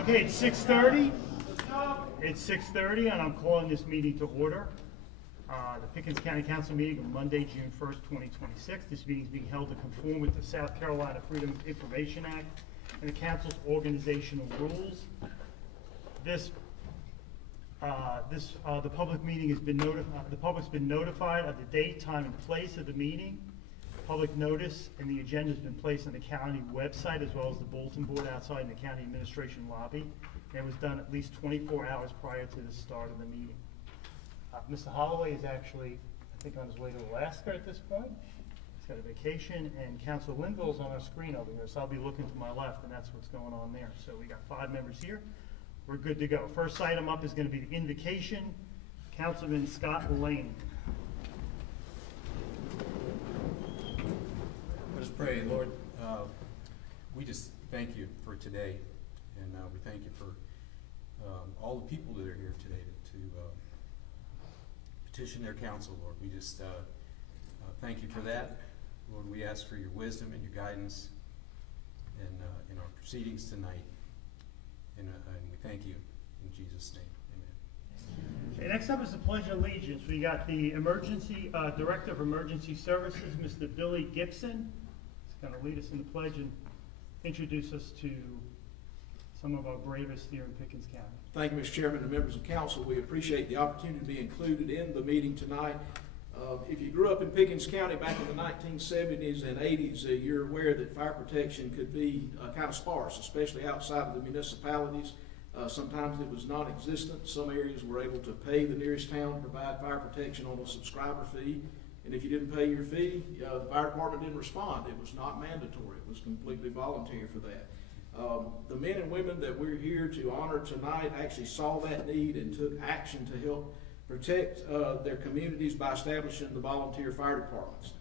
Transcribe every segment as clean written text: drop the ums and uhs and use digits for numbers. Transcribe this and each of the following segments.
Okay, it's 6:30. It's 6:30, and I'm calling this meeting to order. The Pickens County Council meeting of Monday, June 1st, 2026. This meeting is being held to conform with the South Carolina Freedom of Information Act and the Council's organizational rules. The public meeting has been the public's been notified of the date, time, and place of the meeting. Public notice and the agenda has been placed on the county website as well as the bulletin board outside in the county administration lobby. And it was done at least 24 hours prior to the start of the meeting. Mr. Holloway is actually, I think, on his way to Alaska at this point. He's got a vacation, and Councilor Linville is on our screen over here, so I'll be looking to my left, and that's what's going on there. So we got 5 members here. We're good to go. First item up is going to be the invocation. Councilman Scott Lane. Let us pray. Lord, we just thank you for today, and we thank you for all the people that are here today to petition their counsel, Lord. We just thank you for that. Lord, we ask for your wisdom and your guidance in our proceedings tonight, and we thank you in Jesus' name. Amen. Okay, next up is the Pledge of Allegiance. We got the Emergency Director of Emergency Services, Mr. Billy Gibson. He's going to lead us in the pledge and introduce us to some of our bravest here in Pickens County. Thank you, Mr. Chairman and members of council. We appreciate the opportunity to be included in the meeting tonight. If you grew up in Pickens County back in the 1970s and 80s, you're aware that fire protection could be kind of sparse, especially outside of the municipalities. Sometimes it was non-existent. Some areas were able to pay the nearest town to provide fire protection on a subscriber fee. And if you didn't pay your fee, the fire department didn't respond. It was not mandatory. It was completely voluntary for that. The men and women that we're here to honor tonight actually saw that need and took action to help protect their communities by establishing the volunteer fire departments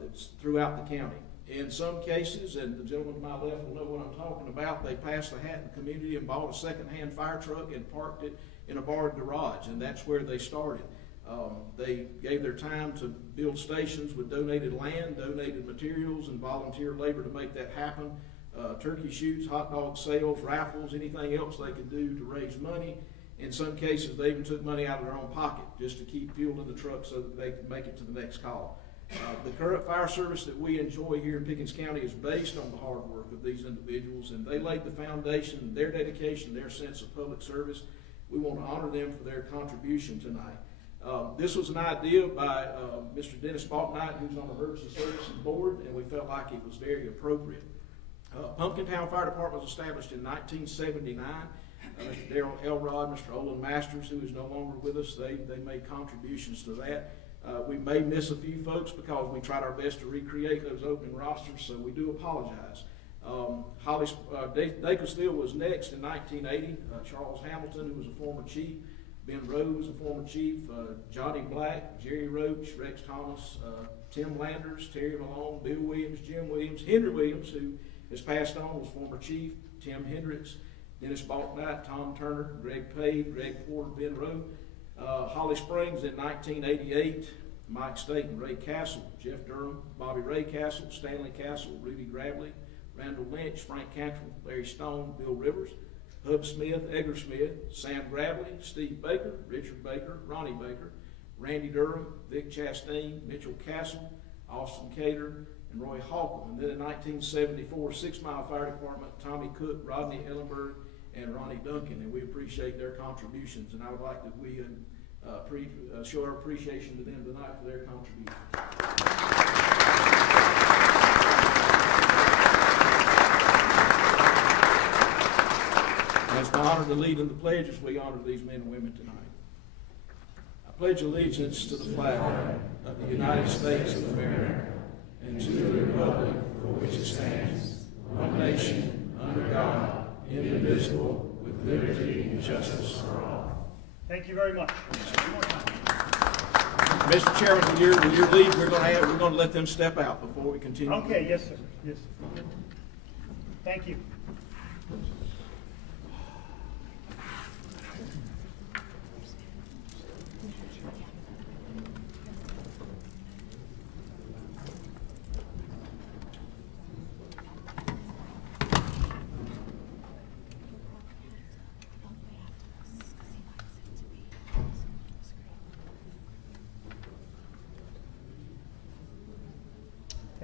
that's throughout the county. In some cases, and the gentleman to my left will know what I'm talking about, they passed the hat in the community and bought a secondhand fire truck and parked it in a barred garage, and that's where they started. They gave their time to build stations with donated land, donated materials, and volunteer labor to make that happen. Turkey shoots, hot dog sales, raffles, anything else they could do to raise money. In some cases, they even took money out of their own pocket just to keep fuel in the truck so that they could make it to the next call. The current fire service that we enjoy here in Pickens County is based on the hard work of these individuals, and they laid the foundation, their dedication, their sense of public service. We want to honor them for their contribution tonight. This was an idea by Mr. Dennis Balknight, who's on the Emergency Services Board, and we felt like it was very appropriate. Pumpkintown Fire Department was established in 1979. Mr. Darrell Elrod, Mr. Olin Masters, who is no longer with us, they made contributions to that. We may miss a few folks because we tried our best to recreate those opening rosters, so we do apologize. Dacresville was next in 1980. Charles Hamilton, who was a former chief, Ben Rowe was a former chief, Johnny Black, Jerry Roach, Rex Thomas, Tim Landers, Terry Malone, Bill Williams, Jim Williams, Henry Williams, who has passed on, was former chief, Tim Hendricks, Dennis Balknight, Tom Turner, Greg Page, Greg Porter, Ben Rowe. Holly Springs in 1988, Mike Staten, Ray Castle, Jeff Durham, Bobby Ray Castle, Stanley Castle, Rudy Gravely, Randall Lynch, Frank Cantrell, Larry Stone, Bill Rivers, Hub Smith, Edgar Smith, Sam Gravely, Steve Baker, Richard Baker, Ronnie Baker, Randy Durham, Vic Chastain, Mitchell Castle, Austin Cater, and Roy Hawkins. And then in 1974, 6 Mile Fire Department, Tommy Cook, Rodney Ellenberg, and Ronnie Duncan, and we appreciate their contributions, and I would like that we show our appreciation to them tonight for their contribution. And it's my honor to lead in the pledge as we honor these men and women tonight. I pledge allegiance to the flag of the United States of America and to the republic for which it stands, one nation, under God, indivisible, with liberty and justice for all. Thank you very much. Mr. Chairman, with your leave, we're going to let them step out before we continue. Okay, yes, sir. Yes, sir. Thank you.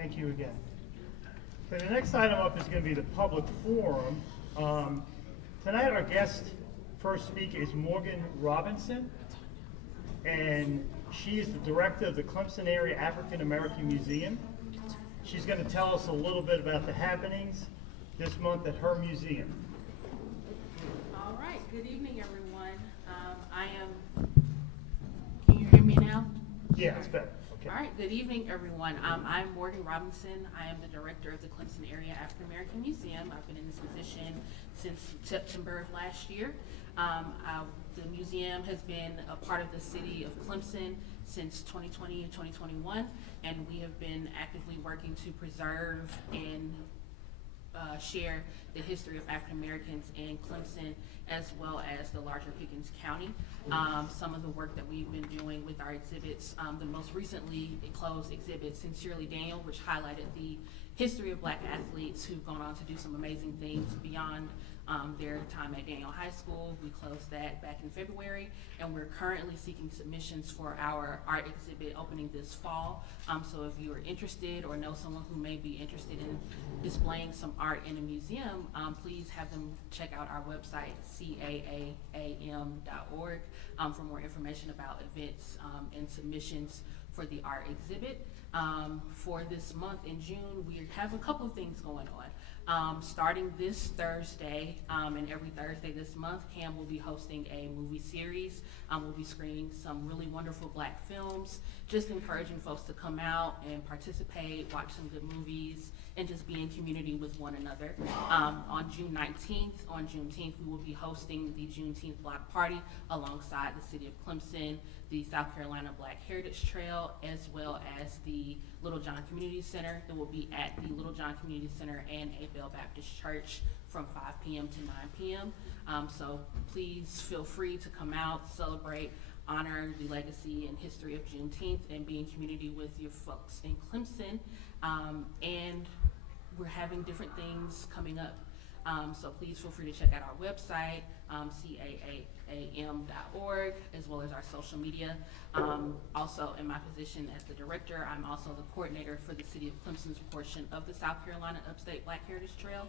Thank you again. Okay, the next item up is going to be the public forum. Tonight our guest first speaker is Morgan Robinson, and she is the director of the Clemson Area African American Museum. She's going to tell us a little bit about the happenings this month at her museum. All right, good evening, everyone. Can you hear me now? Yeah, it's better. Okay. All right, good evening, everyone. I'm Morgan Robinson. I am the director of the Clemson Area African American Museum. I've been in this position since September of last year. The museum has been a part of the city of Clemson since 2020 and 2021, and we have been actively working to preserve and share the history of African Americans in Clemson as well as the larger Pickens County. Some of the work that we've been doing with our exhibits, the most recently closed exhibit, Sincerely Daniel, which highlighted the history of Black athletes who've gone on to do some amazing things beyond their time at Daniel High School. We closed that back in February, and we're currently seeking submissions for our art exhibit opening this fall. So if you are interested or know someone who may be interested in displaying some art in a museum, please have them check out our website, caaam.org, for more information about events and submissions for the art exhibit. For this month in June, we have a couple of things going on. Starting this Thursday, and every Thursday this month, CAM will be hosting a movie series. We'll be screening some really wonderful Black films, just encouraging folks to come out and participate, watch some good movies, and just be in community with one another. On June 19th, on Juneteenth, we will be hosting the Juneteenth Block Party alongside the City of Clemson, the South Carolina Black Heritage Trail, as well as the Little John Community Center that will be at the Little John Community Center and Abel Baptist Church from 5 p.m. to 9 p.m. So please feel free to come out, celebrate, honor the legacy and history of Juneteenth, and be in community with your folks in Clemson. And we're having different things coming up. So please feel free to check out our website, caaam.org, as well as our social media. Also, in my position as the director, I'm also the coordinator for the City of Clemson's portion of the South Carolina Upstate Black Heritage Trail,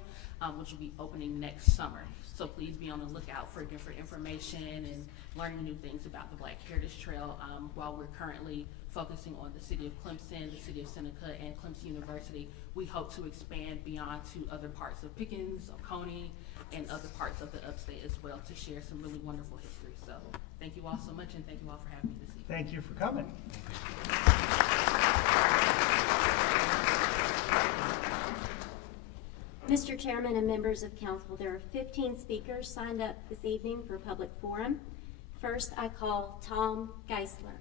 which will be opening next summer. So please be on the lookout for different information and learning new things about the Black Heritage Trail while we're currently focusing on the City of Clemson, the City of Seneca, and Clemson University. We hope to expand beyond to other parts of Pickens, Oconee, and other parts of the upstate as well to share some really wonderful history. So thank you all so much, and thank you all for having me this evening. Thank you for coming. Mr. Chairman and members of council, there are 15 speakers signed up this evening for public forum. First, I call Tom Geisler.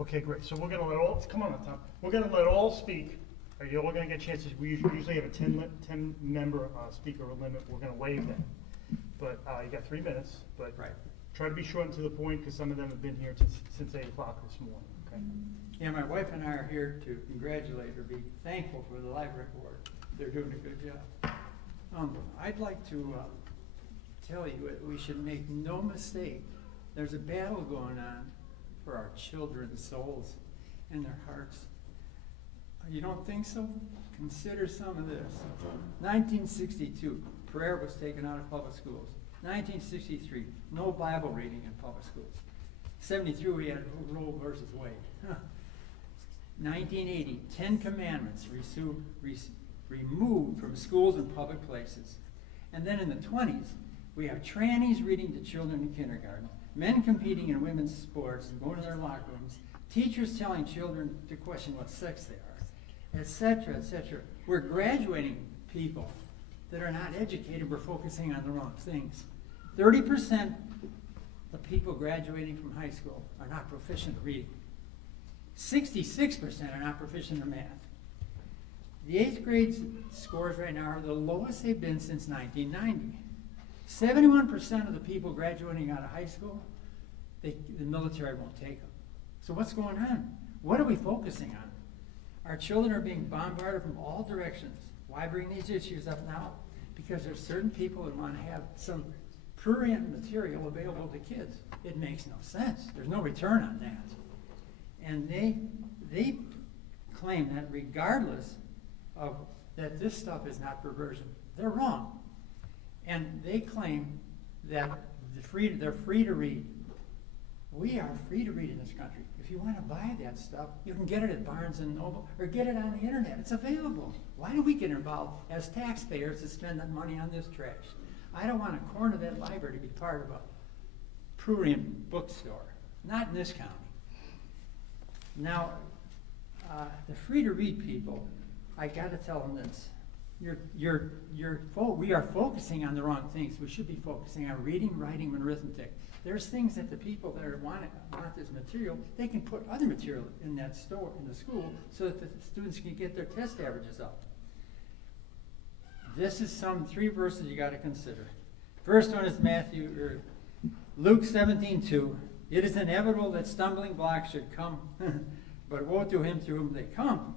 Okay, great. So we're going to let all, come on up, Tom. We're going to let all speak. You're all going to get chances. We usually have a 10-member speaker limit. We're going to waive that. But you got 3 minutes. But Right. try to be short and to the point because some of them have been here since 8 o'clock this morning. Okay. Yeah, my wife and I are here to congratulate or be thankful for the library board. They're doing a good job. I'd like to tell you we should make no mistake. There's a battle going on for our children's souls and their hearts. You don't think so? Consider some of this. 1962, prayer was taken out of public schools. 1963, no Bible reading in public schools. 73, we had Roe versus Wade. 1980, 10 Commandments removed from schools and public places. And then in the 20s, we have trannies reading to children in kindergarten, men competing in women's sports and going to their locker rooms, teachers telling children to question what sex they are, etc., etc. We're graduating people that are not educated. We're focusing on the wrong things. 30% of people graduating from high school are not proficient at reading. 66% are not proficient in math. The 8th grade scores right now are the lowest they've been since 1990. 71% of the people graduating out of high school, the military won't take them. So what's going on? What are we focusing on? Our children are being bombarded from all directions. Why bring these issues up now? Because there's certain people that want to have some prurient material available to kids. It makes no sense. There's no return on that. And they claim that regardless of that this stuff is not perversion. They're wrong. And they claim that they're free to read. We are free to read in this country. If you want to buy that stuff, you can get it at Barnes & Noble or get it on the internet. It's available. Why do we get involved as taxpayers to spend that money on this trash? I don't want a corner of that library to be part of a prurient bookstore. Not in this county. Now, the free to read people, I got to tell them this. We are focusing on the wrong things. We should be focusing on reading, writing, and arithmetic. There's things that the people that want this material, they can put other material in that store, in the school, so that the students can get their test averages up. This is some 3 verses you got to consider. First one is Luke 17:2. It is inevitable that stumbling blocks should come, but woe to him through whom they come.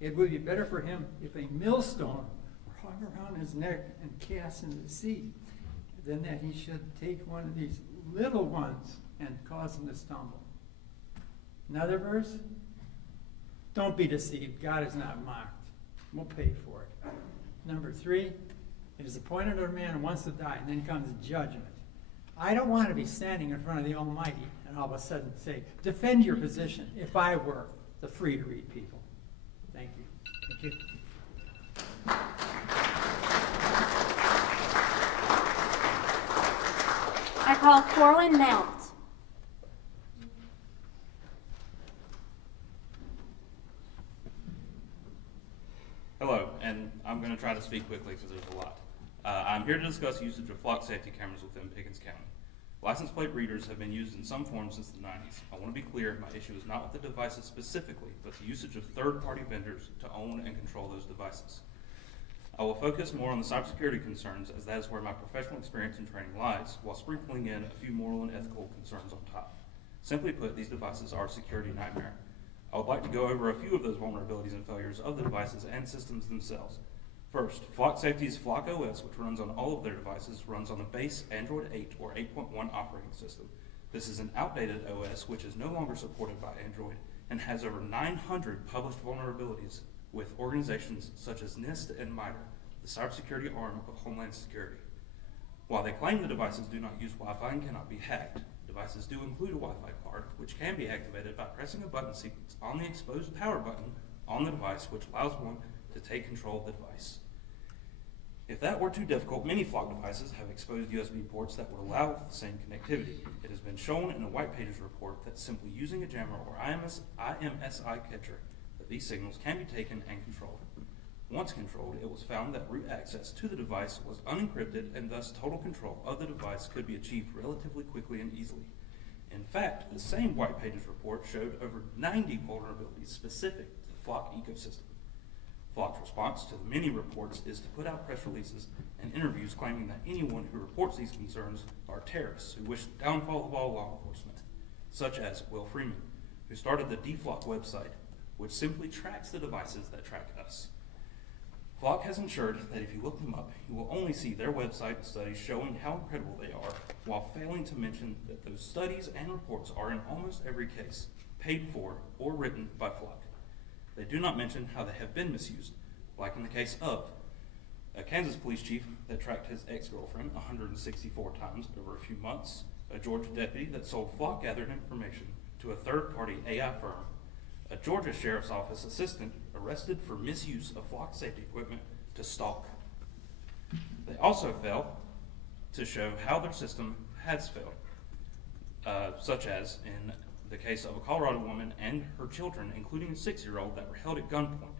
It would be better for him if a millstone were hung around his neck and cast into the sea, than that he should take one of these little ones and cause them to stumble. Another verse, don't be deceived. God is not mocked. We'll pay for it. Number 3, it is appointed unto a man who wants to die, and then comes judgment. I don't want to be standing in front of the Almighty and all of a sudden say, defend your position if I were the free to read people. Thank you. Thank you. I call Corlin Mount. Hello, and I'm going to try to speak quickly because there's a lot. I'm here to discuss usage of flock safety cameras within Pickens County. License plate readers have been used in some form since the 90s. I want to be clear, my issue is not with the devices specifically, but the usage of third-party vendors to own and control those devices. I will focus more on the cybersecurity concerns, as that is where my professional experience and training lies, while sprinkling in a few moral and ethical concerns on top. Simply put, these devices are a security nightmare. I would like to go over a few of those vulnerabilities and failures of the devices and systems themselves. First, Flock Safety's Flock OS, which runs on all of their devices, runs on the base Android 8 or 8.1 operating system. This is an outdated OS which is no longer supported by Android and has over 900 published vulnerabilities with organizations such as NIST and MITRE, the cybersecurity arm of Homeland Security. While they claim the devices do not use Wi-Fi and cannot be hacked, devices do include a Wi-Fi card, which can be activated by pressing a button sequence on the exposed power button on the device, which allows one to take control of the device. If that were too difficult, many Flock devices have exposed USB ports that would allow the same connectivity. It has been shown in a White Pages report that simply using a jammer or IMSI catcher, that these signals can be taken and controlled. Once controlled, it was found that root access to the device was unencrypted, and thus total control of the device could be achieved relatively quickly and easily. In fact, the same White Pages report showed over 90 vulnerabilities specific to the Flock ecosystem. Flock's response to the many reports is to put out press releases and interviews claiming that anyone who reports these concerns are terrorists who wish the downfall of all law enforcement, such as Will Freeman, who started the DFlock website, which simply tracks the devices that track us. Flock has ensured that if you look them up, you will only see their website and studies showing how incredible they are, while failing to mention that those studies and reports are in almost every case paid for or written by Flock. They do not mention how they have been misused, like in the case of a Kansas police chief that tracked his ex-girlfriend 164 times over a few months, a Georgia deputy that sold Flock-gathered information to a third-party AI firm, a Georgia Sheriff's Office assistant arrested for misuse of Flock safety equipment to stalk. They also fail to show how their system has failed, such as in the case of a Colorado woman and her children, including a 6-year-old, that were held at gunpoint,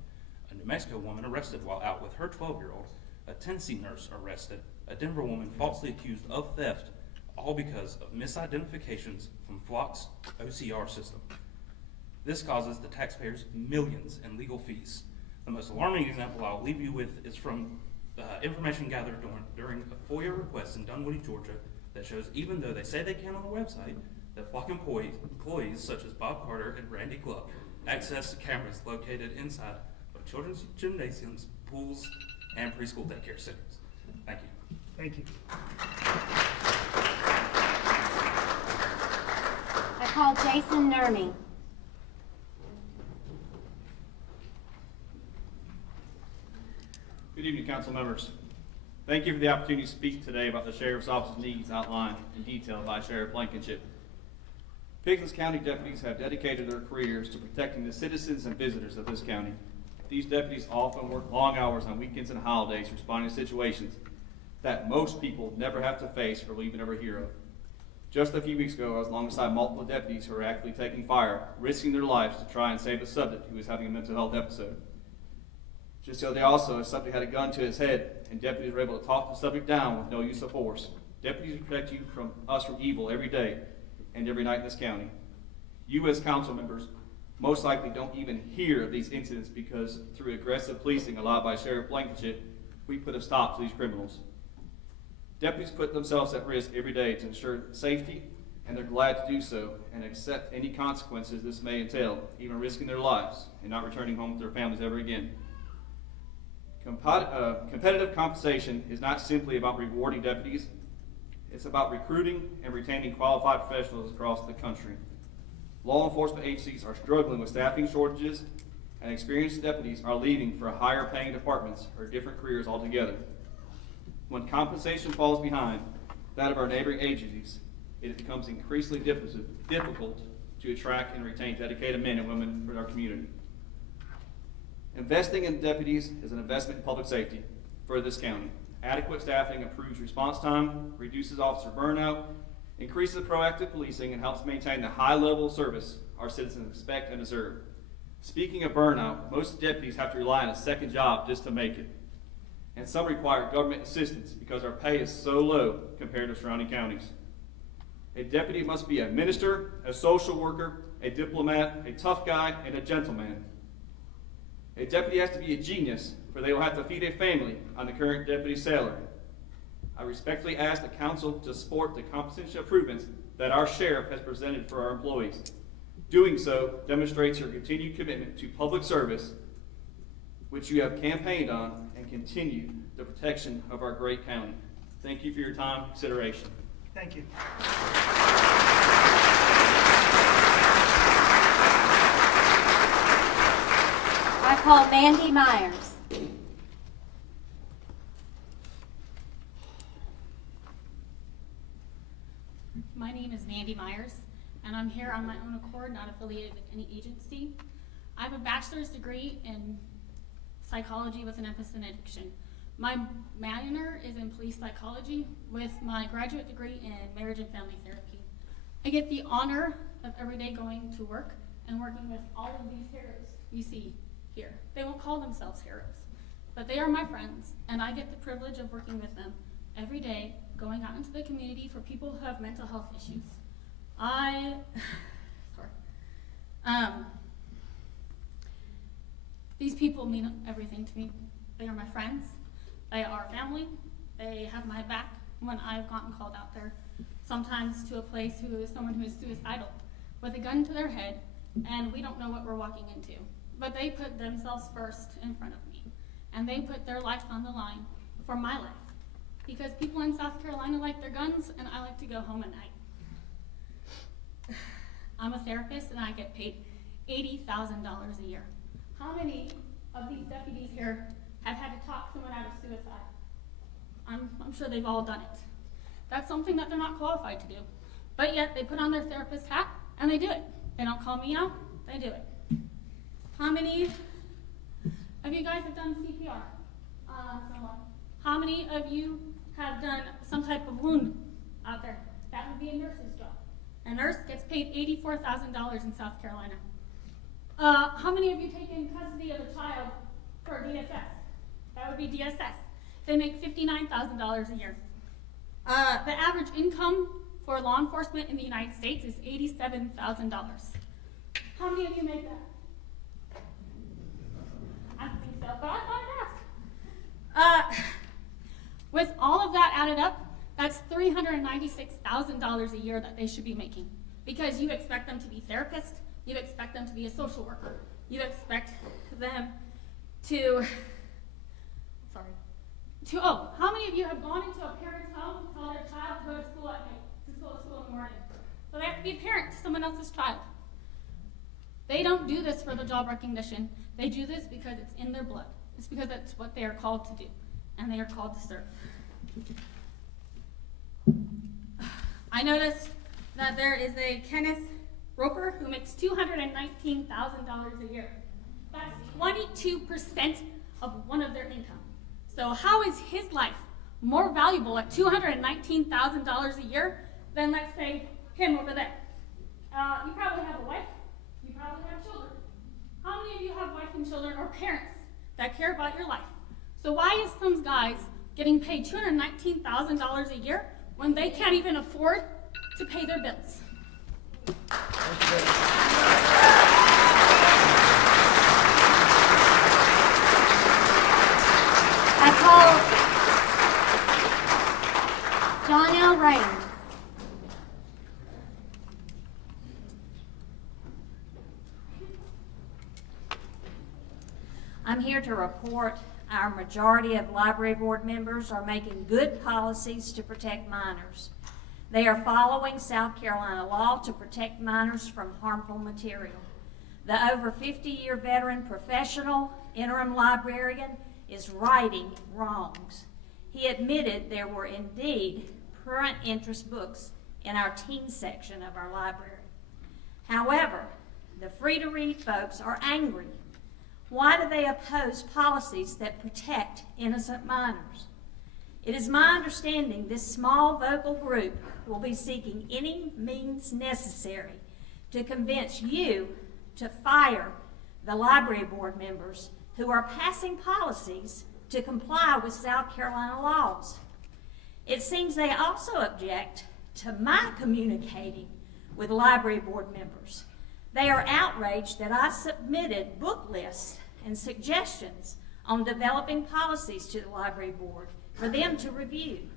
a New Mexico woman arrested while out with her 12-year-old, a Tennessee nurse arrested, a Denver woman falsely accused of theft, all because of misidentifications from Flock's OCR system. This causes the taxpayers millions in legal fees. The most alarming example I'll leave you with is from information gathered during a FOIA request in Dunwoody, Georgia, that shows even though they say they can on the website, that Flock employees such as Bob Carter and Randy Gluck access cameras located inside of children's gymnasiums, pools, and preschool daycare centers. Thank you. Thank you. I call Jason Nermy. Good evening, council members. Thank you for the opportunity to speak today about the Sheriff's Office's needs outlined in detail by Sheriff Blankenship. Pickens County deputies have dedicated their careers to protecting the citizens and visitors of this county. These deputies often work long hours on weekends and holidays responding to situations that most people never have to face or will even ever hear of. Just a few weeks ago, I was alongside multiple deputies who were actively taking fire, risking their lives to try and save a subject who was having a mental health episode. Just the other day also, a subject had a gun to his head, and deputies were able to talk the subject down with no use of force. Deputies protect you from us from evil every day and every night in this county. You as council members most likely don't even hear of these incidents because through aggressive policing allowed by Sheriff Blankenship, we put a stop to these criminals. Deputies put themselves at risk every day to ensure safety, and they're glad to do so and accept any consequences this may entail, even risking their lives and not returning home to their families ever again. Competitive compensation is not simply about rewarding deputies, it's about recruiting and retaining qualified professionals across the country. Law enforcement agencies are struggling with staffing shortages, and experienced deputies are leaving for higher paying departments or different careers altogether. When compensation falls behind that of our neighboring agencies, it becomes increasingly difficult to attract and retain dedicated men and women for our community. Investing in deputies is an investment in public safety for this county. Adequate staffing improves response time, reduces officer burnout, increases proactive policing, and helps maintain the high level of service our citizens expect and deserve. Speaking of burnout, most deputies have to rely on a second job just to make it. And some require government assistance because our pay is so low compared to surrounding counties. A deputy must be a minister, a social worker, a diplomat, a tough guy, and a gentleman. A deputy has to be a genius, for they will have to feed a family on the current deputy's salary. I respectfully ask the council to support the compensation improvements that our sheriff has presented for our employees. Doing so demonstrates your continued commitment to public service, which you have campaigned on, and continue the protection of our great county. Thank you for your time and consideration. Thank you. I call Mandy Myers. My name is Mandy Myers, and I'm here on my own accord, not affiliated with any agency. I have a bachelor's degree in psychology with an emphasis in addiction. My minor is in police psychology with my graduate degree in marriage and family therapy. I get the honor of every day going to work and working with all of these heroes you see here. They won't call themselves heroes, but they are my friends, and I get the privilege of working with them every day, going out into the community for people who have mental health issues. These people mean everything to me. They are my friends, they are family, they have my back when I've gotten called out there, sometimes to a place who is someone who is suicidal, with a gun to their head, and we don't know what we're walking into. But they put themselves first in front of me, and they put their life on the line for my life. Because people in South Carolina like their guns, and I like to go home at night. I'm a therapist, and I get paid $80,000 a year. How many of these deputies here have had to talk someone out of suicide? I'm sure they've all done it. That's something that they're not qualified to do. But yet, they put on their therapist hat, and they do it. They don't call me out, they do it. How many of you guys have done CPR on someone? How many of you have done some type of wound out there? That would be a nurse's job. A nurse gets paid $84,000 in South Carolina. How many of you take in custody of a child for DSS? That would be DSS. They make $59,000 a year. The average income for law enforcement in the United States is $87,000. How many of you make that? I don't think so, but I thought I'd ask. With all of that added up, that's $396,000 a year that they should be making, because you expect them to be therapists, you expect them to be a social worker, you expect them to, how many of you have gone into a parent's home and told their child to go to school at night, to school in the morning? So they have to be a parent to someone else's child. They don't do this for the job recognition. They do this because it's in their blood. It's because that's what they are called to do, and they are called to serve. I noticed that there is a Kenneth Roper who makes $219,000 a year. That's 22% of one of their income. So how is his life more valuable at $219,000 a year than, let's say, him over there? You probably have a wife. You probably have children. How many of you have wife and children or parents that care about your life? So why is some guys getting paid $219,000 a year when they can't even afford to pay their bills? I call John L. Raines. I'm here to report our majority of library board members are making good policies to protect minors. They are following South Carolina law to protect minors from harmful material. The over 50-year veteran professional interim librarian is righting wrongs. He admitted there were indeed current interest books in our teen section of our library. However, the free-to-read folks are angry. Why do they oppose policies that protect innocent minors? It is my understanding this small vocal group will be seeking any means necessary to convince you to fire the library board members who are passing policies to comply with South Carolina laws. It seems they also object to my communicating with library board members. They are outraged that I submitted book lists and suggestions on developing policies to the library board for them to review.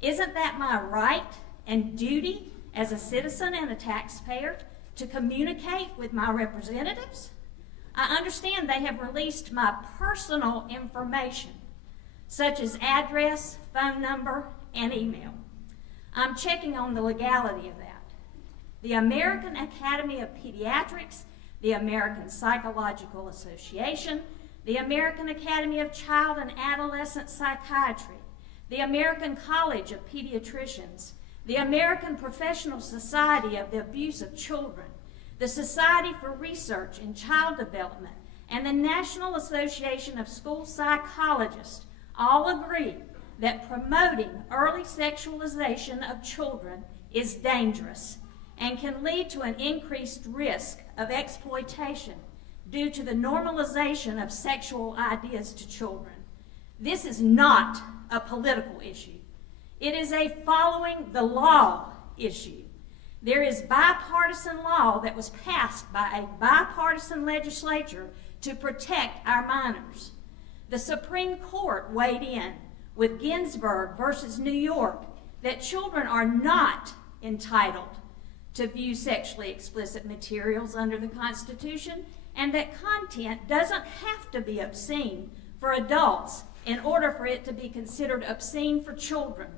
Isn't that my right and duty as a citizen and a taxpayer to communicate with my representatives? I understand they have released my personal information, such as address, phone number, and email. I'm checking on the legality of that. The American Academy of Pediatrics, the American Psychological Association, the American Academy of Child and Adolescent Psychiatry, the American College of Pediatricians, the American Professional Society of the Abuse of Children, the Society for Research in Child Development, and the National Association of School Psychologists all agree that promoting early sexualization of children is dangerous and can lead to an increased risk of exploitation due to the normalization of sexual ideas to children. This is not a political issue. It is a following the law issue. There is bipartisan law that was passed by a bipartisan legislature to protect our minors. The Supreme Court weighed in with Ginsburg versus New York that children are not entitled to view sexually explicit materials under the Constitution, and that content doesn't have to be obscene for adults in order for it to be considered obscene for children.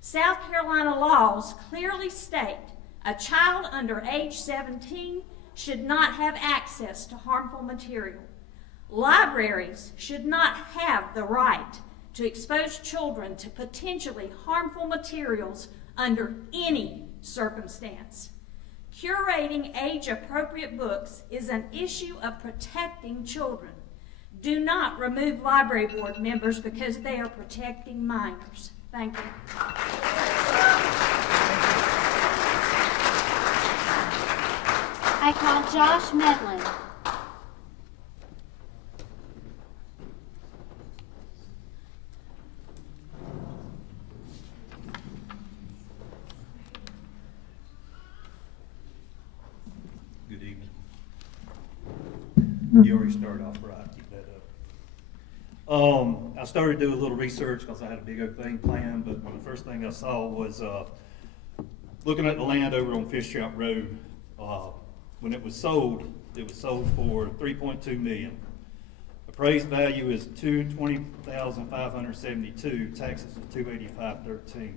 South Carolina laws clearly state a child under age 17 should not have access to harmful material. Libraries should not have the right to expose children to potentially harmful materials under any circumstance. Curating age-appropriate books is an issue of protecting children. Do not remove library board members because they are protecting minors. Thank you. I call Josh Medlin. Good evening. You already started off right. Keep that up. I started to do a little research because I had a big old thing planned, but the first thing I saw was looking at the land over on Fish Trap Road. When it was sold for $3.2 million. Appraised value is $220,572. Taxes is $285.13.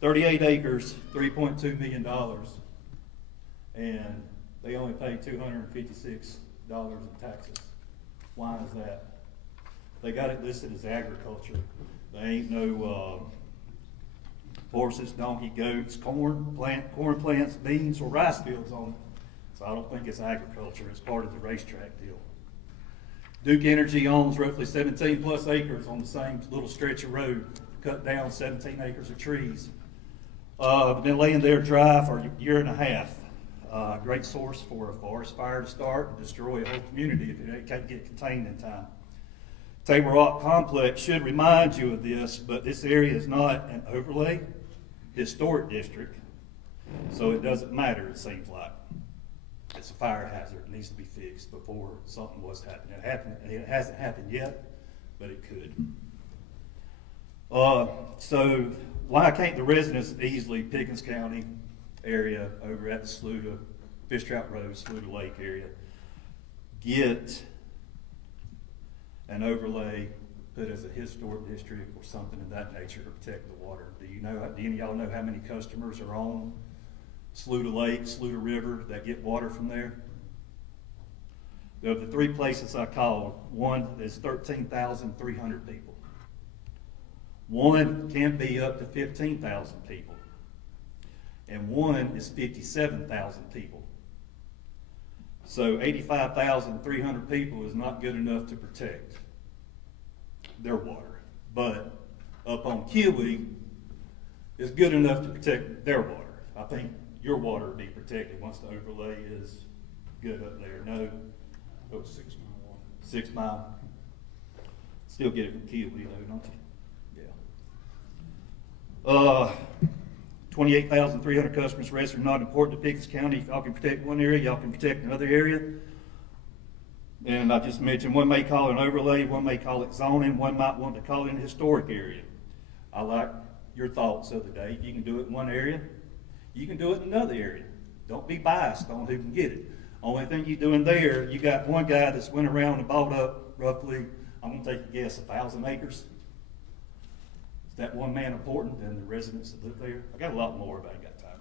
38 acres, $3.2 million, and they only pay $256 in taxes. Why is that? They got it listed as agriculture. There ain't no horses, donkey, goats, corn plants, beans, or rice fields on it. So I don't think it's agriculture. It's part of the racetrack deal. Duke Energy owns roughly 17 plus acres on the same little stretch of road, cut down 17 acres of trees. Been laying there dry for a year and a half. Great source for a forest fire to start and destroy a whole community if it can't get contained in time. Table Rock Complex should remind you of this, but this area is not an overlay historic district, so it doesn't matter, it seems like. It's a fire hazard. It needs to be fixed before something was happening. It hasn't happened yet, but it could. So why can't the residents of easily Pickens County area over at the Saluda, Fish Trap Road, Saluda Lake area, get an overlay put as a historic district or something of that nature to protect the water? Do any of y'all know how many customers are on Saluda Lake, Saluda River that get water from there? Of the three places I called, one is 13,300 people. One can be up to 15,000 people. And one is 57,000 people. So 85,300 people is not good enough to protect their water. But up on Kiwi is good enough to protect their water. I think your water will be protected once the overlay is good up there. No? 6 mile water. 6 mile. Still get it from Kiwi though, don't you? Yeah. 28,300 customers registered are not important to Pickens County. If y'all can protect one area, y'all can protect another area. And I just mentioned one may call it an overlay, one may call it zoning, one might want to call it an historic area. I like your thoughts the other day. If you can do it in one area, you can do it in another area. Don't be biased on who can get it. Only thing you're doing there, you got one guy that's went around and bought up roughly, I'm going to take a guess, 1,000 acres. Is that one man important than the residents that live there? I got a lot more, but I ain't got time.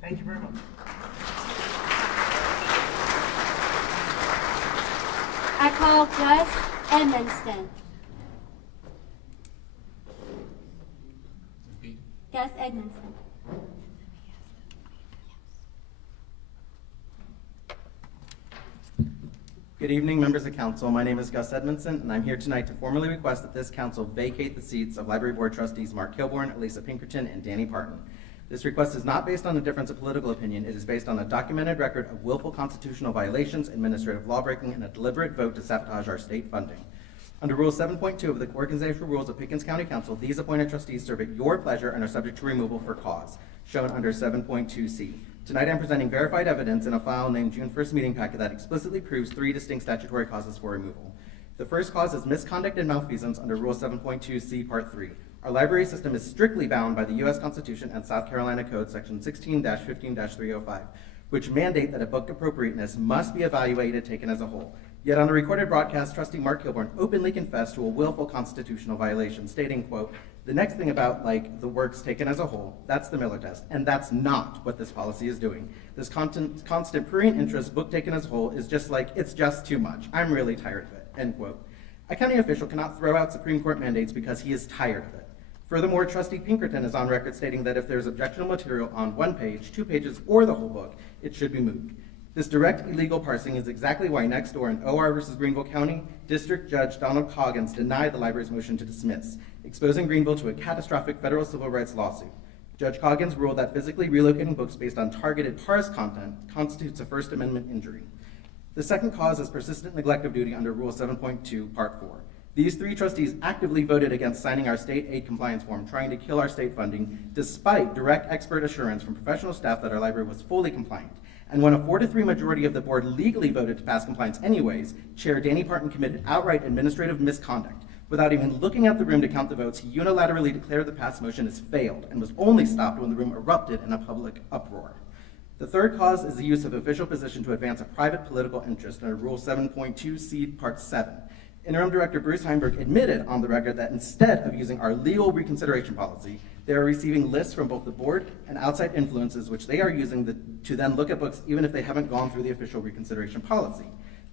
Thank you very much. I call Gus Edmonston. Gus Edmonston. Good evening, members of council. My name is Gus Edmondson, and I'm here tonight to formally request that this council vacate the seats of Library Board Trustees Mark Kilborn, Elisa Pinkerton, and Danny Parton. This request is not based on a difference of political opinion. It is based on a documented record of willful constitutional violations, administrative lawbreaking, and a deliberate vote to sabotage our state funding. Under Rule 7.2 of the Organizational Rules of Pickens County Council, these appointed trustees serve at your pleasure and are subject to removal for cause, shown under 7.2C. Tonight I'm presenting verified evidence in a file named June 1st meeting packet that explicitly proves 3 distinct statutory causes for removal. The first cause is misconduct and malfeasance under Rule 7.2C Part 3. Our library system is strictly bound by the U.S. Constitution and South Carolina Code Section 16-15-305, which mandate that a book appropriateness must be evaluated taken as a whole. Yet on a recorded broadcast, trustee Mark Kilborn openly confessed to a willful constitutional violation, stating, quote, "The next thing about, like, the works taken as a whole, that's the Miller test, and that's not what this policy is doing. This constant prurient interest, book taken as a whole, is just like, it's just too much. I'm really tired of it," end quote. A county official cannot throw out Supreme Court mandates because he is tired of it. Furthermore, trustee Pinkerton is on record stating that if there's objectionable material on 1 page, 2 pages, or the whole book, it should be moved. This direct illegal parsing is exactly why next door in OR versus Greenville County, District Judge Donald Coggins denied the library's motion to dismiss, exposing Greenville to a catastrophic federal civil rights lawsuit. Judge Coggins ruled that physically relocating books based on targeted parsed content constitutes a First Amendment injury. The second cause is persistent neglect of duty under Rule 7.2, Part 4. These 3 trustees actively voted against signing our state aid compliance form, trying to kill our state funding, despite direct expert assurance from professional staff that our library was fully compliant. And when a 4-3 majority of the board legally voted to pass compliance anyways, Chair Danny Parton committed outright administrative misconduct. Without even looking at the room to count the votes, he unilaterally declared the pass motion as failed and was only stopped when the room erupted in a public uproar. The third cause is the use of official position to advance a private political interest under Rule 7.2C, Part 7. Interim Director Bruce Heimberg admitted on the record that instead of using our legal reconsideration policy, they are receiving lists from both the board and outside influences, which they are using to then look at books even if they haven't gone through the official reconsideration policy.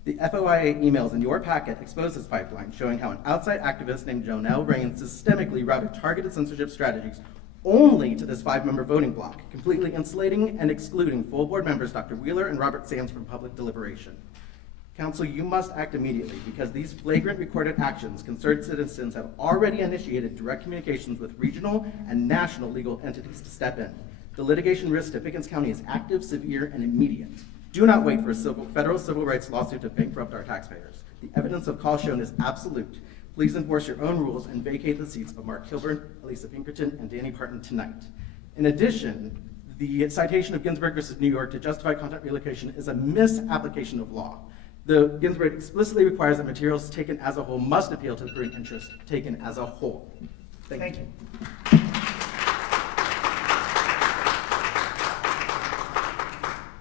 The FOIA emails in your packet expose this pipeline, showing how an outside activist named Jonelle Rain systemically routed targeted censorship strategies only to this 5-member voting bloc, completely insulating and excluding full board members Dr. Wheeler and Robert Sands from public deliberation. Council, you must act immediately because these flagrant recorded actions, concerned citizens have already initiated direct communications with regional and national legal entities to step in. The litigation risk to Pickens County is active, severe, and immediate. Do not wait for a federal civil rights lawsuit to bankrupt our taxpayers. The evidence of cause shown is absolute. Please enforce your own rules and vacate the seats of Mark Kilburn, Elisa Pinkerton, and Danny Parton tonight. In addition, the citation of Ginsburg versus New York to justify content relocation is a misapplication of law. The Ginsburg explicitly requires that materials taken as a whole must appeal to the prudent interest taken as a whole. Thank you.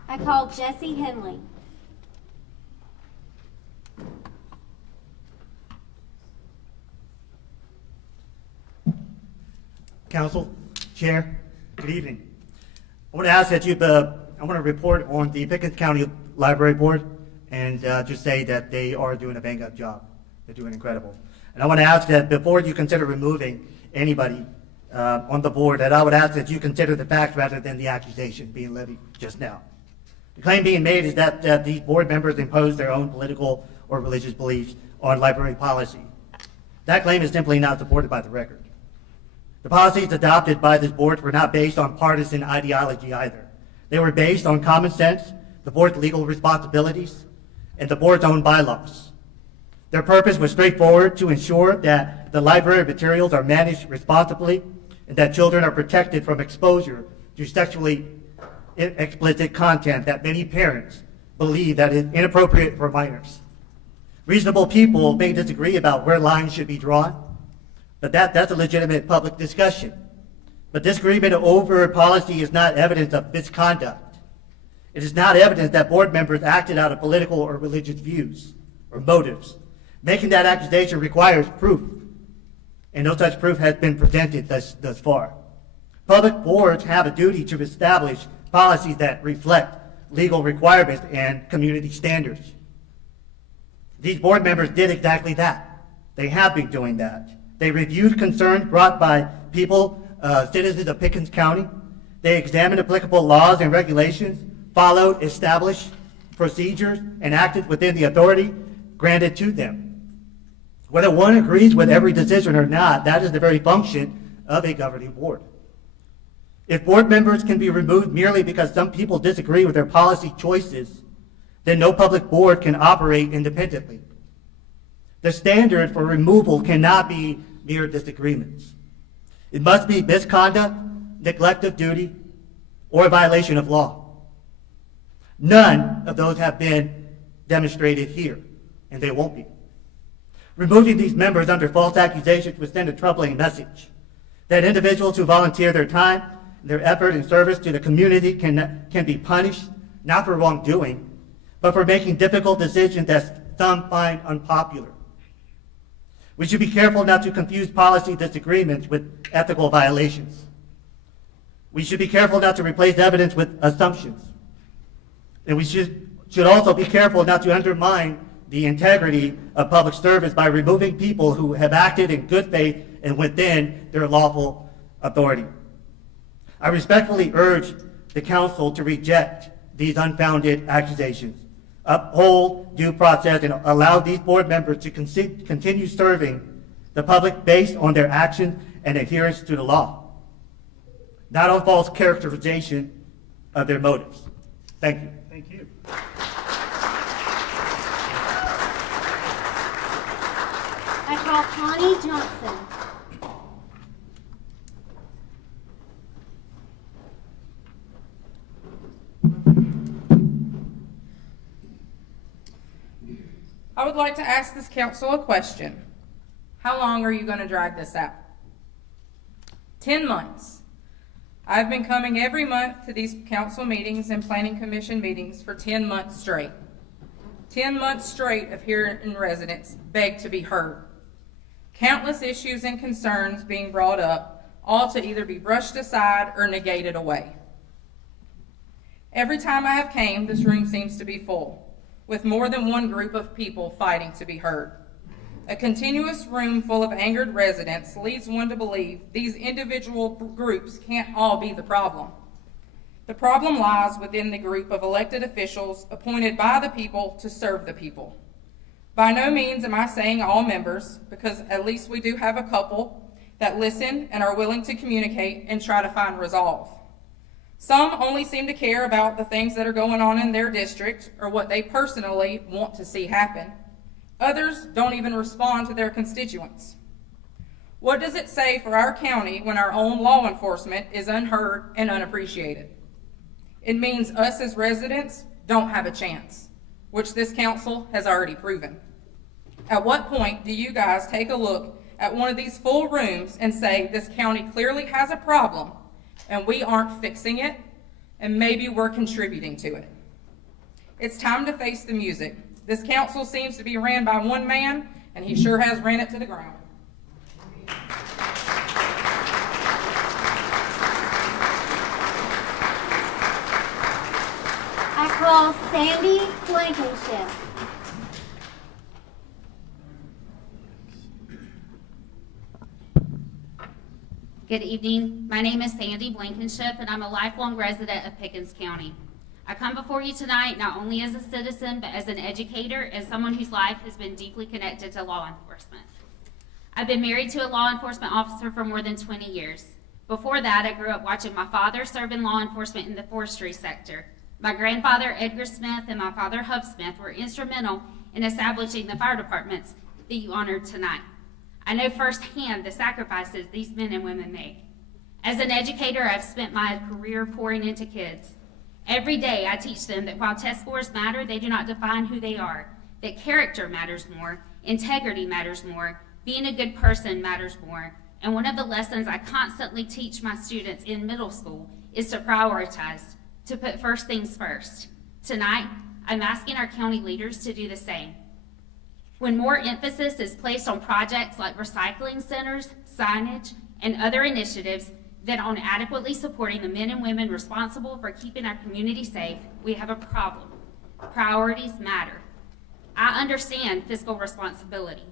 I call Jesse Henley. Council, Chair, good evening. I want to ask that I want to report on the Pickens County Library Board and just say that they are doing a bang-up job. They're doing incredible. And I want to ask that before you consider removing anybody on the board, that I would ask that you consider the facts rather than the accusation being levied just now. The claim being made is that these board members impose their own political or religious beliefs on library policy. That claim is simply not supported by the record. The policies adopted by this board were not based on partisan ideology either. They were based on common sense, the board's legal responsibilities, and the board's own bylaws. Their purpose was straightforward: to ensure that the library materials are managed responsibly and that children are protected from exposure to sexually explicit content that many parents believe that is inappropriate for minors. Reasonable people may disagree about where lines should be drawn, but that's a legitimate public discussion. But disagreement over policy is not evidence of misconduct. It is not evidence that board members acted out of political or religious views or motives. Making that accusation requires proof, and no such proof has been presented thus far. Public boards have a duty to establish policies that reflect legal requirements and community standards. These board members did exactly that. They have been doing that. They reviewed concerns brought by people, citizens of Pickens County. They examined applicable laws and regulations, followed established procedures, and acted within the authority granted to them. Whether one agrees with every decision or not, that is the very function of a governing board. If board members can be removed merely because some people disagree with their policy choices, then no public board can operate independently. The standard for removal cannot be mere disagreements. It must be misconduct, neglect of duty, or a violation of law. None of those have been demonstrated here, and they won't be. Removing these members under false accusations would send a troubling message that individuals who volunteer their time, their effort and service to the community can be punished, not for wrongdoing, but for making difficult decisions that some find unpopular. We should be careful not to confuse policy disagreements with ethical violations. We should be careful not to replace evidence with assumptions. And we should also be careful not to undermine the integrity of public service by removing people who have acted in good faith and within their lawful authority. I respectfully urge the council to reject these unfounded accusations, uphold due process, and allow these board members to continue serving the public based on their actions and adherence to the law, not on false characterization of their motives. Thank you. Thank you. I call Connie Johnson. I would like to ask this council a question. How long are you going to drag this out? 10 months. I've been coming every month to these council meetings and planning commission meetings for 10 months straight. 10 months straight of hearing residents beg to be heard. Countless issues and concerns being brought up, all to either be brushed aside or negated away. Every time I have came, this room seems to be full. with more than one group of people fighting to be heard. A continuous room full of angered residents leads one to believe these individual groups can't all be the problem. The problem lies within the group of elected officials appointed by the people to serve the people. By no means am I saying all members, because at least we do have a couple that listen and are willing to communicate and try to find resolve. Some only seem to care about the things that are going on in their district or what they personally want to see happen. Others don't even respond to their constituents. What does it say for our county when our own law enforcement is unheard and unappreciated? It means us as residents don't have a chance, which this council has already proven. At what point do you guys take a look at one of these full rooms and say this county clearly has a problem and we aren't fixing it and maybe we're contributing to it? It's time to face the music. This council seems to be ran by one man and he sure has ran it to the ground. I call Sandy Blankenship. Good evening. My name is Sandy Blankenship, and I'm a lifelong resident of Pickens County. I come before you tonight not only as a citizen, but as an educator, as someone whose life has been deeply connected to law enforcement. I've been married to a law enforcement officer for more than 20 years. Before that, I grew up watching my father serve in law enforcement in the forestry sector. My grandfather, Edgar Smith, and my father, Hub Smith, were instrumental in establishing the fire departments that you honored tonight. I know firsthand the sacrifices these men and women make. As an educator, I've spent my career pouring into kids. Every day I teach them that while test scores matter, they do not define who they are, that character matters more, integrity matters more, being a good person matters more. And one of the lessons I constantly teach my students in middle school is to prioritize, to put first things first. Tonight, I'm asking our county leaders to do the same. When more emphasis is placed on projects like recycling centers, signage, and other initiatives than on adequately supporting the men and women responsible for keeping our community safe, we have a problem. Priorities matter. I understand fiscal responsibility.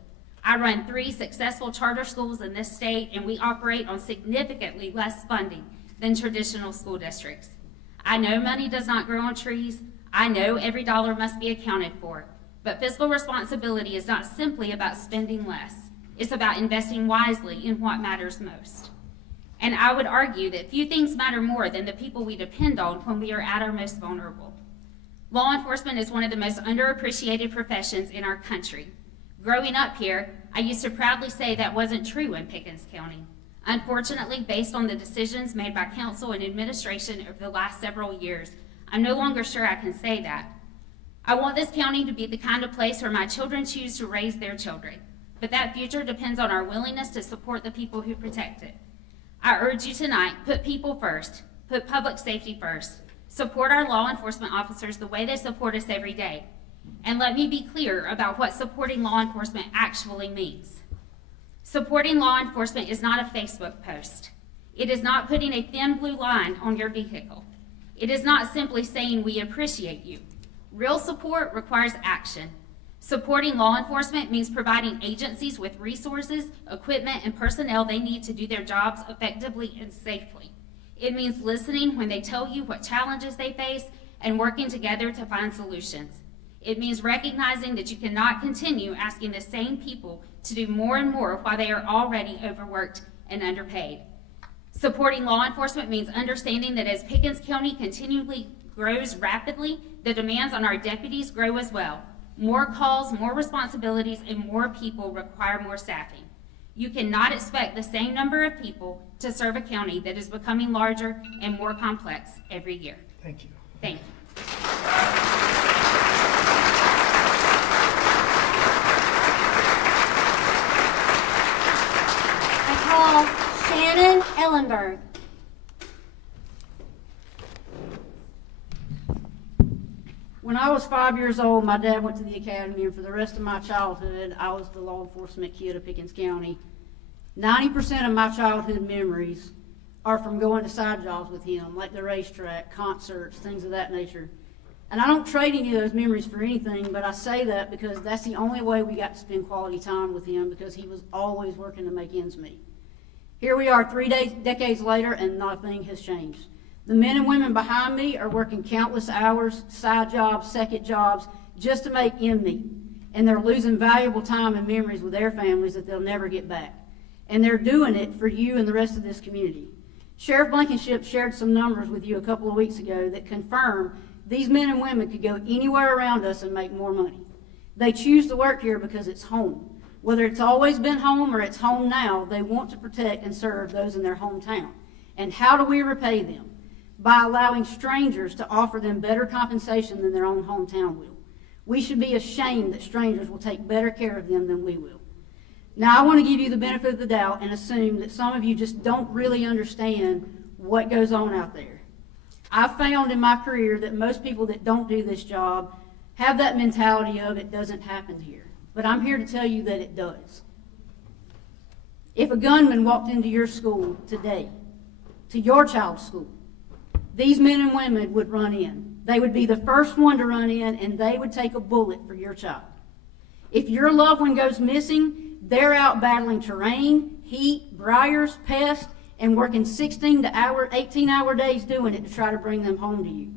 I run 3 successful charter schools in this state, and we operate on significantly less funding than traditional school districts. I know money does not grow on trees. I know every dollar must be accounted for. But fiscal responsibility is not simply about spending less. It's about investing wisely in what matters most. And I would argue that few things matter more than the people we depend on when we are at our most vulnerable. Law enforcement is one of the most underappreciated professions in our country. Growing up here, I used to proudly say that wasn't true in Pickens County. Unfortunately, based on the decisions made by council and administration over the last several years, I'm no longer sure I can say that. I want this county to be the kind of place where my children choose to raise their children, but that future depends on our willingness to support the people who protect it. I urge you tonight, put people first, put public safety first, support our law enforcement officers the way they support us every day, and let me be clear about what supporting law enforcement actually means. Supporting law enforcement is not a Facebook post. It is not putting a thin blue line on your vehicle. It is not simply saying we appreciate you. Real support requires action. Supporting law enforcement means providing agencies with resources, equipment, and personnel they need to do their jobs effectively and safely. It means listening when they tell you what challenges they face and working together to find solutions. It means recognizing that you cannot continue asking the same people to do more and more while they are already overworked and underpaid. Supporting law enforcement means understanding that as Pickens County continually grows rapidly, the demands on our deputies grow as well. More calls, more responsibilities, and more people require more staffing. You cannot expect the same number of people to serve a county that is becoming larger and more complex every year. Thank you. Thank you. I call Shannon Ellenberg. When I was 5 years old, my dad went to the academy, and for the rest of my childhood, I was the law enforcement kid of Pickens County. 90% of my childhood memories are from going to side jobs with him, like the racetrack, concerts, things of that nature. And I don't trade any of those memories for anything, but I say that because that's the only way we got to spend quality time with him, because he was always working to make ends meet. Here we are 3 decades later, and nothing has changed. The men and women behind me are working countless hours, side jobs, second jobs, just to make ends meet. And they're losing valuable time and memories with their families that they'll never get back. And they're doing it for you and the rest of this community. Sheriff Blankenship shared some numbers with you a couple of weeks ago that confirm these men and women could go anywhere around us and make more money. They choose to work here because it's home. Whether it's always been home or it's home now, they want to protect and serve those in their hometown. And how do we repay them? By allowing strangers to offer them better compensation than their own hometown will. We should be ashamed that strangers will take better care of them than we will. Now, I want to give you the benefit of the doubt and assume that some of you just don't really understand what goes on out there. I've found in my career that most people that don't do this job have that mentality of it doesn't happen here. But I'm here to tell you that it does. If a gunman walked into your school today, to your child's school, these men and women would run in. They would be the first one to run in, and they would take a bullet for your child. If your loved one goes missing, they're out battling terrain, heat, briars, pests, and working 18-hour days doing it to try to bring them home to you.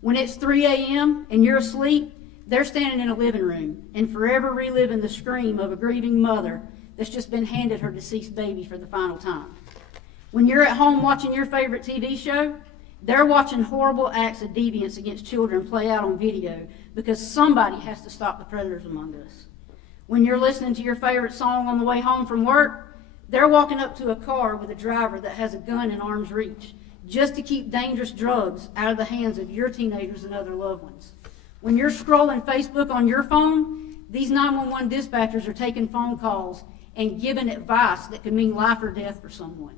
When it's 3 a.m. and you're asleep, they're standing in a living room and forever reliving the scream of a grieving mother that's just been handed her deceased baby for the final time. When you're at home watching your favorite TV show, they're watching horrible acts of deviance against children play out on video because somebody has to stop the predators among us. When you're listening to your favorite song on the way home from work, they're walking up to a car with a driver that has a gun in arm's reach just to keep dangerous drugs out of the hands of your teenagers and other loved ones. When you're scrolling Facebook on your phone, these 911 dispatchers are taking phone calls and giving advice that could mean life or death for someone.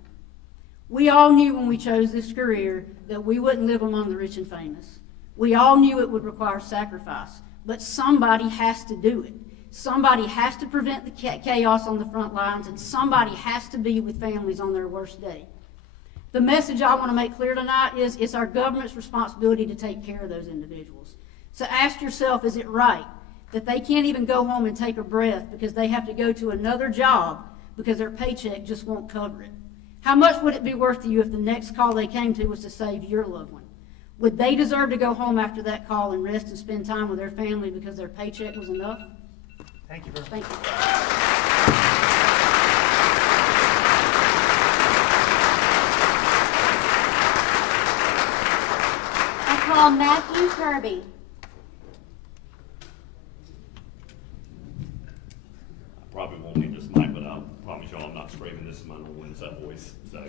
We all knew when we chose this career that we wouldn't live among the rich and famous. We all knew it would require sacrifice, but somebody has to do it. Somebody has to prevent the chaos on the front lines, and somebody has to be with families on their worst day. The message I want to make clear tonight is it's our government's responsibility to take care of those individuals. So ask yourself, is it right that they can't even go home and take a breath because they have to go to another job because their paycheck just won't cover it? How much would it be worth to you if the next call they came to was to save your loved one? Would they deserve to go home after that call and rest and spend time with their family because their paycheck was enough? Thank you very much. Thank you. I call Matthew Kirby. Probably won't need this mic, but I promise y'all I'm not screaming. This is my normal inside voice, so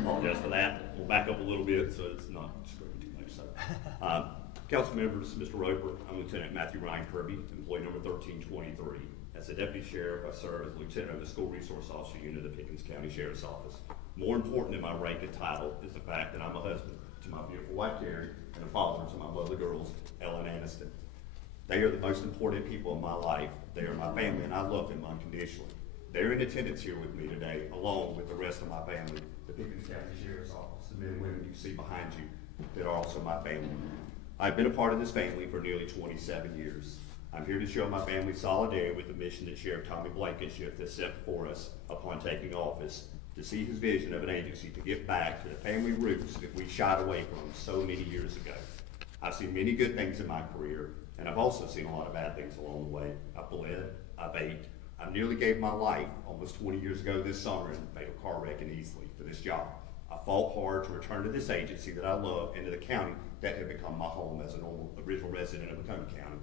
apologize for that. We'll back up a little bit so it's not screaming too much. So, council members, Mr. Roper, I'm Lieutenant Matthew Ryan Kirby, employee number 1323. As a deputy sheriff, I serve as lieutenant of the School Resource Officer Unit of the Pickens County Sheriff's Office. More important than my rank and title is the fact that I'm a husband to my beautiful wife Carrie and a father to my lovely girls, Ellen and Aniston. They are the most important people in my life. They are my family, and I love them unconditionally. They're in attendance here with me today, along with the rest of my family, the Pickens County Sheriff's Office, the men and women you see behind you that are also my family. I've been a part of this family for nearly 27 years. I'm here to show my family solidarity with the mission that Sheriff Tommy Blankenship has set before us upon taking office, to see his vision of an agency to get back to the family roots that we shied away from so many years ago. I've seen many good things in my career, and I've also seen a lot of bad things along the way. I've bled, I've ate, I nearly gave my life almost 20 years ago this summer in a fatal car wreck in Easley for this job. I fought hard to return to this agency that I love and to the county that had become my home as an original resident of Macomb County.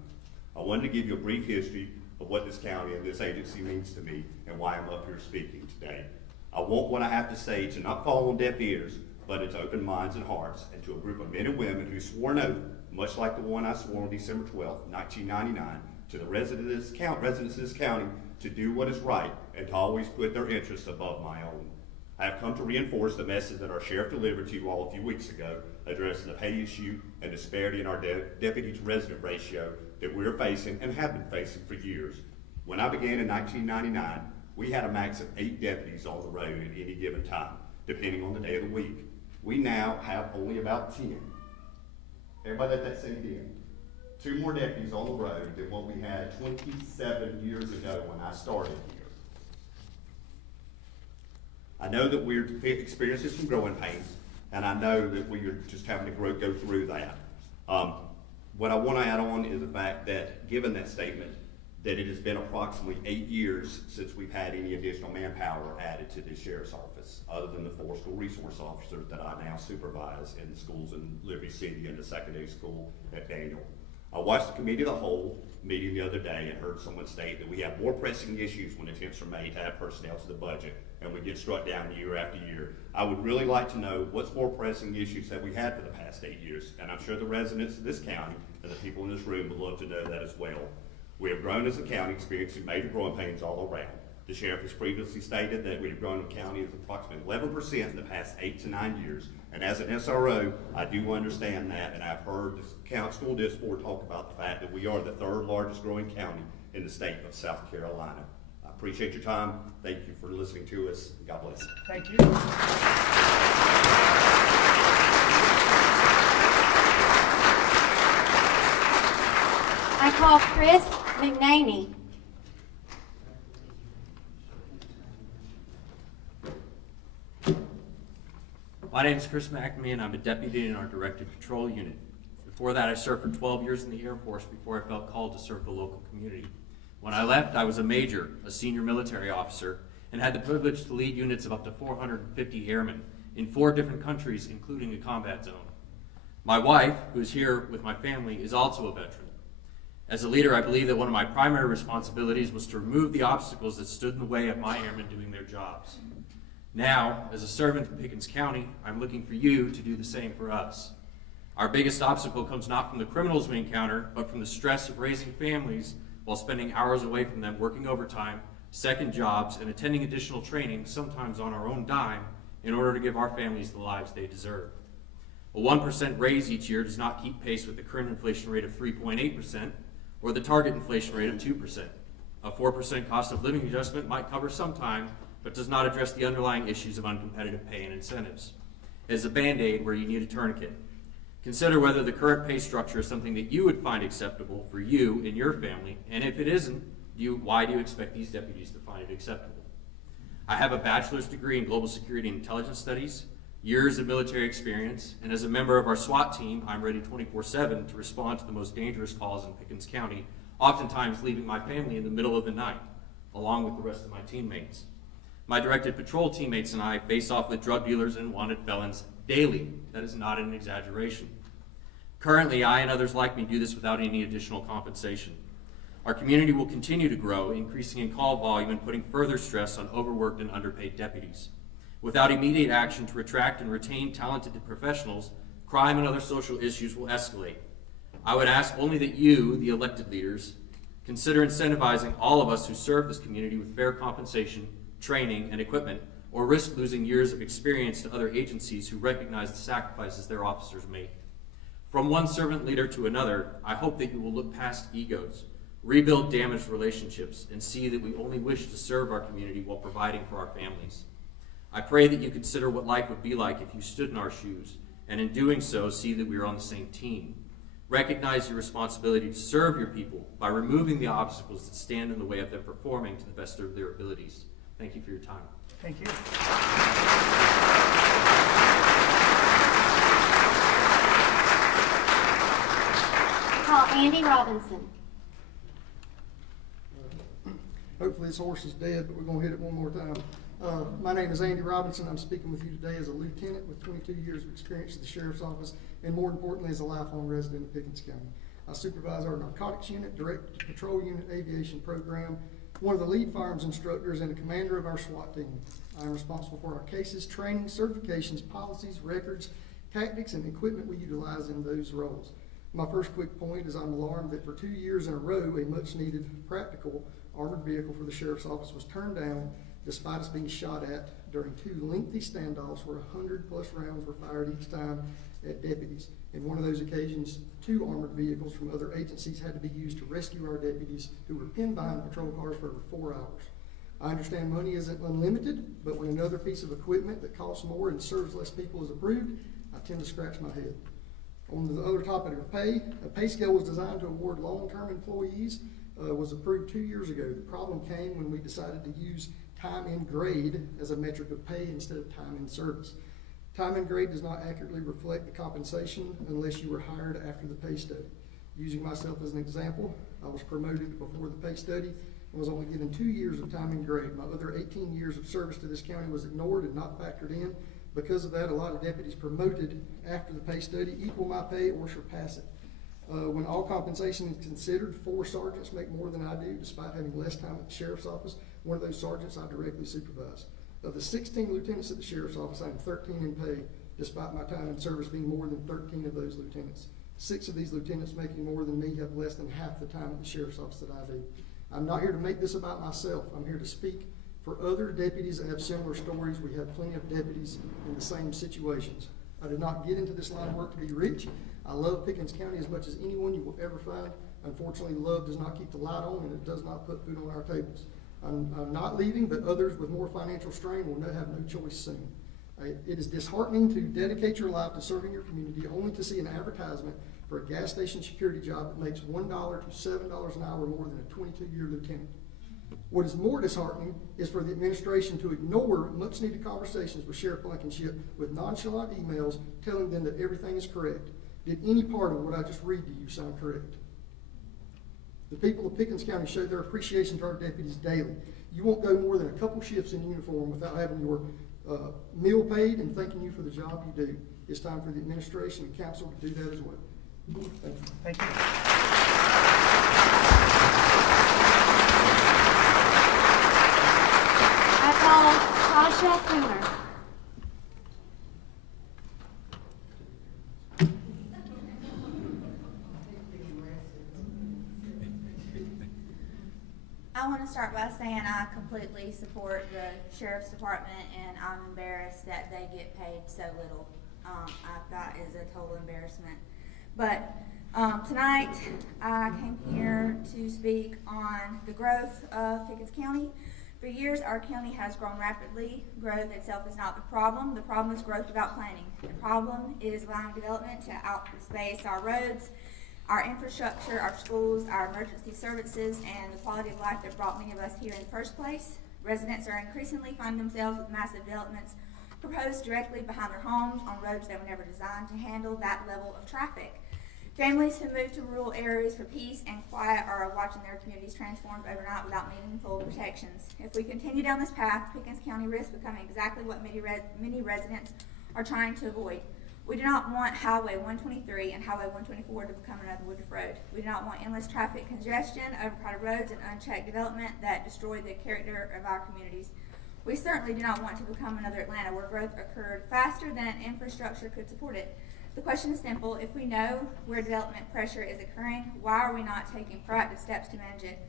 I wanted to give you a brief history of what this county and this agency means to me and why I'm up here speaking today. I want what I have to say to not fall on deaf ears, but it's open minds and hearts, and to a group of men and women who swore an oath, much like the one I swore on December 12, 1999, to the residents of this county to do what is right and to always put their interests above my own. I have come to reinforce the message that our sheriff delivered to you all a few weeks ago, addressing the pay issue and disparity in our deputy to resident ratio that we're facing and have been facing for years. When I began in 1999, we had a max of 8 deputies on the road at any given time, depending on the day of the week. We now have only about 10. Everybody let that sink in. 2 more deputies on the road than what we had 27 years ago when I started here. I know that we're experiencing some growing pains, and I know that we are just having to go through that. What I want to add on is the fact that, given that statement, that it has been approximately 8 years since we've had any additional manpower added to the sheriff's office, other than the 4 school resource officers that I now supervise in the schools in Liberty City and the secondary school at Daniel. I watched the committee of the whole meeting the other day and heard someone state that we have more pressing issues when attempts are made to add personnel to the budget, and we get struck down year after year. I would really like to know what's more pressing issues that we had for the past 8 years, and I'm sure the residents of this county and the people in this room would love to know that as well. We have grown as a county, experiencing major growing pains all around. The sheriff has previously stated that we have grown the county as approximately 11% in the past 8 to 9 years. And as an SRO, I do understand that, and I've heard the school district board talk about the fact that we are the 3rd largest growing county in the state of South Carolina. I appreciate your time. Thank you for listening to us. God bless. Thank you. I call Chris McNaney. My name is Chris McNamee, and I'm a deputy in our Directed Patrol Unit. Before that, I served for 12 years in the Air Force before I felt called to serve the local community. When I left, I was a major, a senior military officer, and had the privilege to lead units of up to 450 airmen in 4 different countries, including a combat zone. My wife, who is here with my family, is also a veteran. As a leader, I believe that one of my primary responsibilities was to remove the obstacles that stood in the way of my airmen doing their jobs. Now, as a servant in Pickens County, I'm looking for you to do the same for us. Our biggest obstacle comes not from the criminals we encounter, but from the stress of raising families while spending hours away from them working overtime, second jobs, and attending additional training, sometimes on our own dime, in order to give our families the lives they deserve. A 1% raise each year does not keep pace with the current inflation rate of 3.8% or the target inflation rate of 2%. A 4% cost of living adjustment might cover some time, but does not address the underlying issues of uncompetitive pay and incentives. It is a Band-Aid where you need a tourniquet. Consider whether the current pay structure is something that you would find acceptable for you and your family, and if it isn't, why do you expect these deputies to find it acceptable? I have a bachelor's degree in global security and intelligence studies, years of military experience, and as a member of our SWAT team, I'm ready 24/7 to respond to the most dangerous calls in Pickens County, oftentimes leaving my family in the middle of the night, along with the rest of my teammates. My Directed Patrol teammates and I face off with drug dealers and wanted felons daily. That is not an exaggeration. Currently, I and others like me do this without any additional compensation. Our community will continue to grow, increasing in call volume and putting further stress on overworked and underpaid deputies. Without immediate action to attract and retain talented professionals, crime and other social issues will escalate. I would ask only that you, the elected leaders, consider incentivizing all of us who serve this community with fair compensation, training, and equipment, or risk losing years of experience to other agencies who recognize the sacrifices their officers make. From one servant leader to another, I hope that you will look past egos, rebuild damaged relationships, and see that we only wish to serve our community while providing for our families. I pray that you consider what life would be like if you stood in our shoes, and in doing so, see that we are on the same team. Recognize your responsibility to serve your people by removing the obstacles that stand in the way of them performing to the best of their abilities. Thank you for your time. Thank you. Call Andy Robinson. Hopefully this horse is dead, but we're going to hit it one more time. My name is Andy Robinson. I'm speaking with you today as a lieutenant with 22 years of experience at the Sheriff's Office, and more importantly, as a lifelong resident of Pickens County. I supervise our narcotics unit, direct patrol unit, aviation program, one of the lead firearms instructors, and a commander of our SWAT team. I am responsible for our cases, training, certifications, policies, records, tactics, and equipment we utilize in those roles. My first quick point is I'm alarmed that for 2 years in a row, a much-needed practical armored vehicle for the Sheriff's Office was turned down despite us being shot at during 2 lengthy standoffs where 100+ rounds were fired each time at deputies. In one of those occasions, 2 armored vehicles from other agencies had to be used to rescue our deputies who were pinned behind patrol cars for over 4 hours. I understand money isn't unlimited, but when another piece of equipment that costs more and serves less people is approved, I tend to scratch my head. On the other topic of pay, a pay scale was designed to award long-term employees, was approved 2 years ago. The problem came when we decided to use time in grade as a metric of pay instead of time in service. Time in grade does not accurately reflect the compensation unless you were hired after the pay study. Using myself as an example, I was promoted before the pay study and was only given 2 years of time in grade. My other 18 years of service to this county was ignored and not factored in. Because of that, a lot of deputies promoted after the pay study equal my pay or surpass it. When all compensation is considered, 4 sergeants make more than I do despite having less time at the sheriff's office. One of those sergeants I directly supervise. Of the 16 lieutenants at the sheriff's office, I am 13 in pay despite my time in service being more than 13 of those lieutenants. 6 of these lieutenants making more than me have less than half the time at the sheriff's office that I do. I'm not here to make this about myself. I'm here to speak for other deputies that have similar stories. We have plenty of deputies in the same situations. I did not get into this line of work to be rich. I love Pickens County as much as anyone you will ever find. Unfortunately, love does not keep the light on and it does not put food on our tables. I'm not leaving, but others with more financial strain will have no choice soon. It is disheartening to dedicate your life to serving your community only to see an advertisement for a gas station security job that makes $1 to $7 an hour more than a 22-year lieutenant. What is more disheartening is for the administration to ignore much needed conversations with Sheriff Blankenship with nonchalant emails telling them that everything is correct. Did any part of what I just read to you sound correct? The people of Pickens County show their appreciation to our deputies daily. You won't go more than a couple shifts in uniform without having your meal paid and thanking you for the job you do. It's time for the administration and council to do that as well. Thank you. Thank you. I call Tasha Cooner. I want to start by saying I completely support the Sheriff's Department, and I'm embarrassed that they get paid so little. That is a total embarrassment. But tonight I came here to speak on the growth of Pickens County. For years, our county has grown rapidly. Growth itself is not the problem. The problem is growth without planning. The problem is allowing development to outspace our roads, our infrastructure, our schools, our emergency services, and the quality of life that brought many of us here in the first place. Residents are increasingly finding themselves with massive developments proposed directly behind their homes on roads that were never designed to handle that level of traffic. Families who move to rural areas for peace and quiet are watching their communities transformed overnight without meaningful protections. If we continue down this path, Pickens County risks becoming exactly what many residents are trying to avoid. We do not want Highway 123 and Highway 124 to become another Woodruff Road. We do not want endless traffic congestion, overcrowded roads, and unchecked development that destroy the character of our communities. We certainly do not want to become another Atlanta where growth occurred faster than infrastructure could support it. The question is simple. If we know where development pressure is occurring, why are we not taking proactive steps to manage it?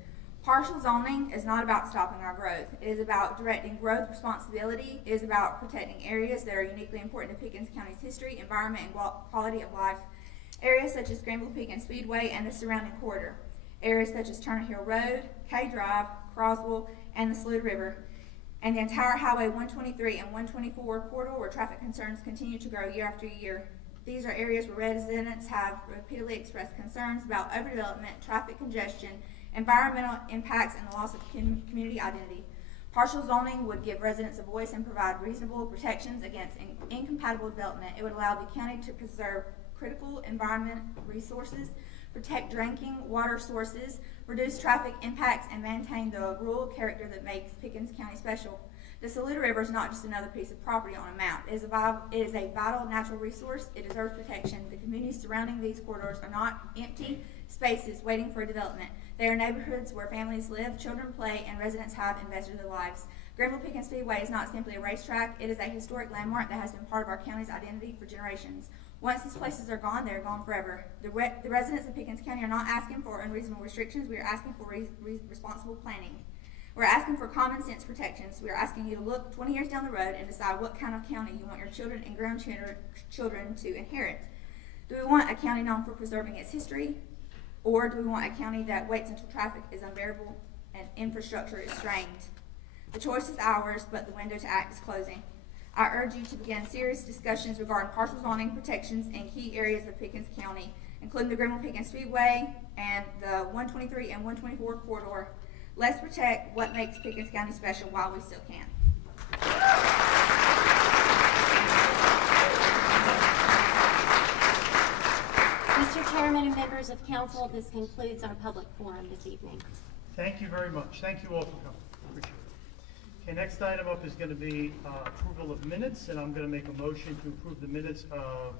Partial zoning is not about stopping our growth. It is about directing growth responsibility. It is about protecting areas that are uniquely important to Pickens County's history, environment, and quality of life. Areas such as Granville-Pickens Speedway and the surrounding corridor. Areas such as Turner Hill Road, K Drive, Croswell, and the Saluda River. And the entire Highway 123 and 124 corridor where traffic concerns continue to grow year after year. These are areas where residents have repeatedly expressed concerns about overdevelopment, traffic congestion, environmental impacts, and the loss of community identity. Partial zoning would give residents a voice and provide reasonable protections against incompatible development. It would allow the county to preserve critical environment resources, protect drinking water sources, reduce traffic impacts, and maintain the rural character that makes Pickens County special. The Saluda River is not just another piece of property on a map. It is a vital natural resource. It deserves protection. The communities surrounding these corridors are not empty spaces waiting for development. They are neighborhoods where families live, children play, and residents have invested their lives. Granville-Pickens Speedway is not simply a racetrack. It is a historic landmark that has been part of our county's identity for generations. Once these places are gone, they are gone forever. The residents of Pickens County are not asking for unreasonable restrictions. We are asking for responsible planning. We're asking for common sense protections. We are asking you to look 20 years down the road and decide what kind of county you want your children and grandchildren to inherit. Do we want a county known for preserving its history, or do we want a county that waits until traffic is unbearable and infrastructure is strained? The choice is ours, but the window to act is closing. I urge you to begin serious discussions regarding partial zoning protections in key areas of Pickens County, including the Greenville-Pickens Speedway and the 123 and 124 corridor. Let's protect what makes Pickens County special while we still can. Mr. Chairman and members of council, this concludes our public forum this evening. Thank you very much. Thank you all for coming. Appreciate it. Okay, next item up is going to be approval of minutes, and I'm going to make a motion to approve the minutes of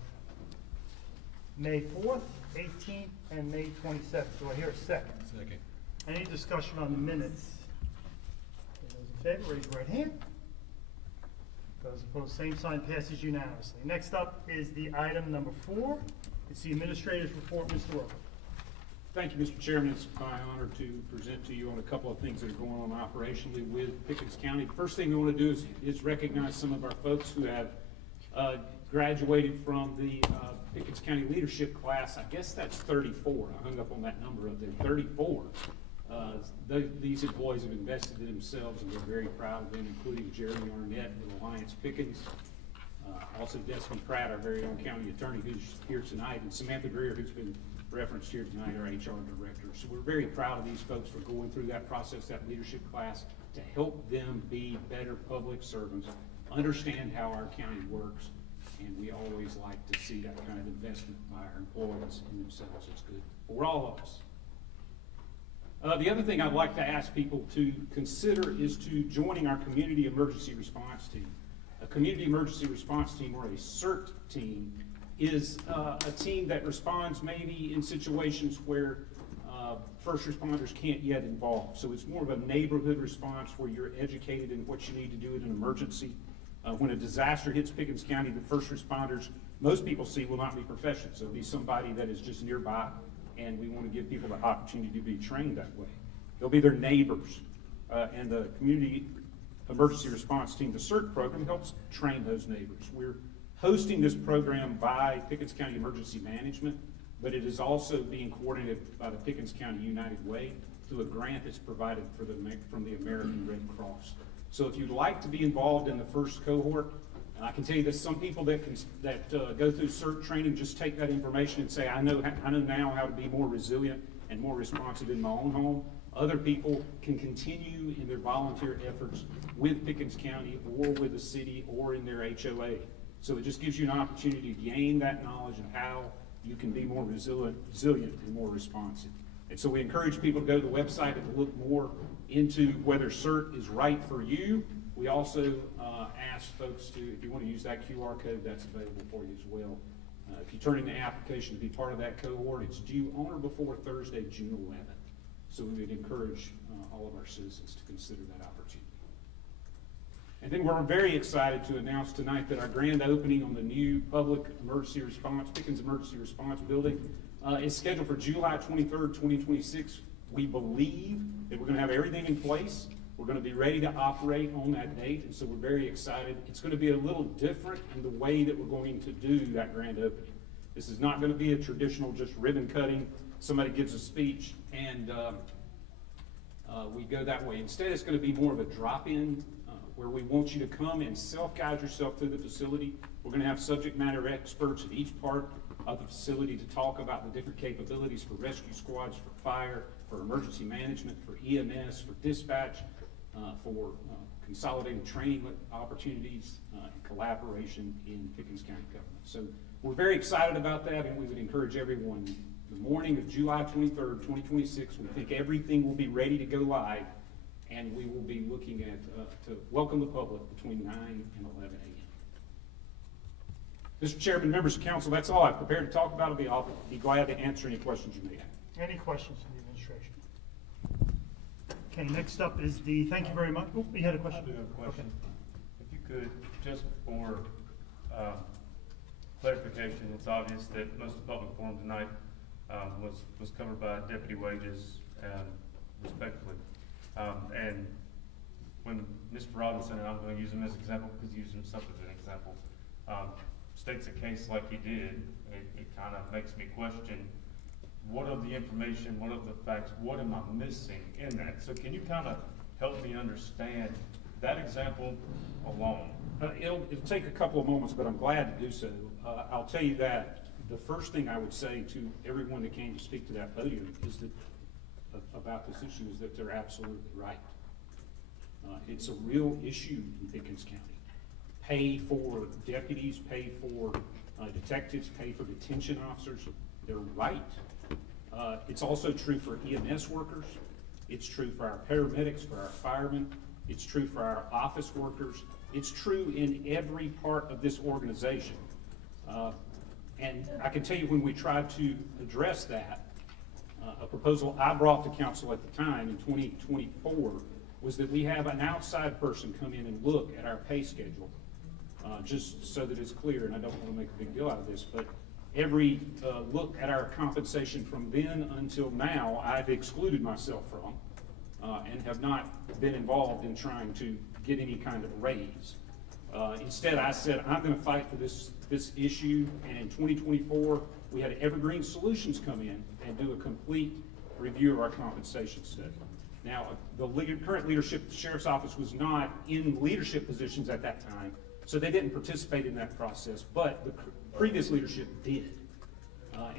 May 4th, 18th, and May 27th. Do I hear a second? Second. Any discussion on the minutes? Okay, those in favor, raise your right hand. Those opposed, same sign, passes unanimously. Next up is the item number 4. It's the administrator's report. Mr. Roper. Thank you, Mr. Chairman. It's my honor to present to you on a couple of things that are going on operationally with Pickens County. The first thing we want to do is recognize some of our folks who have graduated from the Pickens County leadership class. I guess that's 34. I hung up on that number up there, 34. These employees have invested in themselves, and we're very proud of them, including Jeremy Arnett with Alliance Pickens. Also Desmond Pratt, our very own county attorney, who's here tonight, and Samantha Greer, who's been referenced here tonight, our HR director. So we're very proud of these folks for going through that process, that leadership class, to help them be better public servants, understand how our county works, and we always like to see that kind of investment by our employees in themselves. It's good for all of us. The other thing I'd like to ask people to consider is to joining our community emergency response team. A community emergency response team, or a CERT team, is a team that responds maybe in situations where first responders can't yet involve. So it's more of a neighborhood response where you're educated in what you need to do in an emergency. When a disaster hits Pickens County, the first responders most people see will not be professionals. It'll be somebody that is just nearby, and we want to give people the opportunity to be trained that way. They'll be their neighbors, and the community emergency response team, the CERT program, helps train those neighbors. We're hosting this program by Pickens County Emergency Management, but it is also being coordinated by the Pickens County United Way through a grant that's provided from the American Red Cross. So if you'd like to be involved in the first cohort, and I can tell you that some people that go through CERT training just take that information and say, I know now how to be more resilient and more responsive in my own home. Other people can continue in their volunteer efforts with Pickens County or with the city or in their HOA. So it just gives you an opportunity to gain that knowledge of how you can be more resilient and more responsive. And so we encourage people to go to the website and look more into whether CERT is right for you. We also ask folks to, if you want to use that QR code, that's available for you as well. If you turn in the application to be part of that cohort, it's due on or before Thursday, June 11th. So we would encourage all of our citizens to consider that opportunity. And then we're very excited to announce tonight that our grand opening on the new public emergency response, Pickens Emergency Response Building, is scheduled for July 23rd, 2026. We believe that we're going to have everything in place. We're going to be ready to operate on that date, and so we're very excited. It's going to be a little different in the way that we're going to do that grand opening. This is not going to be a traditional just ribbon cutting. Somebody gives a speech and we go that way. Instead, it's going to be more of a drop-in where we want you to come and self-guide yourself through the facility. We're going to have subject matter experts at each part of the facility to talk about the different capabilities for rescue squads, for fire, for emergency management, for EMS, for dispatch, for consolidated training opportunities, and collaboration in Pickens County government. So we're very excited about that, and we would encourage everyone. The morning of July 23rd, 2026, we think everything will be ready to go live, and we will be looking at to welcome the public between 9 and 11 a.m. Mr. Chairman, members of council, that's all I've prepared to talk about. I'll be glad to answer any questions you may have. Any questions from the administration? Okay, next up is thank you very much. Oh, you had a question? I do have a question. Okay. If you could, just for clarification, it's obvious that most of the public forum tonight was covered by deputy wages, respectively. And when Mr. Robinson, and I'm going to use him as an example because he used himself as an example, states a case like he did, it kind of makes me question what of the information, what of the facts, what am I missing in that? So can you kind of help me understand that example alone? It'll take a couple of moments, but I'm glad to do so. I'll tell you that the first thing I would say to everyone that came to speak to that podium is that about this issue is that they're absolutely right. It's a real issue in Pickens County. Pay for deputies, pay for detectives, pay for detention officers. They're right. It's also true for EMS workers. It's true for our paramedics, for our firemen. It's true for our office workers. It's true in every part of this organization. And I can tell you when we tried to address that, a proposal I brought to council at the time in 2024 was that we have an outside person come in and look at our pay schedule, just so that it's clear, and I don't want to make a big deal out of this, but every look at our compensation from then until now, I've excluded myself from, and have not been involved in trying to get any kind of raise. Instead, I said, I'm going to fight for this issue, and in 2024, we had Evergreen Solutions come in and do a complete review of our compensation study. Now, the current leadership of the Sheriff's Office was not in leadership positions at that time, so they didn't participate in that process, but the previous leadership did.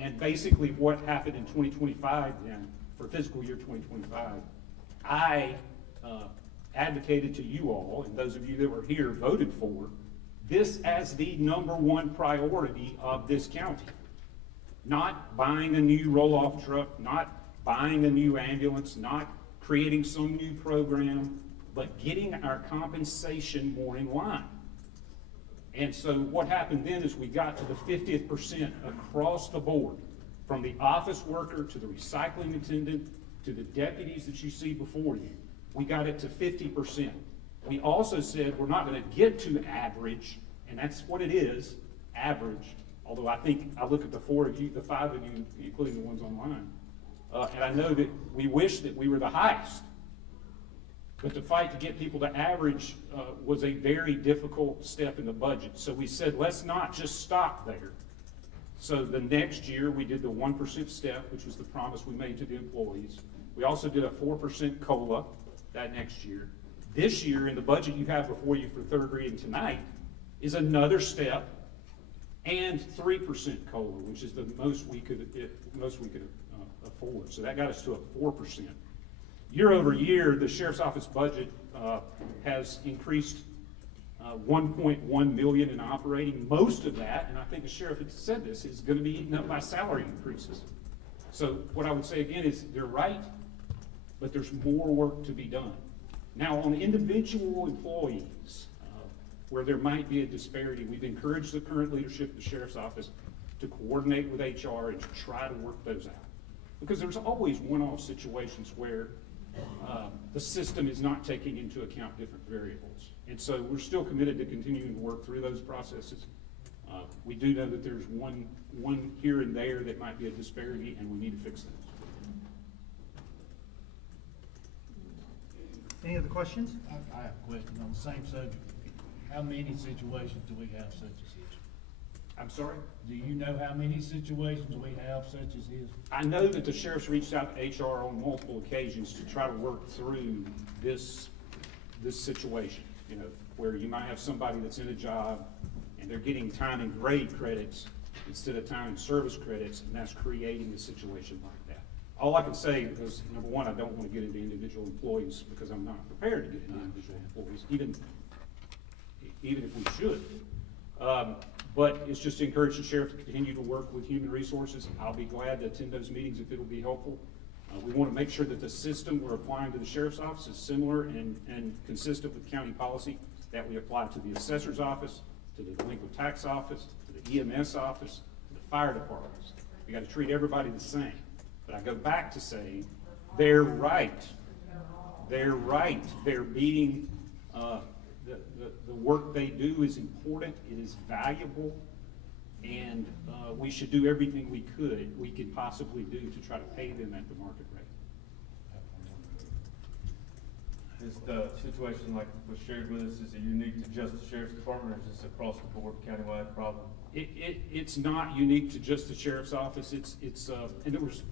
And basically what happened in 2025 then, for fiscal year 2025, I advocated to you all, and those of you that were here voted for, this as the #1 priority of this county. Not buying a new roll-off truck, not buying a new ambulance, not creating some new program, but getting our compensation more in line. And so what happened then is we got to the 50th percent across the board, from the office worker to the recycling attendant to the deputies that you see before you. We got it to 50%. We also said we're not going to get to average, and that's what it is, average. Although I think I look at the 4 of you, the 5 of you, including the ones online, and I know that we wish that we were the highest. But the fight to get people to average was a very difficult step in the budget. So we said, let's not just stop there. So the next year, we did the 1% step, which was the promise we made to the employees. We also did a 4% COLA that next year. This year, in the budget you have before you for third reading tonight, is another step and 3% COLA, which is the most we could afford. So that got us to a 4%. Year over year, the Sheriff's Office budget has increased $1.1 million in operating. Most of that, and I think the sheriff had said this, is going to be eaten up by salary increases. So what I would say again is they're right, but there's more work to be done. Now, on individual employees, where there might be a disparity, we've encouraged the current leadership of the Sheriff's Office to coordinate with HR and to try to work those out. Because there's always one-off situations where the system is not taking into account different variables. And so we're still committed to continuing to work through those processes. We do know that there's one here and there that might be a disparity, and we need to fix those. Any other questions? I have a question on the same subject. How many situations do we have such as his? I'm sorry? Do you know how many situations we have such as his? I know that the sheriff's reached out to HR on multiple occasions to try to work through this situation, you know, where you might have somebody that's in a job and they're getting time and grade credits instead of time and service credits, and that's creating a situation like that. All I can say is, number one, I don't want to get into individual employees because I'm not prepared to get into individual employees, even if we should. But it's just to encourage the sheriff to continue to work with human resources. I'll be glad to attend those meetings if it'll be helpful. We want to make sure that the system we're applying to the sheriff's office is similar and consistent with county policy that we apply to the assessor's office, to the delinquent tax office, to the EMS office, to the fire departments. We got to treat everybody the same. But I go back to saying they're right. They're right. They're being the work they do is important, it is valuable, and we should do everything we could possibly do to try to pay them at the market rate. Is the situation like was shared with us, is it unique to just the sheriff's department, or is this across the board countywide problem? It's not unique to just the sheriff's office. And there was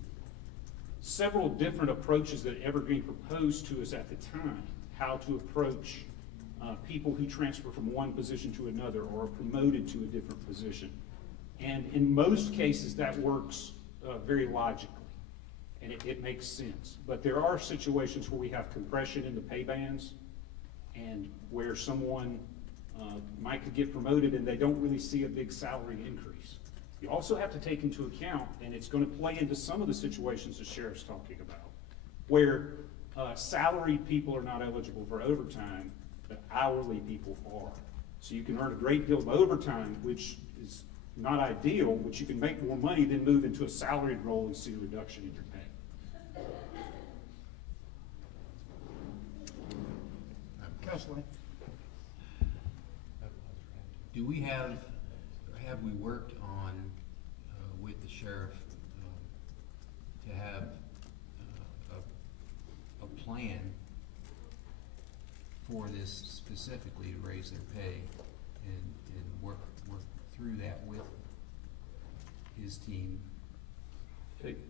several different approaches that Evergreen proposed to us at the time, how to approach people who transfer from one position to another or are promoted to a different position. And in most cases, that works very logically, and it makes sense. But there are situations where we have compression in the pay bands, and where someone might get promoted and they don't really see a big salary increase. You also have to take into account, and it's going to play into some of the situations the sheriff's talking about, where salaried people are not eligible for overtime, but hourly people are. So you can earn a great deal of overtime, which is not ideal, but you can make more money than move into a salaried role and see a reduction in your pay. Councilman. Do we have we worked on with the sheriff to have a plan for this specifically to raise their pay and work through that with his team?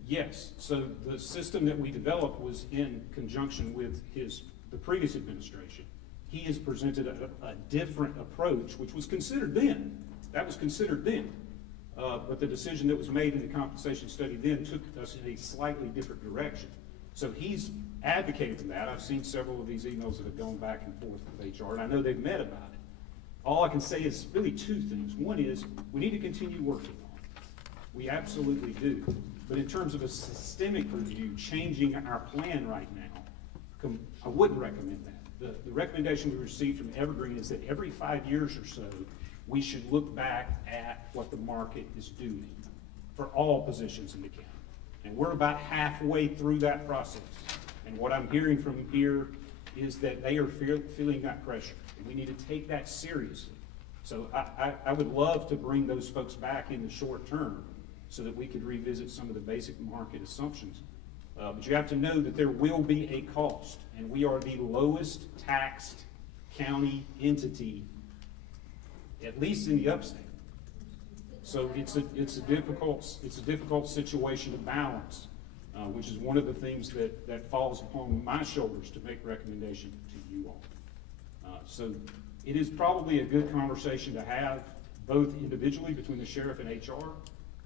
Yes. So the system that we developed was in conjunction with the previous administration. He has presented a different approach, which was considered then. That was considered then. But the decision that was made in the compensation study then took us in a slightly different direction. So he's advocated for that. I've seen several of these emails that have gone back and forth with HR, and I know they've met about it. All I can say is really two things. One is we need to continue working on it. We absolutely do. But in terms of a systemic review, changing our plan right now, I wouldn't recommend that. The recommendation we received from Evergreen is that every 5 years or so, we should look back at what the market is doing for all positions in the county. And we're about halfway through that process. And what I'm hearing from here is that they are feeling that pressure, and we need to take that seriously. So I would love to bring those folks back in the short term so that we could revisit some of the basic market assumptions. But you have to know that there will be a cost, and we are the lowest taxed county entity, at least in the upstate. So it's a difficult situation to balance, which is one of the things that falls upon my shoulders to make recommendation to you all. So it is probably a good conversation to have, both individually between the sheriff and HR,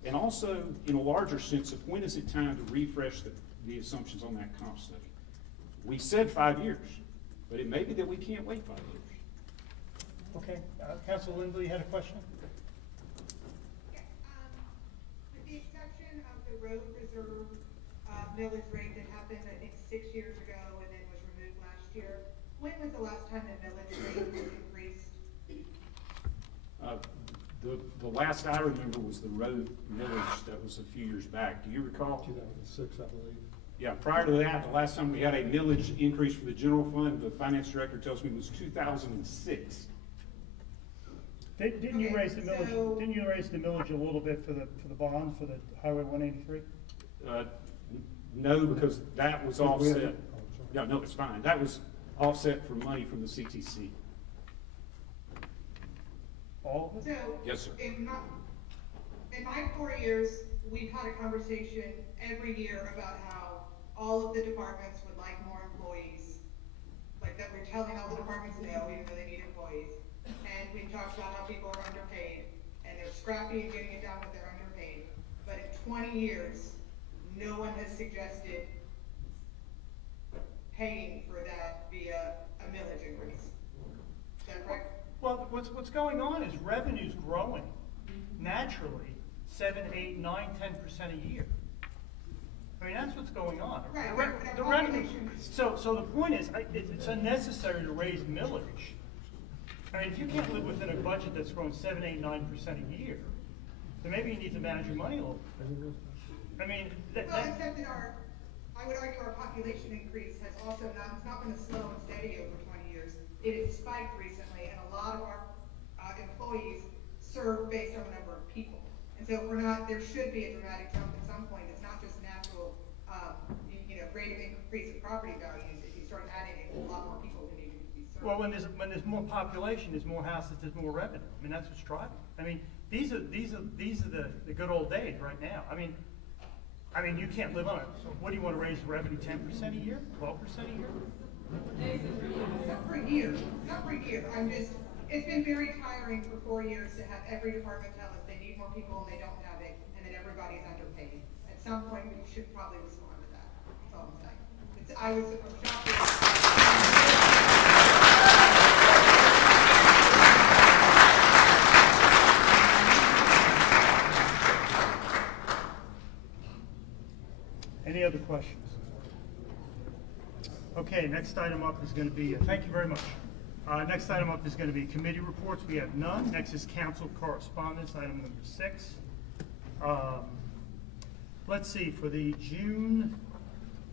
and also in a larger sense of when is it time to refresh the assumptions on that comp study. We said 5 years, but it may be that we can't wait 5 years. Okay, Council Lindley, you had a question? Yes, with the exception of the road reserve millage rate that happened, I think, 6 years ago and then was removed last year, when was the last time the millage rate was increased? The last I remember was the road millage that was a few years back. Do you recall? 2006, I believe. Yeah, prior to that, the last time we had a millage increase for the general fund, the finance director tells me, was 2006. Didn't you raise the millage? Didn't you raise the millage a little bit for the bond for the Highway 183? No, because that was offset. Yeah, no, it's fine. That was offset for money from the CTC. All of it? So, yes, sir. In my 4 years, we've had a conversation every year about how all of the departments would like more employees. Like that we're telling all the departments no, even though they need employees. And we talked about how people are underpaid, and they're scrappy and getting it done, but they're underpaid. But in 20 years, no one has suggested paying for that via a millage increase. Is that correct? Well, what's going on is revenue's growing naturally 7, 8, 9, 10% a year. I mean, that's what's going on. Right, The revenue. So the point is, it's unnecessary to raise millage. I mean, if you can't live within a budget that's growing 7, 8, 9% a year, then maybe you need to manage your money a little bit. I mean, well, except that I would argue our population increase has also it's not been slow and steady over 20 years. It has spiked recently, and a lot of our employees serve based on the number of people. And so there should be a dramatic jump at some point. It's not just natural, rate of increase in property values. If you start adding a lot more people who need to be served. well, when there's more population, there's more houses, there's more revenue. I mean, that's what's driving. I mean, these are the good old days right now. I mean, you can't live on it. So what do you want to raise the revenue 10% a year, 12% a year? Not for a year, not for a year. It's been very tiring for 4 years to have every department tell us they need more people and they don't have it, and that everybody's underpaid. At some point, we should probably respond to that. That's all I'm saying. I was Any other questions? Okay, next item up is going to be, thank you very much. Next item up is going to be committee reports. We have none. Next is council correspondence, item number 6. Let's see, for the June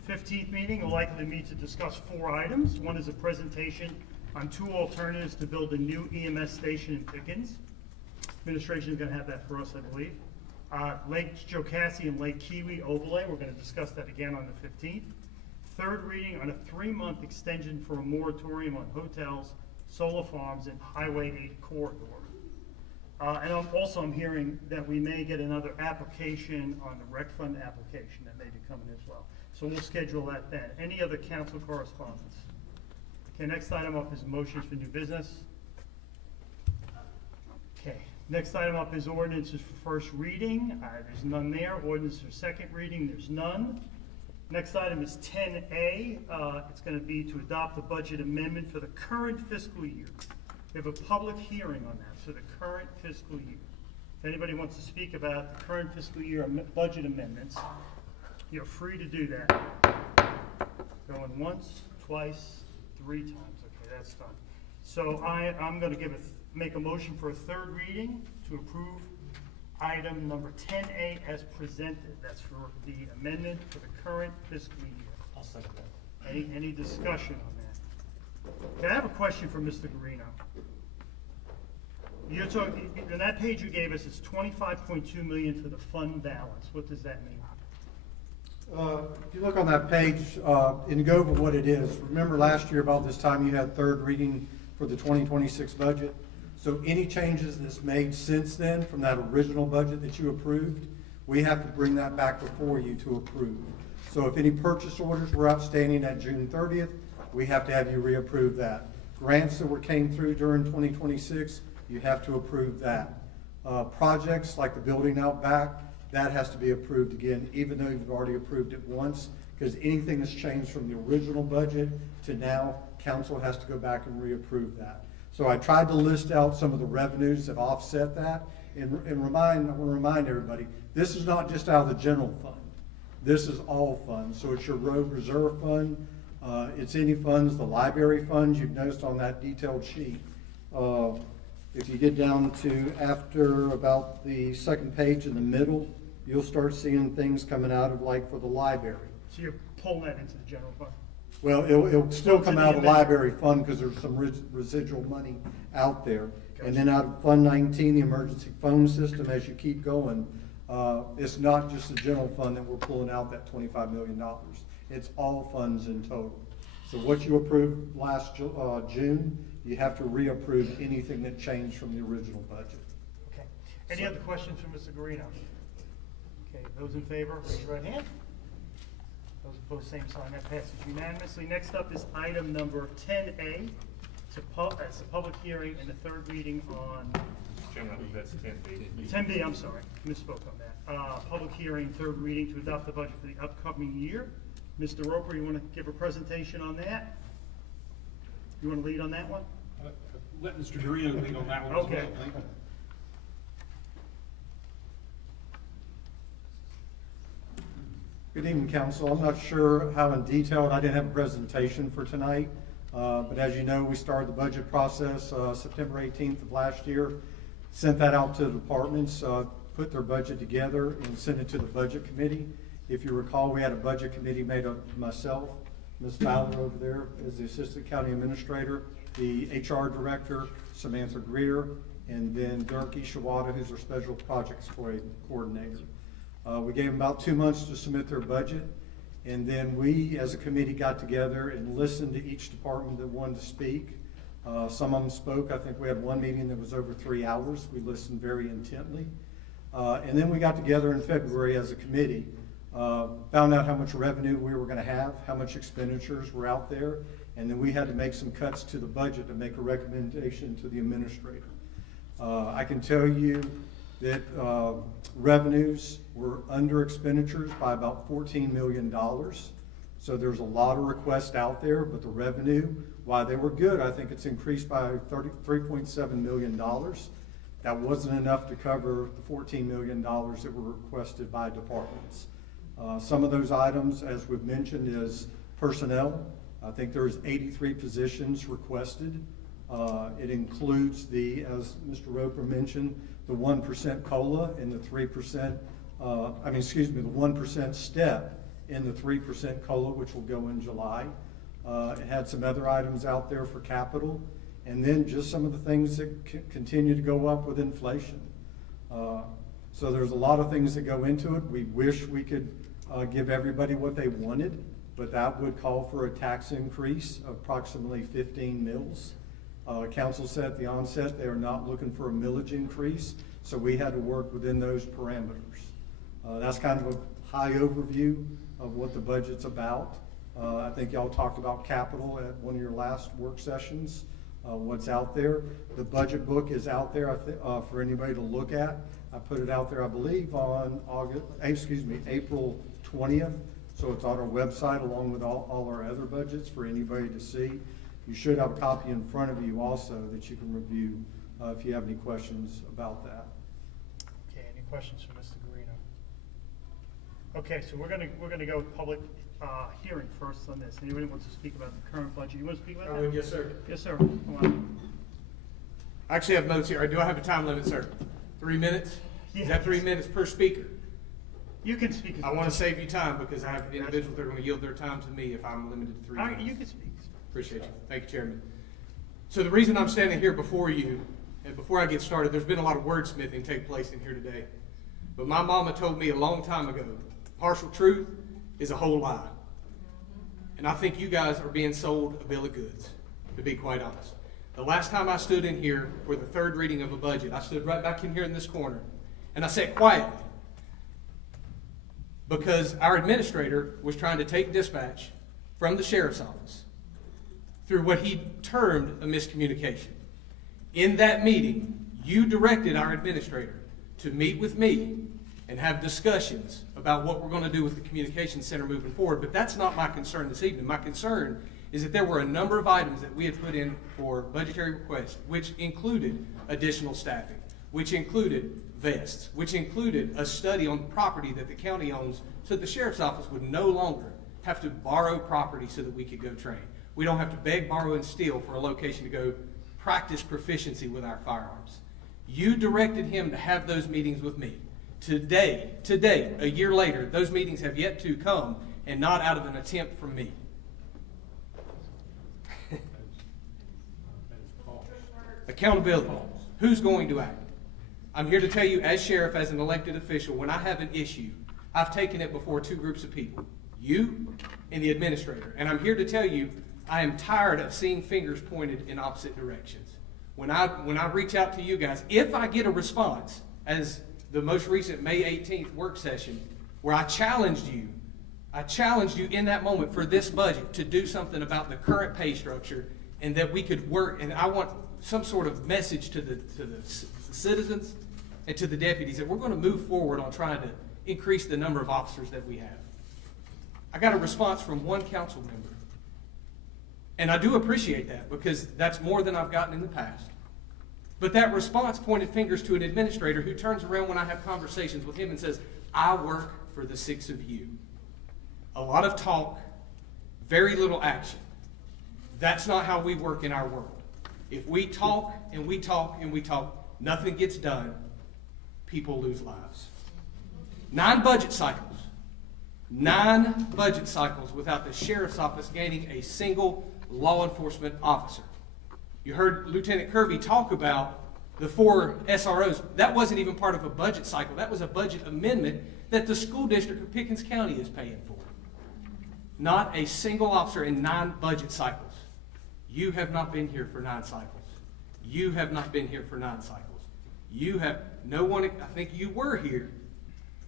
15th meeting, we'll likely meet to discuss 4 items. One is a presentation on 2 alternatives to build a new EMS station in Pickens. Administration is going to have that for us, I believe. Lake Jocassee and Lake Kiwi overlay, we're going to discuss that again on the 15th. Third reading on a 3-month extension for a moratorium on hotels, solar farms, and Highway 8 corridor. And I'm hearing that we may get another application on the rec fund application that may be coming as well. So we'll schedule that then. Any other council correspondence? Okay, next item up is motions for new business. Okay, next item up is ordinances for first reading. There's none there. Ordinance for second reading, there's none. Next item is 10A. It's going to be to adopt the budget amendment for the current fiscal year. We have a public hearing on that for the current fiscal year. If anybody wants to speak about the current fiscal year budget amendments, you're free to do that. Going once, twice, 3 times. Okay, that's done. So I'm going to make a motion for a third reading to approve item number 10A as presented. That's for the amendment for the current fiscal year. I'll second that. Any discussion on that? Okay, I have a question for Mr. Garino. You're talking, on that page you gave us, it's $25.2 million for the fund balance. What does that mean? If you look on that page and go over what it is, remember last year about this time you had third reading for the 2026 budget. So any changes that's made since then from that original budget that you approved, we have to bring that back before you to approve. So if any purchase orders were outstanding at June 30th, we have to have you reapprove that. Grants that came through during 2026, you have to approve that. Projects like the building out back, that has to be approved again, even though you've already approved it once, because anything that's changed from the original budget to now, council has to go back and reapprove that. So I tried to list out some of the revenues that offset that, and I want to remind everybody, this is not just out of the general fund. This is all funds. So it's your road reserve fund, it's any funds, the library funds you've noticed on that detailed sheet. If you get down to after about the second page in the middle, you'll start seeing things coming out of like for the library. So you're pulling that into the general fund? Well, it'll still come out of the library fund because there's some residual money out there. And then out of Fund 19, the emergency phone system, as you keep going, it's not just the general fund that we're pulling out that $25 million. It's all funds in total. So what you approved last June, you have to reapprove anything that changed from the original budget. Okay. Any other questions for Mr. Garino? Okay, those in favor, raise your right hand. Those opposed, same sign. That passes unanimously. Next up is item number 10A. It's a public hearing and a third reading on... Chairman, I believe that's 10B. 10B, I'm sorry. Misspoke on that. Public hearing, third reading to adopt the budget for the upcoming year. Mr. Roper, you want to give a presentation on that? You want to lead on that one? Let Mr. Garino lead on that one Okay. as well. Good evening, council. I'm not sure how in detail, I didn't have a presentation for tonight, but as you know, we started the budget process September 18th of last year, sent that out to the departments, put their budget together and sent it to the budget committee. If you recall, we had a budget committee made up of myself, Ms. Fowler over there as the assistant county administrator, the HR director, Samantha Greer, and then Dirk Ishawada, who's our special projects coordinator. We gave them about 2 months to submit their budget, and then we, as a committee, got together and listened to each department that wanted to speak. Some of them spoke. I think we had one meeting that was over 3 hours. We listened very intently. And then we got together in February as a committee, found out how much revenue we were going to have, how much expenditures were out there, and then we had to make some cuts to the budget to make a recommendation to the administrator. I can tell you that revenues were under expenditures by about $14 million. So there's a lot of requests out there, but the revenue, while they were good, I think it's increased by $3.7 million. That wasn't enough to cover the $14 million that were requested by departments. Some of those items, as we've mentioned, is personnel. I think there's 83 positions requested. It includes the, as Mr. Roper mentioned, the 1% COLA and the 3%, the 1% step in the 3% COLA, which will go in July. It had some other items out there for capital, and then just some of the things that continue to go up with inflation. So there's a lot of things that go into it. We wish we could give everybody what they wanted, but that would call for a tax increase of approximately 15 mills. Council said at the onset they are not looking for a millage increase, so we had to work within those parameters. That's kind of a high overview of what the budget's about. I think y'all talked about capital at one of your last work sessions, what's out there. The budget book is out there for anybody to look at. I put it out there, I believe, on April 20th. So it's on our website along with all our other budgets for anybody to see. You should have a copy in front of you also that you can review if you have any questions about that. Okay, any questions for Mr. Guarino? Okay, so we're gonna go with public hearing first on this. Anybody wants to speak about the current budget? You want to speak about that? Yes, sir. Yes, sir. Come on. I actually have notes here. Do I have a time limit, sir? 3 minutes? Yes. Is that 3 minutes per speaker? You can speak. I want to save you time because I have individuals that are going to yield their time to me if I'm limited to 3 minutes. You can speak. Appreciate you. Thank you, Chairman. So the reason I'm standing here before you, and before I get started, there's been a lot of wordsmithing take place in here today. But my mama told me a long time ago, partial truth is a whole lie. And I think you guys are being sold a bill of goods, to be quite honest. The last time I stood in here for the third reading of a budget, I stood right back in here in this corner, and I sat quietly because our administrator was trying to take dispatch from the sheriff's office through what he termed a miscommunication. In that meeting, you directed our administrator to meet with me and have discussions about what we're going to do with the communication center moving forward. But that's not my concern this evening. My concern is that there were a number of items that we had put in for budgetary requests, which included additional staffing, which included vests, which included a study on the property that the county owns so the sheriff's office would no longer have to borrow property so that we could go train. We don't have to beg, borrow, and steal for a location to go practice proficiency with our firearms. You directed him to have those meetings with me. Today, a year later, those meetings have yet to come, and not out of an attempt from me. Accountability. Who's going to act? I'm here to tell you, as sheriff, as an elected official, when I have an issue, I've taken it before two groups of people, you and the administrator. And I'm here to tell you, I am tired of seeing fingers pointed in opposite directions. When I reach out to you guys, if I get a response, as the most recent May 18th work session, where I challenged you in that moment for this budget to do something about the current pay structure and that we could work, and I want some sort of message to the citizens and to the deputies that we're going to move forward on trying to increase the number of officers that we have. I got a response from one council member. And I do appreciate that because that's more than I've gotten in the past. But that response pointed fingers to an administrator who turns around when I have conversations with him and says, I work for the 6 of you. A lot of talk, very little action. That's not how we work in our world. If we talk and we talk and we talk, nothing gets done, people lose lives. 9 budget cycles. 9 budget cycles without the sheriff's office gaining a single law enforcement officer. You heard Lieutenant Kirby talk about the 4 SROs. That wasn't even part of a budget cycle. That was a budget amendment that the school district of Pickens County is paying for. Not a single officer in 9 budget cycles. You have not been here for 9 cycles. You have not been here for 9 cycles. You have, no one, I think you were here,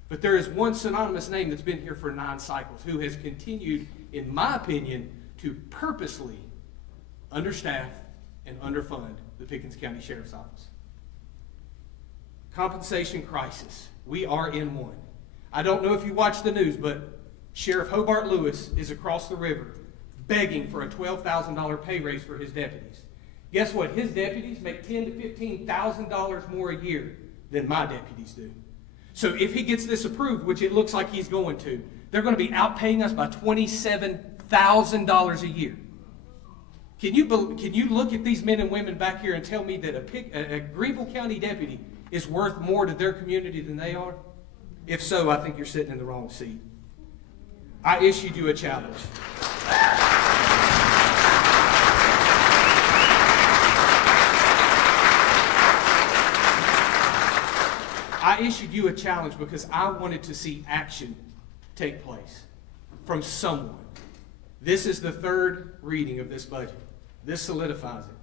but there is one synonymous name that's been here for 9 cycles who has continued, in my opinion, to purposely understaff, and underfund the Pickens County Sheriff's Office. Compensation crisis. We are in one. I don't know if you watch the news, but Sheriff Hobart Lewis is across the river begging for a $12,000 pay raise for his deputies. Guess what? His deputies make $10,000 to $15,000 more a year than my deputies do. So if he gets this approved, which it looks like he's going to, they're going to be outpaying us by $27,000 a year. Can you look at these men and women back here and tell me that a Greenville County deputy is worth more to their community than they are? If so, I think you're sitting in the wrong seat. I issued you a challenge. I issued you a challenge because I wanted to see action take place from someone. This is the third reading of this budget. This solidifies it.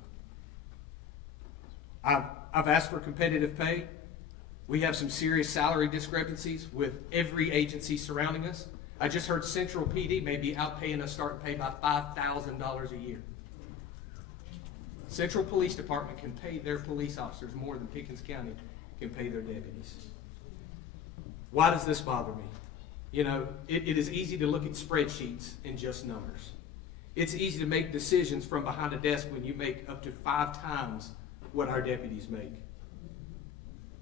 I've asked for competitive pay. We have some serious salary discrepancies with every agency surrounding us. I just heard Central PD may be outpaying us starting pay by $5,000 a year. Central Police Department can pay their police officers more than Pickens County can pay their deputies. Why does this bother me? You know, it is easy to look at spreadsheets and just numbers. It's easy to make decisions from behind a desk when you make up to 5 times what our deputies make.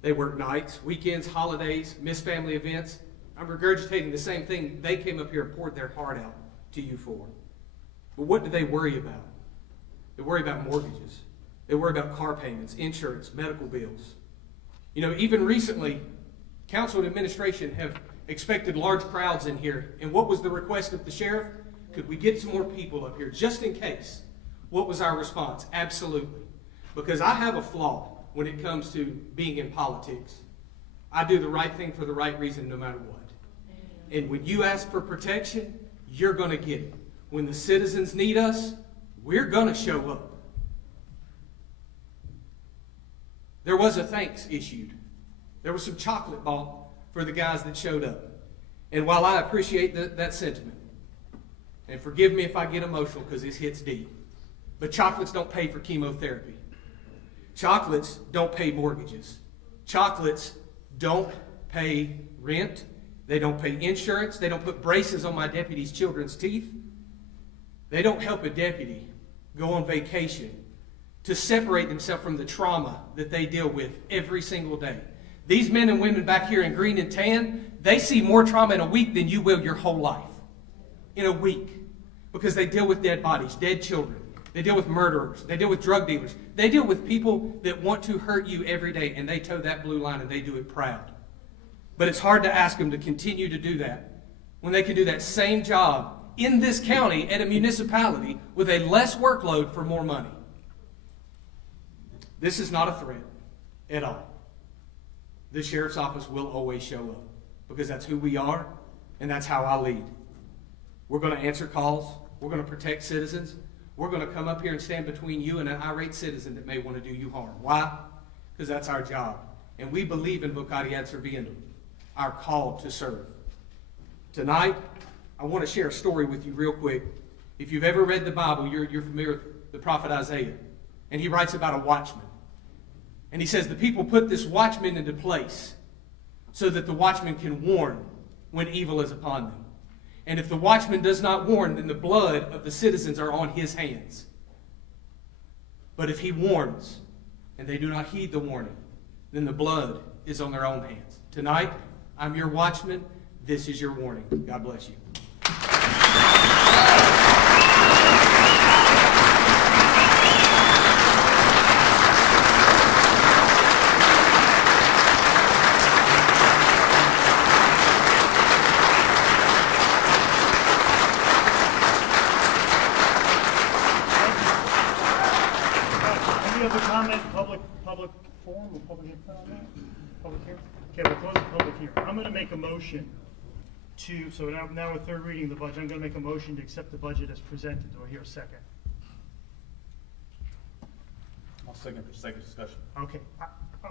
They work nights, weekends, holidays, miss family events. I'm regurgitating the same thing they came up here and poured their heart out to you for. But what do they worry about? They worry about mortgages. They worry about car payments, insurance, medical bills. You know, even recently, council and administration have expected large crowds in here. And what was the request of the sheriff? Could we get some more people up here just in case? What was our response? Absolutely. Because I have a flaw when it comes to being in politics. I do the right thing for the right reason no matter what. And when you ask for protection, you're going to get it. When the citizens need us, we're going to show up. There was a thanks issued. There was some chocolate bought for the guys that showed up. And while I appreciate that sentiment, and forgive me if I get emotional because this hits deep, but chocolates don't pay for chemotherapy. Chocolates don't pay mortgages. Chocolates don't pay rent. They don't pay insurance. They don't put braces on my deputy's children's teeth. They don't help a deputy go on vacation to separate themselves from the trauma that they deal with every single day. These men and women back here in green and tan, they see more trauma in a week than you will your whole life. In a week. Because they deal with dead bodies, dead children. They deal with murderers. They deal with drug dealers. They deal with people that want to hurt you every day, and they toe that blue line, and they do it proud. But it's hard to ask them to continue to do that when they can do that same job in this county at a municipality with a less workload for more money. This is not a threat at all. The sheriff's office will always show up because that's who we are, and that's how I lead. We're going to answer calls. We're going to protect citizens. We're going to come up here and stand between you and an irate citizen that may want to do you harm. Why? Because that's our job. And we believe in vocati ad serviendum, our call to serve. Tonight, I want to share a story with you real quick. If you've ever read the Bible, you're familiar with the prophet Isaiah. And he writes about a watchman. And he says the people put this watchman into place so that the watchman can warn when evil is upon them. And if the watchman does not warn, then the blood of the citizens are on his hands. But if he warns, and they do not heed the warning, then the blood is on their own hands. Tonight, I'm your watchman. This is your warning. God bless you. Any other comment, public forum or public input on that? Public hearing? Okay, we'll close the public hearing. I'm going to make a motion to, so now with third reading of the budget, I'm going to make a motion to accept the budget as presented. Do I hear a second? I'll second for sake of discussion. Okay,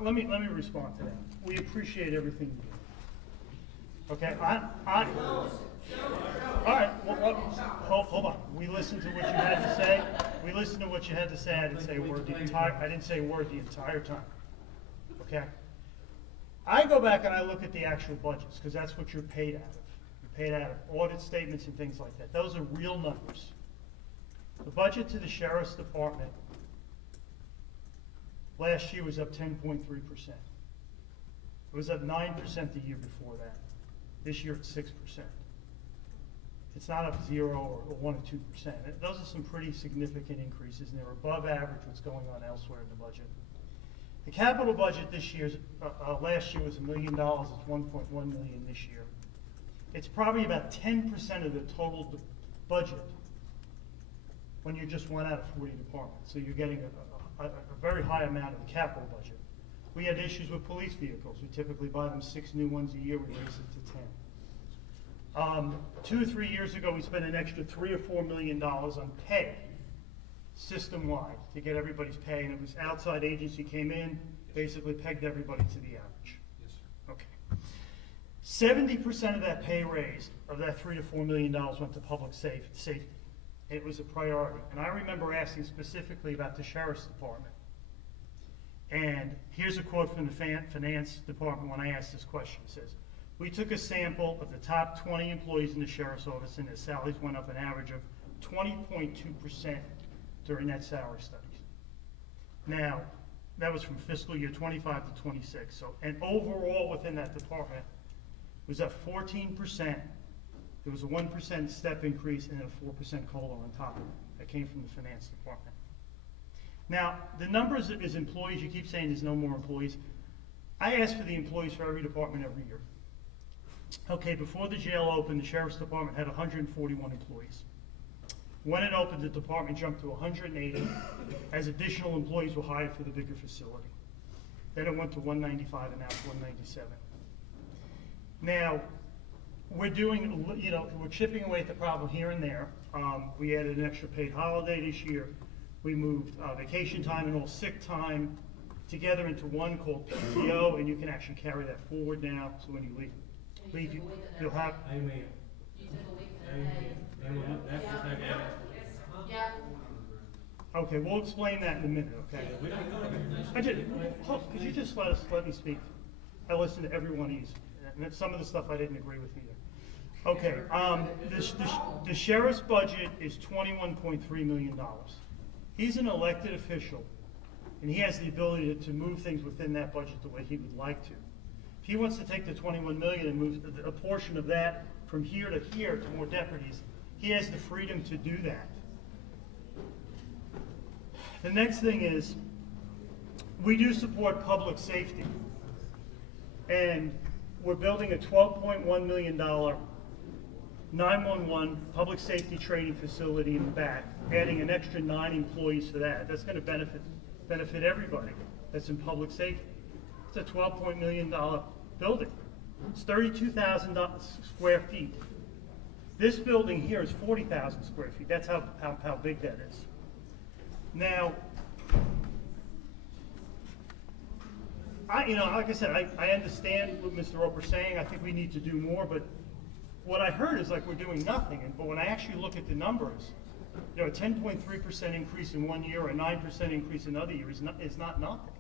let me respond to that. We appreciate everything you do. Okay, All right, hold on. We listened to what you had to say. We listened to what you had to say. I didn't say a word the entire time. Okay? I go back and I look at the actual budgets, because that's what you're paid out of. You're paid out of audit statements and things like that. Those are real numbers. The budget to the Sheriff's Department last year was up 10.3%. It was up 9% the year before that. This year it's 6%. It's not up 0 or 1 or 2%. Those are some pretty significant increases, and they're above average what's going on elsewhere in the budget. The capital budget this year's, last year was $1 million. It's $1.1 million this year. It's probably about 10% of the total budget when you just went out of 40 departments. So you're getting a very high amount of the capital budget. We had issues with police vehicles. We typically buy them 6 new ones a year. We raised it to 10. 2 or 3 years ago, we spent an extra $3 or $4 million on pay, system-wide, to get everybody's pay, and it was outside agency came in, basically pegged everybody to the average. Yes, sir. Okay. 70% of that pay raise, of that $3 to $4 million, went to public safety. It was a priority. And I remember asking specifically about the Sheriff's Department. And here's a quote from the finance department when I asked this question. It says, "We took a sample of the top 20 employees in the Sheriff's Office, and their salaries went up an average of 20.2% during that salary study." Now, that was from fiscal year 25 to 26. So, and overall within that department was up 14%. There was a 1% step increase and then a 4% COLA on top of it. That came from the finance department. Now, the numbers is employees. You keep saying there's no more employees. I ask for the employees for every department every year. Okay, before the jail opened, the Sheriff's Department had 141 employees. When it opened, the department jumped to 180 as additional employees were hired for the bigger facility. Then it went to 195 and now it's 197. Now, we're doing, we're chipping away at the problem here and there. We added an extra paid holiday this year. We moved vacation time and all sick time together into one called PTO, and you can actually carry that forward now. So when you leave you'll have. Amen. Amen. Okay, we'll explain that in a minute. Okay. Could you just let me speak? I listened to every one of these, and some of the stuff I didn't agree with either. Okay, the sheriff's budget is $21.3 million. He's an elected official, and he has the ability to move things within that budget the way he would like to. If he wants to take the $21 million and move a portion of that from here to here to more deputies, he has the freedom to do that. The next thing is, we do support public safety, and we're building a $12.1 million 911 public safety training facility in the back, adding an extra 9 employees for that. That's going to benefit everybody that's in public safety. It's a $12 million building. It's 32,000 square feet. This building here is 40,000 square feet. That's how big that is. Now, like I said, I understand what Mr. Roper's saying. I think we need to do more, but what I heard is like we're doing nothing. But when I actually look at the numbers, a 10.3% increase in one year or a 9% increase in another year is not nothing.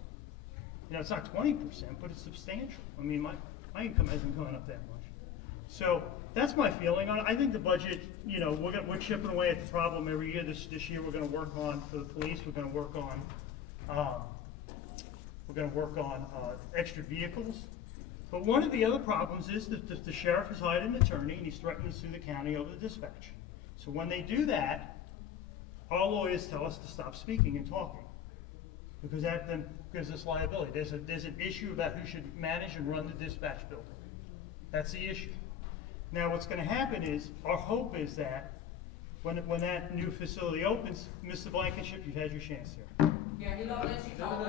It's not 20%, but it's substantial. I mean, my income hasn't gone up that much. So that's my feeling on it. I think the budget, we're chipping away at the problem every year. This year we're going to work on, for the police, we're going to work on extra vehicles. But one of the other problems is that the sheriff has hired an attorney and he's threatening to sue the county over the dispatch. So when they do that, our lawyers tell us to stop speaking and talking, because that then gives us liability. There's an issue about who should manage and run the dispatch building. That's the issue. Now what's going to happen is, our hope is that when that new facility opens, Mr. Blankenship, you've had your chance there. Yeah, he don't let you talk.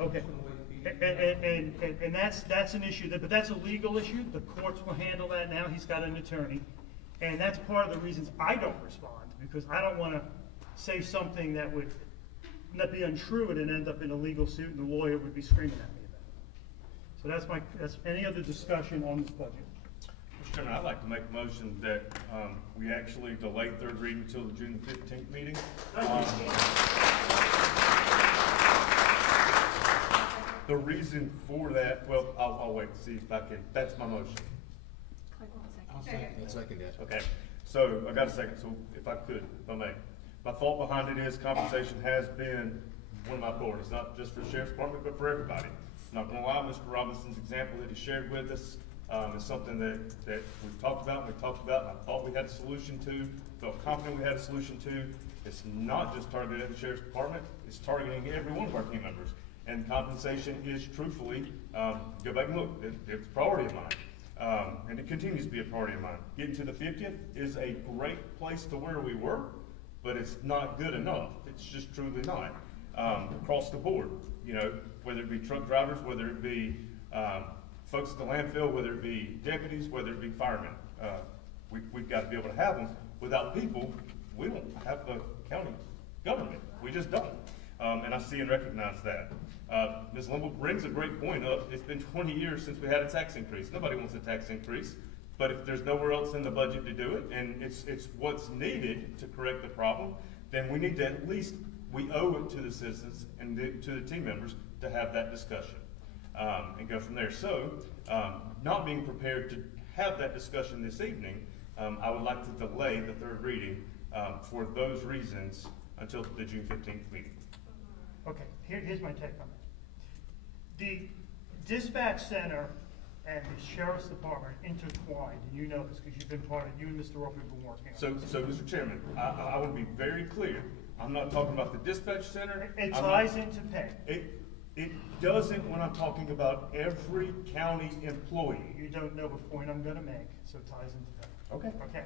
Okay. And that's an issue, but that's a legal issue. The courts will handle that now. He's got an attorney. And that's part of the reasons I don't respond, because I don't want to say something that would not be untrue and end up in a legal suit and the lawyer would be screaming at me about it. So that's any other discussion on this budget? Mr. Chairman, I'd like to make a motion that we actually delay third reading until the June 15th meeting. The reason for that, well, I'll wait to see if I can, that's my motion. I'll second that. Okay, so I got a second, so if I could, if I may. My thought behind it is compensation has been one of my priorities, not just for the Sheriff's Department, but for everybody. Not gonna lie, Mr. Robinson's example that he shared with us is something that we've talked about, and I thought we had a solution to, felt confident we had a solution to. It's not just targeted at the Sheriff's Department, it's targeting every one of our team members. And compensation is truthfully, go back and look, it's a priority of mine. And it continues to be a priority of mine. Getting to the 50th is a great place to where we were, but it's not good enough. It's just truly not. Across the board, you know, whether it be truck drivers, whether it be folks at the landfill, whether it be deputies, whether it be firemen. We've got to be able to have them. Without people, we don't have a county government. We just don't. And I see and recognize that. Ms. Limble brings a great point up. It's been 20 years since we had a tax increase. Nobody wants a tax increase. But if there's nowhere else in the budget to do it, and it's what's needed to correct the problem, then we need to at least, we owe it to the citizens and to the team members to have that discussion and go from there. So, not being prepared to have that discussion this evening, I would like to delay the third reading for those reasons until the June 15th meeting. Okay, here's my take on it. The dispatch center and the sheriff's department intertwined, and you know this because you've been part of it. You and Mr. Roper have been working on it. So Mr. Chairman, I want to be very clear. I'm not talking about the dispatch center. It ties into pay. It doesn't when I'm talking about every county employee. You don't know the point I'm gonna make, so it ties into pay. Okay. Okay.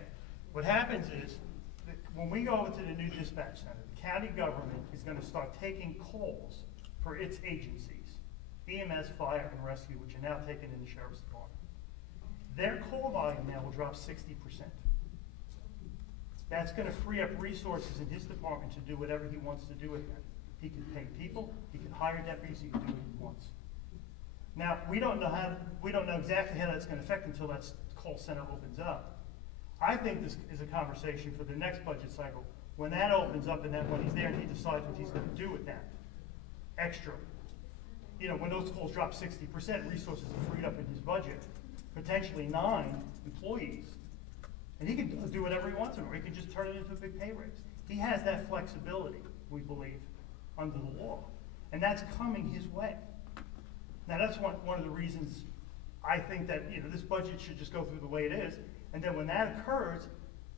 What happens is, that when we go over to the new dispatch center, the county government is gonna start taking calls for its agencies, EMS, fire, and rescue, which are now taken in the sheriff's department. Their call volume now will drop 60%. That's gonna free up resources in his department to do whatever he wants to do with them. He can pay people, he can hire deputies, he can do what he wants. Now, we don't know exactly how that's gonna affect until that call center opens up. I think this is a conversation for the next budget cycle. When that opens up and that money's there and he decides what he's gonna do with that extra. You know, when those calls drop 60%, resources are freed up in his budget, potentially 9 employees. And he can do whatever he wants, or he can just turn it into a big pay raise. He has that flexibility, we believe, under the law. And that's coming his way. Now, that's one of the reasons I think that, you know, this budget should just go through the way it is. And then when that occurs,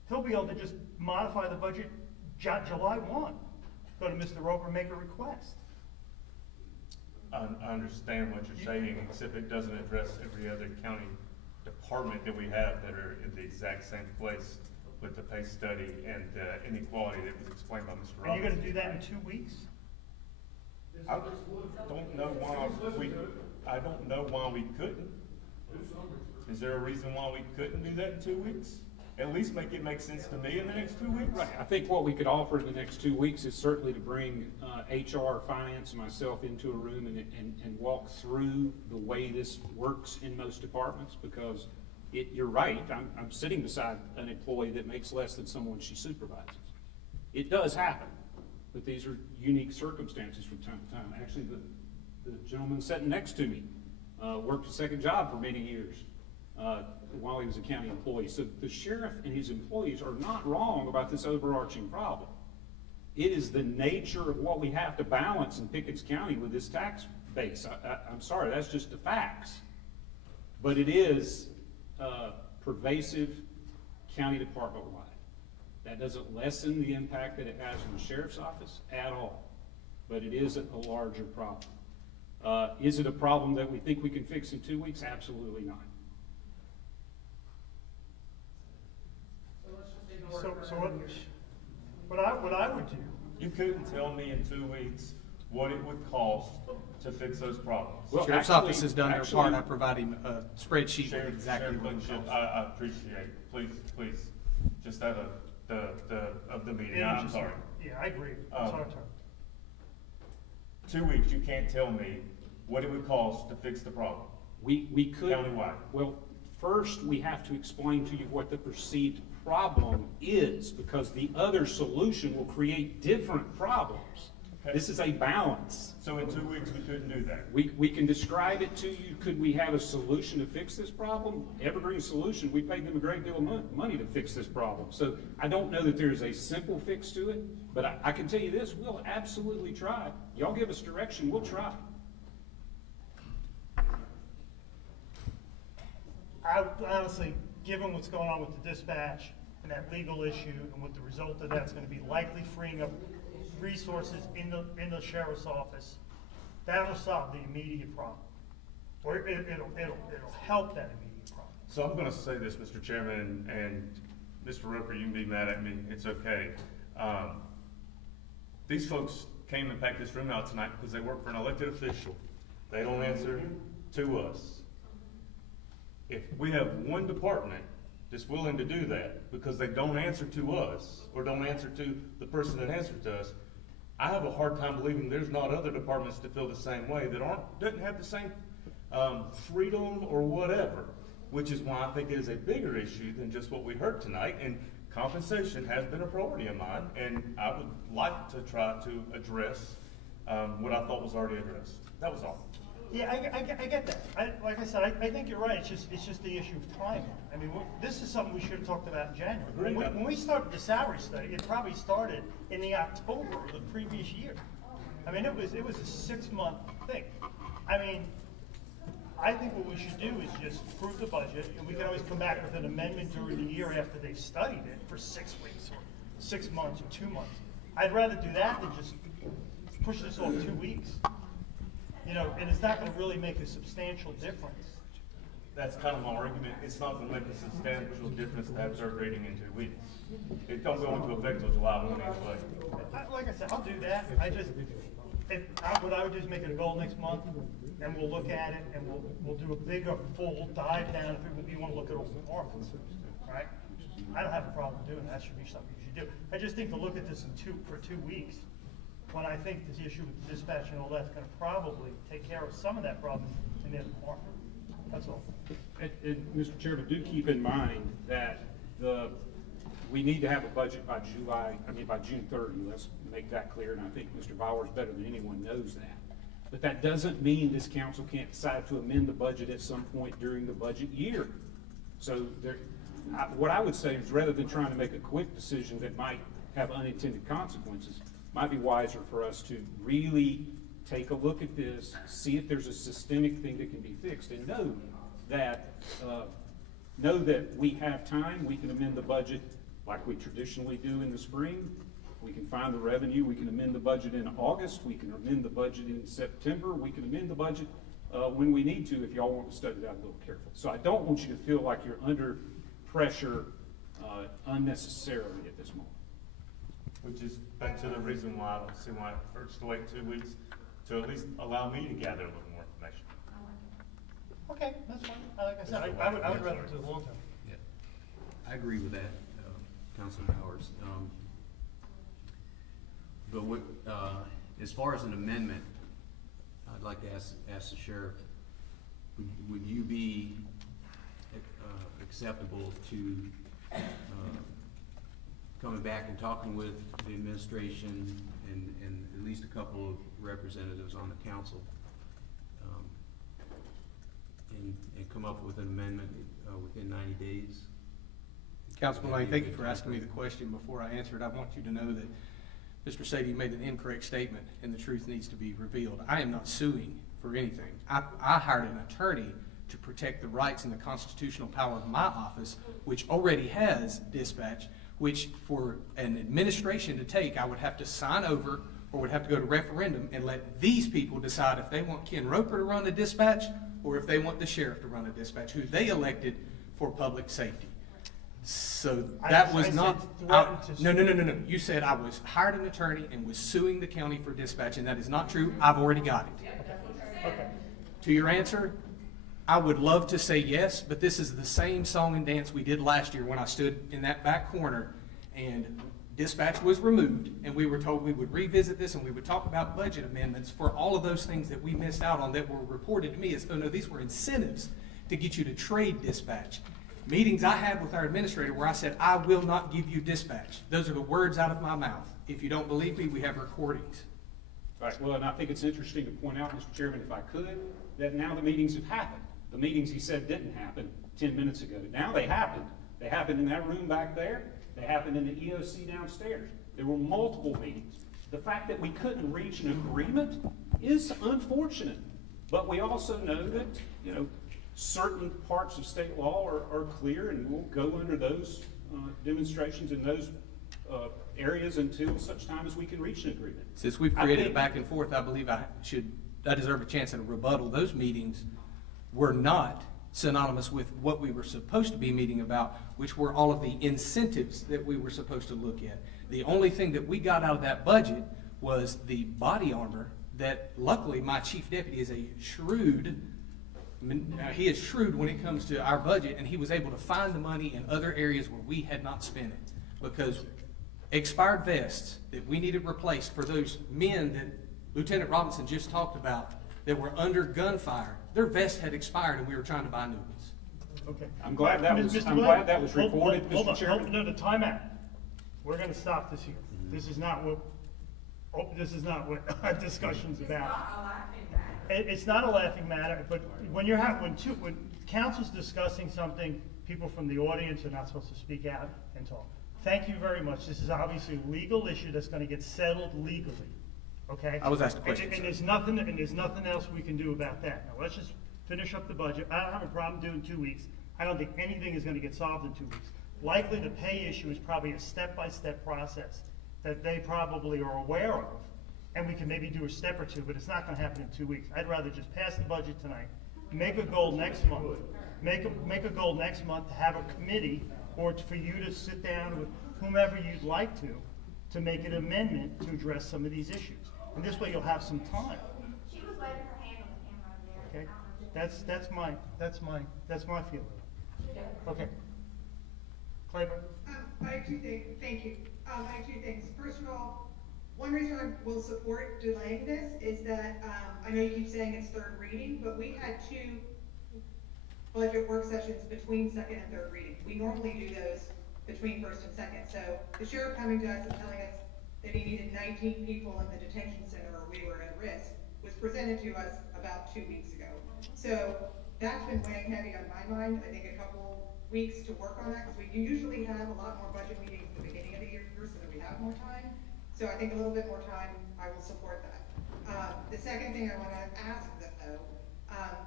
he'll be able to just modify the budget July 1. Go to Mr. Roper and make a request. I understand what you're saying, except it doesn't address every other county department that we have that are in the exact same place with the pay study and inequality that was explained by Mr. Robinson. Are you gonna do that in 2 weeks? I don't know why we couldn't. Is there a reason why we couldn't do that in 2 weeks? At least make it make sense to me in the next 2 weeks? Right, I think what we could offer in the next 2 weeks is certainly to bring HR, finance, and myself into a room and walk through the way this works in most departments, because you're right, I'm sitting beside an employee that makes less than someone she supervises. It does happen, but these are unique circumstances from time to time. Actually, the gentleman sitting next to me worked a second job for many years while he was a county employee. So the sheriff and his employees are not wrong about this overarching problem. It is the nature of what we have to balance in Pickens County with this tax base. I'm sorry, that's just the facts. But it is pervasive county department-wide. That doesn't lessen the impact that it has in the sheriff's office at all, but it is a larger problem. Is it a problem that we think we can fix in 2 weeks? Absolutely not. So what I would do. You couldn't tell me in 2 weeks what it would cost to fix those problems. Well, Sheriff's office has done their part. I provide him a spreadsheet with exactly what it costs. I appreciate it. Please, just out of the meeting. Yeah, I'm sorry. Yeah, I agree. It's our turn. 2 weeks, you can't tell me what it would cost to fix the problem. We could. Countywide. Well, first we have to explain to you what the perceived problem is, because the other solution will create different problems. Okay. This is a balance. So in 2 weeks, we couldn't do that? We can describe it to you. Could we have a solution to fix this problem? Evergreen solution, we paid them a great deal of money to fix this problem. So I don't know that there's a simple fix to it, but I can tell you this, we'll absolutely try. Y'all give us direction, we'll try. I honestly, given what's going on with the dispatch and that legal issue and what the result of that's gonna be, likely freeing up resources in the sheriff's office, that'll solve the immediate problem. Or it'll help that immediate problem. So I'm gonna say this, Mr. Chairman, and Mr. Roper, you can be mad at me, it's okay. These folks came and packed this room out tonight because they work for an elected official. They don't answer to us. If we have one department that's willing to do that because they don't answer to us or don't answer to the person that answers to us, I have a hard time believing there's not other departments that feel the same way that doesn't have the same freedom or whatever, which is why I think it is a bigger issue than just what we heard tonight. And compensation has been a priority of mine, and I would like to try to address what I thought was already addressed. That was all. Yeah, I get that. Like I said, I think you're right. It's just the issue of timing. I mean, this is something we should have talked about in January. When we started the salary study, it probably started in the October of the previous year. I mean, it was a 6-month thing. I mean, I think what we should do is just approve the budget, and we can always come back with an amendment during the year after they've studied it for 6 weeks or 6 months or 2 months. I'd rather do that than just push this off 2 weeks. You know, and it's not gonna really make a substantial difference. That's kind of my argument. It's not gonna make a substantial difference to have third reading in 2 weeks. It don't go into effect till July 1 anyway. Like I said, I'll do that. I would just make it a goal next month, and we'll look at it, and we'll do a bigger, full dive down if you wanna look at all the departments, right? I don't have a problem doing that. That should be something you should do. I just think to look at this for 2 weeks, when I think this issue with the dispatch and all that's gonna probably take care of some of that problem in the department. That's all. And Mr. Chairman, do keep in mind that we need to have a budget by June 30. Let's make that clear, and I think Mr. Bowers better than anyone knows that. But that doesn't mean this council can't decide to amend the budget at some point during the budget year. So what I would say is, rather than trying to make a quick decision that might have unintended consequences, might be wiser for us to really take a look at this, see if there's a systemic thing that can be fixed, and know that we have time. We can amend the budget like we traditionally do in the spring. We can find the revenue. We can amend the budget in August. We can amend the budget in September. We can amend the budget when we need to, if y'all want to study that a little carefully. So I don't want you to feel like you're under pressure unnecessarily at this moment. Which is back to the reason why I don't see why it hurts to wait 2 weeks to at least allow me to gather a little more information. Okay, that's fine. Like I said, I would rather do the long term. Yeah, I agree with that, Councilman Bowers. But what, as far as an amendment, I'd like to ask the sheriff, would you be acceptable to coming back and talking with the administration and at least a couple of representatives on the council, and come up with an amendment within 90 days? Councilman Lane, thank you for asking me the question. Before I answer it, I want you to know that Mr. Sadie made an incorrect statement, and the truth needs to be revealed. I am not suing for anything. I hired an attorney to protect the rights and the constitutional power of my office, which already has dispatch, which for an administration to take, I would have to sign over or would have to go to referendum and let these people decide if they want Ken Roper to run the dispatch or if they want the sheriff to run the dispatch, who they elected for public safety. So that was not, no. You said I was hired an attorney and was suing the county for dispatch, and that is not true. I've already got it. Okay. To your answer, I would love to say yes, but this is the same song and dance we did last year when I stood in that back corner and dispatch was removed, and we were told we would revisit this and we would talk about budget amendments for all of those things that we missed out on that were reported to me as, oh no, these were incentives to get you to trade dispatch. Meetings I had with our administrator where I said, I will not give you dispatch. Those are the words out of my mouth. If you don't believe me, we have recordings. Right, well, and I think it's interesting to point out, Mr. Chairman, if I could, that now the meetings have happened. The meetings he said didn't happen 10 minutes ago. Now they happened. They happened in that room back there. They happened in the EOC downstairs. There were multiple meetings. The fact that we couldn't reach an agreement is unfortunate. But we also know that, you know, certain parts of state law are clear, and we'll go under those demonstrations in those areas until such time as we can reach an agreement. Since we've created a back and forth, I believe I deserve a chance at a rebuttal. Those meetings were not synonymous with what we were supposed to be meeting about, which were all of the incentives that we were supposed to look at. The only thing that we got out of that budget was the body armor that luckily my chief deputy is a shrewd, he is shrewd when it comes to our budget, and he was able to find the money in other areas where we had not spent it. Because expired vests that we needed replaced for those men that Lieutenant Robinson just talked about that were under gunfire, their vests had expired and we were trying to buy new ones. Okay. I'm glad that was recorded, Mr. Chairman. No, the timeout. We're gonna stop this here. This is not what our discussion's about. It's not a laughing matter, but when council's discussing something, people from the audience are not supposed to speak out and talk. Thank you very much. This is obviously a legal issue that's gonna get settled legally, okay? I was asked a question, And there's nothing else we can do about that. Now, let's just finish up the budget. I don't have a problem doing 2 weeks. I don't think anything is gonna get solved in 2 weeks. Likely, the pay issue is probably a step-by-step process that they probably are aware of, and we can maybe do a step or two, but it's not gonna happen in 2 weeks. I'd rather just pass the budget tonight, make a goal next month, make a goal next month to have a committee, or for you to sit down with whomever you'd like to make an amendment to address some of these issues. And this way you'll have some time. She was waving her hand on the camera there. Okay, that's my feeling. Okay. Claiborne? I have two things, thank you. I have two things. First of all, one reason I will support delaying this is that, I know you keep saying it's third reading, but we had 2 budget work sessions between second and third reading. We normally do those between first and second. So the sheriff coming to us and telling us that he needed 19 people in the detention center or we were at risk was presented to us about 2 weeks ago. So that's been weighing heavy on my mind. I think a couple weeks to work on that, because we usually have a lot more budget meetings at the beginning of the year so that we have more time. So I think a little bit more time, I will support that. The second thing I want to ask though,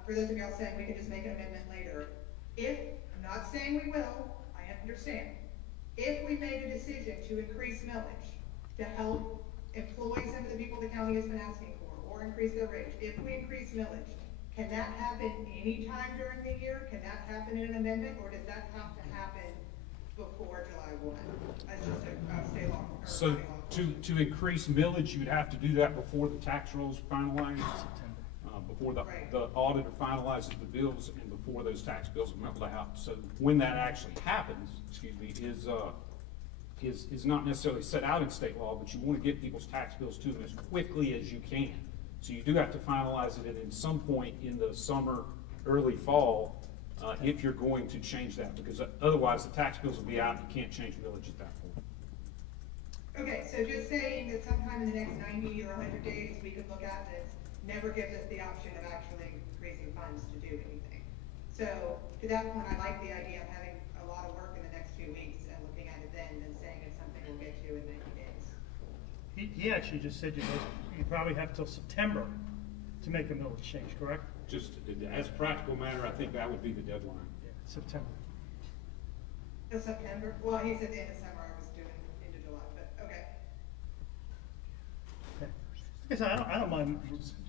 for those of y'all saying we can just make an amendment later, I'm not saying we will, I understand. If we made a decision to increase millage to help employ some of the people the county has been asking for, or increase their wage, if we increase millage, can that happen any time during the year? Can that happen in an amendment, or does that have to happen before July 1? That's just a state law. So to increase millage, you would have to do that before the tax rolls finalized, before the auditor finalizes the bills, and before those tax bills are mailed out. So when that actually happens, is not necessarily set out in state law, but you want to get people's tax bills to them as quickly as you can. So you do have to finalize it at some point in the summer, early fall, if you're going to change that, because otherwise the tax bills will be out and you can't change millage at that point. Okay, so just saying that sometime in the next 90 or 100 days, we could look at this, never gives us the option of actually raising funds to do anything. So to that point, I like the idea of having a lot of work in the next 2 weeks and looking at it then and saying it's something we'll get to in 90 days. He actually just said you probably have till September to make a millage change, correct? Just as a practical matter, I think that would be the deadline. Yeah, September. Till September? Well, he said the end of summer, I was doing into July, but okay. Okay. Like I said, I don't mind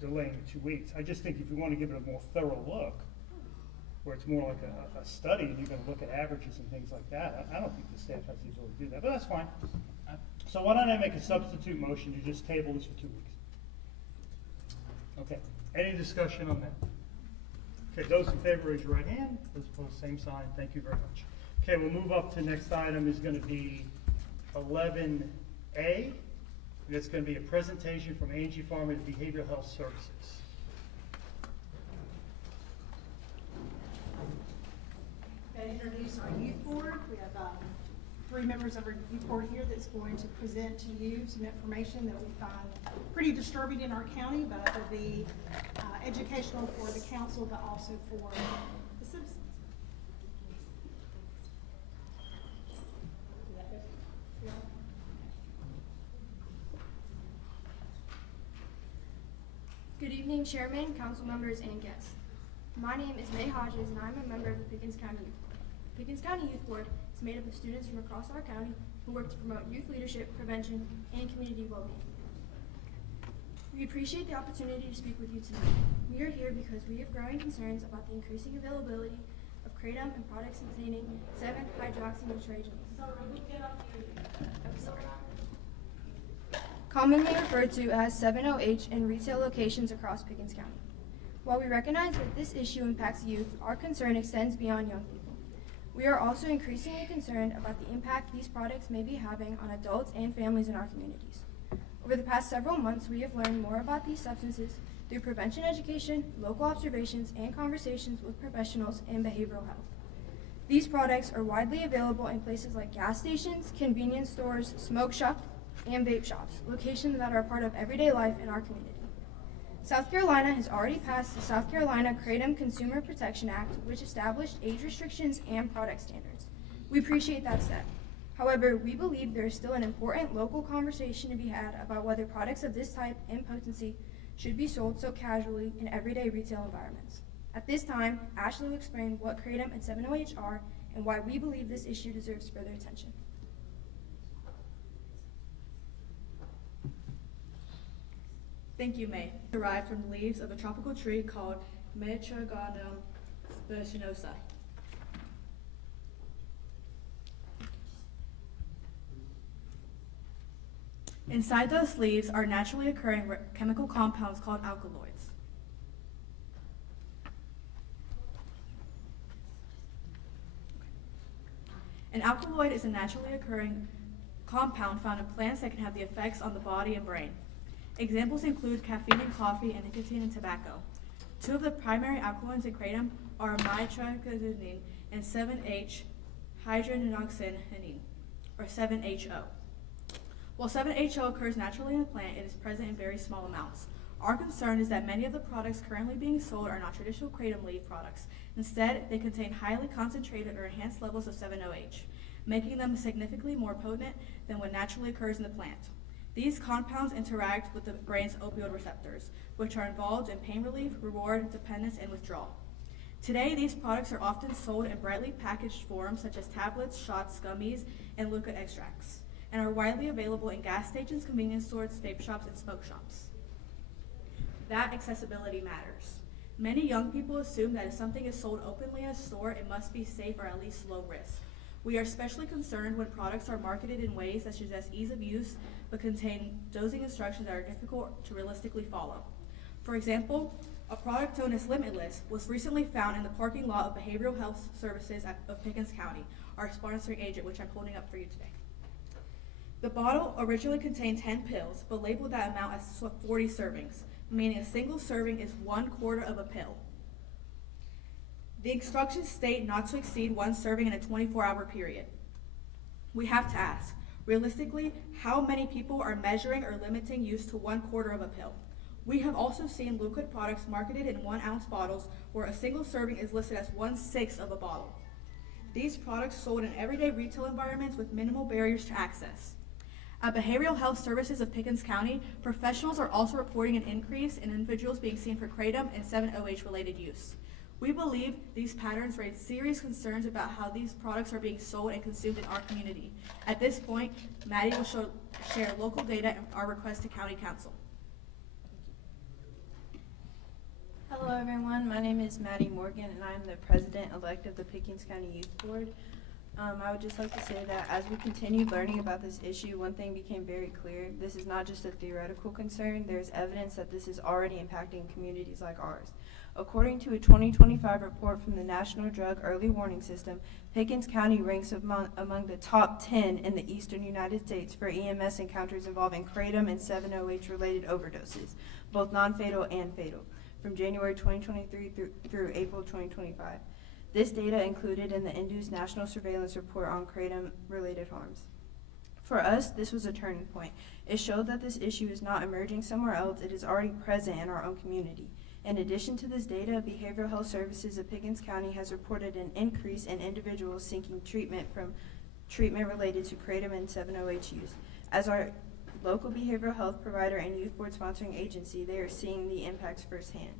delaying it 2 weeks. I just think if you want to give it a more thorough look, where it's more like a study and you're going to look at averages and things like that, I don't think the staff has the ability to do that, but that's fine. So why don't I make a substitute motion to just table this for 2 weeks? Okay, any discussion on that? Okay, those in favor, raise your right hand. Those opposed, same sign. Thank you very much. Okay, we'll move up to next item is going to be 11A. And it's going to be a presentation from Angie Farmer to Behavioral Health Services. introduce our youth board. We have 3 members of our youth board here that's going to present to you some information that we find pretty disturbing in our county, but it will be educational for the council, but also for the citizens. Good evening, Chairman, council members, and guests. My name is May Hodges, and I'm a member of the Pickens County Youth Board. The Pickens County Youth Board is made up of students from across our county who work to promote youth leadership, prevention, and community well-being. We appreciate the opportunity to speak with you tonight. We are here because we have growing concerns about the increasing availability of kratom and products containing 7-hydroxynitrogen. Commonly referred to as 7-OH in retail locations across Pickens County. While we recognize that this issue impacts youth, our concern extends beyond young people. We are also increasingly concerned about the impact these products may be having on adults and families in our communities. Over the past several months, we have learned more about these substances through prevention education, local observations, and conversations with professionals in behavioral health. These products are widely available in places like gas stations, convenience stores, smoke shops, and vape shops, locations that are a part of everyday life in our community. South Carolina has already passed the South Carolina Kratom Consumer Protection Act, which established age restrictions and product standards. We appreciate that step. However, we believe there is still an important local conversation to be had about whether products of this type and potency should be sold so casually in everyday retail environments. At this time, Ashley will explain what Kratom and 7-OH are and why we believe this issue deserves further attention. Thank you, May. Derived from the leaves of a tropical tree called Metrogonum spinosa. Inside those leaves are naturally occurring chemical compounds called alkaloids. An alkaloid is a naturally occurring compound found in plants that can have the effects on the body and brain. Examples include caffeine in coffee and nicotine in tobacco. 2 of the primary alkaloids in kratom are mitragynine and 7-H-hydroxynitrogen, or 7-HO. While 7-HO occurs naturally in the plant, it is present in very small amounts. Our concern is that many of the products currently being sold are not traditional kratom leaf products. Instead, they contain highly concentrated or enhanced levels of 7-OH, making them significantly more potent than what naturally occurs in the plant. These compounds interact with the brain's opioid receptors, which are involved in pain relief, reward, dependence, and withdrawal. Today, these products are often sold in brightly packaged forms such as tablets, shots, gummies, and liquid extracts, and are widely available in gas stations, convenience stores, vape shops, and smoke shops. That accessibility matters. Many young people assume that if something is sold openly in a store, it must be safe or at least low risk. We are especially concerned when products are marketed in ways that suggest ease of use, but contain dosing instructions that are difficult to realistically follow. For example, a product known as Limitless was recently found in the parking lot of Behavioral Health Services of Pickens County, our sponsoring agent, which I'm holding up for you today. The bottle originally contained 10 pills, but labeled that amount as 40 servings, meaning a single serving is 1/4 of a pill. The instructions state not to exceed 1 serving in a 24-hour period. We have to ask, realistically, how many people are measuring or limiting use to 1/4 of a pill? We have also seen liquid products marketed in 1-ounce bottles where a single serving is listed as 1/6 of a bottle. These products sold in everyday retail environments with minimal barriers to access. At Behavioral Health Services of Pickens County, professionals are also reporting an increase in individuals being seen for kratom and 7-OH related use. We believe these patterns raise serious concerns about how these products are being sold and consumed in our community. At this point, Maddie will share local data and our request to County Council. Hello everyone, my name is Maddie Morgan and I'm the President-elect of the Pickens County Youth Board. I would just like to say that as we continued learning about this issue, one thing became very clear. This is not just a theoretical concern, there's evidence that this is already impacting communities like ours. According to a 2025 report from the National Drug Early Warning System, Pickens County ranks among the top 10 in the eastern United States for EMS encounters involving kratom and 7-OH related overdoses, both non-fatal and fatal, from January 2023 through April 2025. This data included in the Indu's National Surveillance Report on kratom-related harms. For us, this was a turning point. It showed that this issue is not emerging somewhere else, it is already present in our own community. In addition to this data, Behavioral Health Services of Pickens County has reported an increase in individuals seeking treatment from treatment related to kratom and 7-OH use. As our local behavioral health provider and youth board sponsoring agency, they are seeing the impacts firsthand.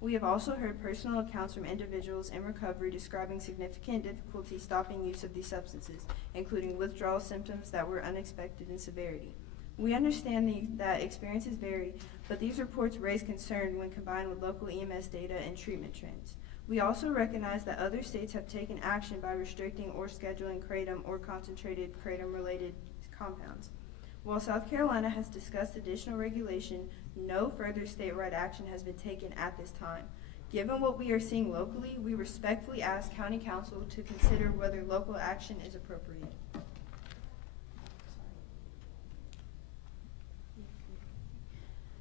We have also heard personal accounts from individuals in recovery describing significant difficulty stopping use of these substances, including withdrawal symptoms that were unexpected in severity. We understand that experiences vary, but these reports raise concern when combined with local EMS data and treatment trends. We also recognize that other states have taken action by restricting or scheduling kratom or concentrated kratom-related compounds. While South Carolina has discussed additional regulation, no further statewide action has been taken at this time. Given what we are seeing locally, we respectfully ask County Council to consider whether local action is appropriate.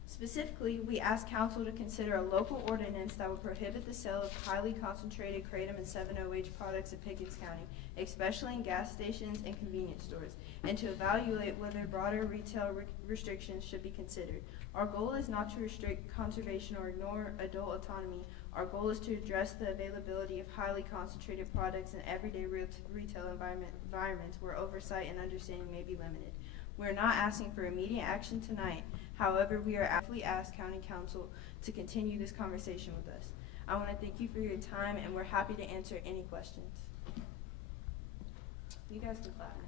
Specifically, we ask Council to consider a local ordinance that would prohibit the sale of highly concentrated kratom and 7-OH products in Pickens County, especially in gas stations and convenience stores, and to evaluate whether broader retail restrictions should be considered. Our goal is not to restrict conservation or ignore adult autonomy. Our goal is to address the availability of highly concentrated products in everyday retail environments where oversight and understanding may be limited. We are not asking for immediate action tonight. However, we are actively asking County Council to continue this conversation with us. I want to thank you for your time, and we're happy to answer any questions. You guys can clap now.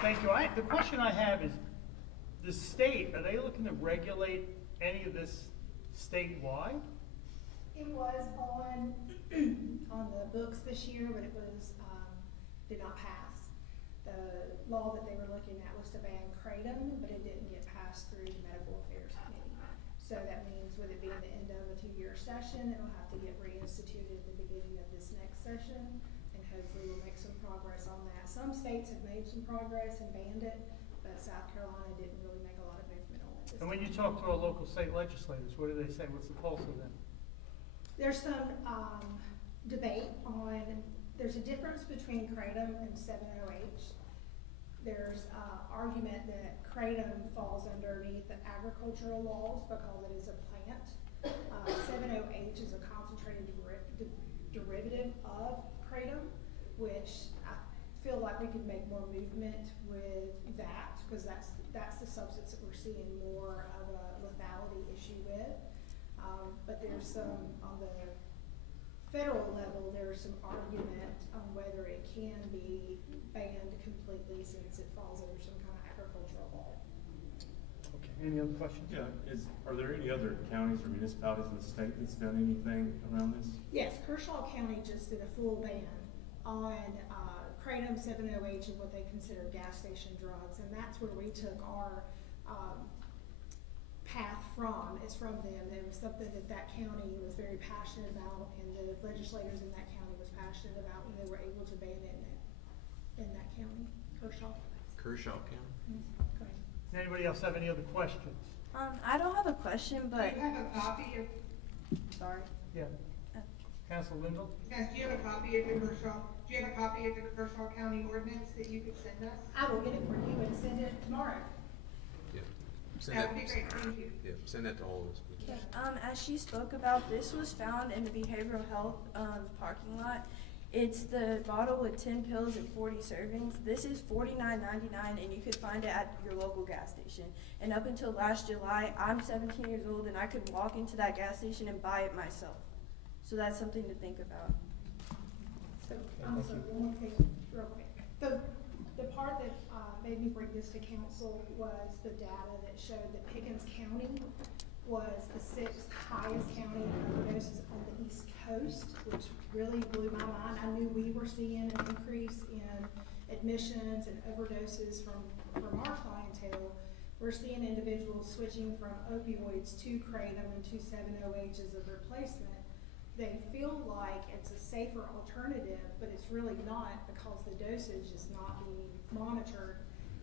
Thank you. The question I have is, the state, are they looking to regulate any of this statewide? It was on the books this year, but it was, did not pass. The law that they were looking at was to ban kratom, but it didn't get passed through the Medical Affairs Committee. So that means with it being the end of a 2-year session, it'll have to get reinstituted at the beginning of this next session, and hopefully we'll make some progress on that. Some states have made some progress and banned it, but South Carolina didn't really make a lot of movement on it. And when you talk to our local state legislators, what do they say? What's the pulse of them? There's some debate on, there's a difference between kratom and 7-OH. There's argument that kratom falls underneath the agricultural laws because it is a plant. 7-OH is a concentrated derivative of kratom, which I feel like we could make more movement with that because that's the substance that we're seeing more of a lethality issue with. But there's some, on the federal level, there's some argument on whether it can be banned completely since it falls under some kind of agricultural law. Okay, any other questions? Yeah, are there any other counties or municipalities in the state that's done anything around this? Yes, Kershaw County just did a full ban on kratom, 7-OH, and what they consider gas station drugs, and that's where we took our path from, is from them. It was something that county was very passionate about, and the legislators in that county was passionate about when they were able to ban it in that county, Kershaw. Kershaw County? Okay. Does anybody else have any other questions? I don't have a question, but... Do you have a copy of? Sorry. Yeah. Council Lindell? Yes, do you have a copy of the Kershaw? Do you have a copy of the Kershaw County ordinance that you could send us? I will get it for you and send it tomorrow. Yeah. That would be great, thank you. Yeah, send that to all of us. Okay. As she spoke about, this was found in the behavioral health parking lot. It's the bottle with 10 pills and 40 servings. This is $49.99, and you could find it at your local gas station. And up until last July, I'm 17 years old, and I could walk into that gas station and buy it myself. So that's something to think about. So, so one more thing, real quick. The part that made me bring this to council was the data that showed that Pickens County was the 6th highest county in overdoses on the East Coast, which really blew my mind. I knew we were seeing an increase in admissions and overdoses from our clientele. We're seeing individuals switching from opioids to kratom and to 7-OH as a replacement. They feel like it's a safer alternative, but it's really not because the dosage is not being monitored.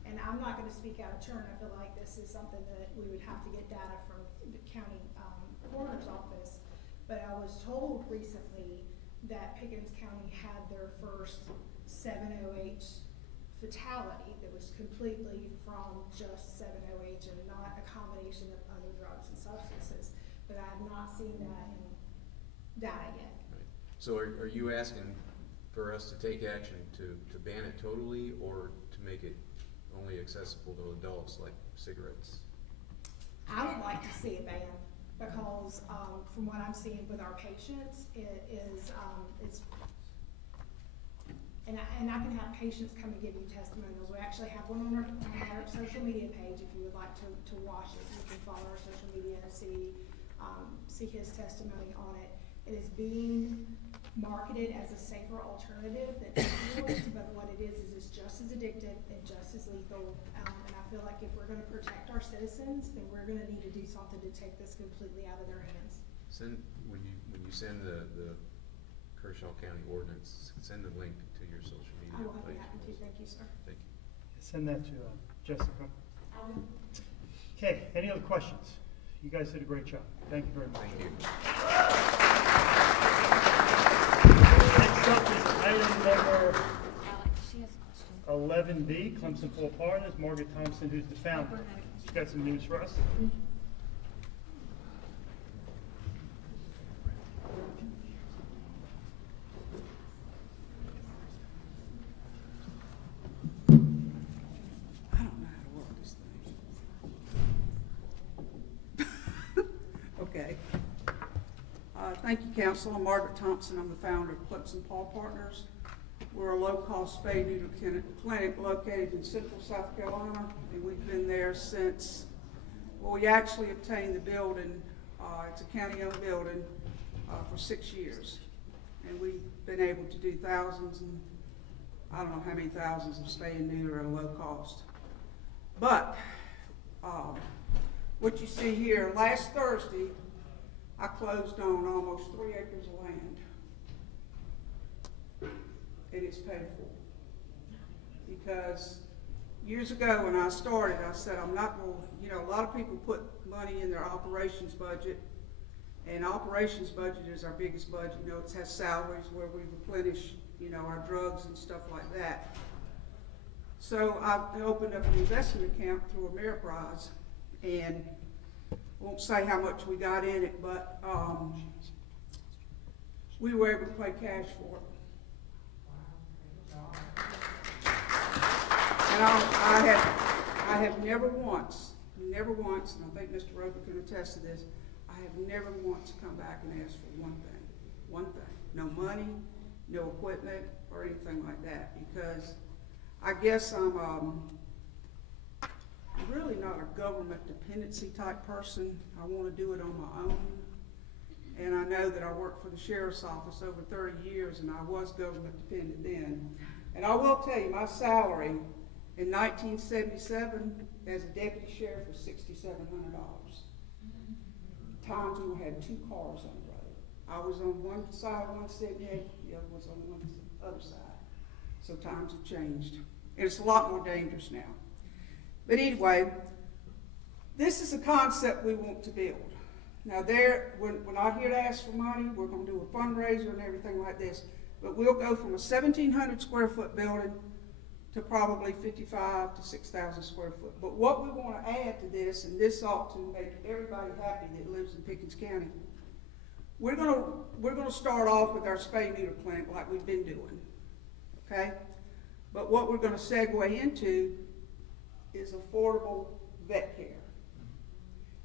And I'm not gonna speak out of turn, I feel like this is something that we would have to get data from the county coroner's office. But I was told recently that Pickens County had their first 7-OH fatality that was completely from just 7-OH and not a combination of other drugs and substances. But I have not seen that in data yet. Right. So are you asking for us to take action to ban it totally, or to make it only accessible to adults like cigarettes? I would like to see a ban because from what I'm seeing with our patients, it is it's. And I can have patients come and give you testimonials. We actually have one on our social media page. If you would like to watch it, you can follow our social media and see his testimony on it. It is being marketed as a safer alternative than opioids, but what it is it's just as addictive and just as lethal. And I feel like if we're going to protect our citizens, then we're going to need to do something to take this completely out of their hands. When you send the Kershaw County ordinance, send the link to your social media. I will be page. happy to. Thank you, sir. Thank you. Send that to Jessica. I will. Okay, any other questions? You guys did a great job. Thank you very much. Thank you. Next up is item number 11B, Clemson Pool Partners, Margaret Thompson, who's the founder. She's got some news for us. Okay. Thank you, Council. I'm Margaret Thompson. I'm the founder of Clemson Paw Partners. We're a low-cost spay-neuter clinic located in central South Carolina, and we've been there since, well, we actually obtained the building, it's a county-owned building, for 6 years. And we've been able to do thousands, and I don't know how many thousands of spay and neuter at a low cost. But, what you see here, last Thursday, I closed on almost 3 acres of land. And it's paid for. Because years ago when I started, I said I'm not going to, a lot of people put money in their operations budget, and operations budget is our biggest budget. It has salaries where we replenish, our drugs and stuff like that. So I opened up an investment account through Ameriprise, and I won't say how much we got in it, but we were able to pay cash for it. And I have never once, and I think Mr. Roper can attest to this, I have never once come back and asked for one thing. No money, no equipment, or anything like that, because I guess I'm really not a government dependency type person. I want to do it on my own. And I know that I worked for the Sheriff's Office over 30 years, and I was government dependent then. And I will tell you, my salary in 1977 as a deputy sheriff was $6,700. Times we had 2 cars on the road. I was on one side of 178, the other was on one other side. So times have changed. And it's a lot more dangerous now. But anyway, this is a concept we want to build. Now we're not here to ask for money. We're going to do a fundraiser and everything like this. But we'll go from a 1,700 square foot building to probably 55 to 6,000 square foot. But what we want to add to this, and this ought to make everybody happy that lives in Pickens County, we're going to start off with our spay neuter clinic like we've been doing, okay? But what we're going to segue into is affordable vet care.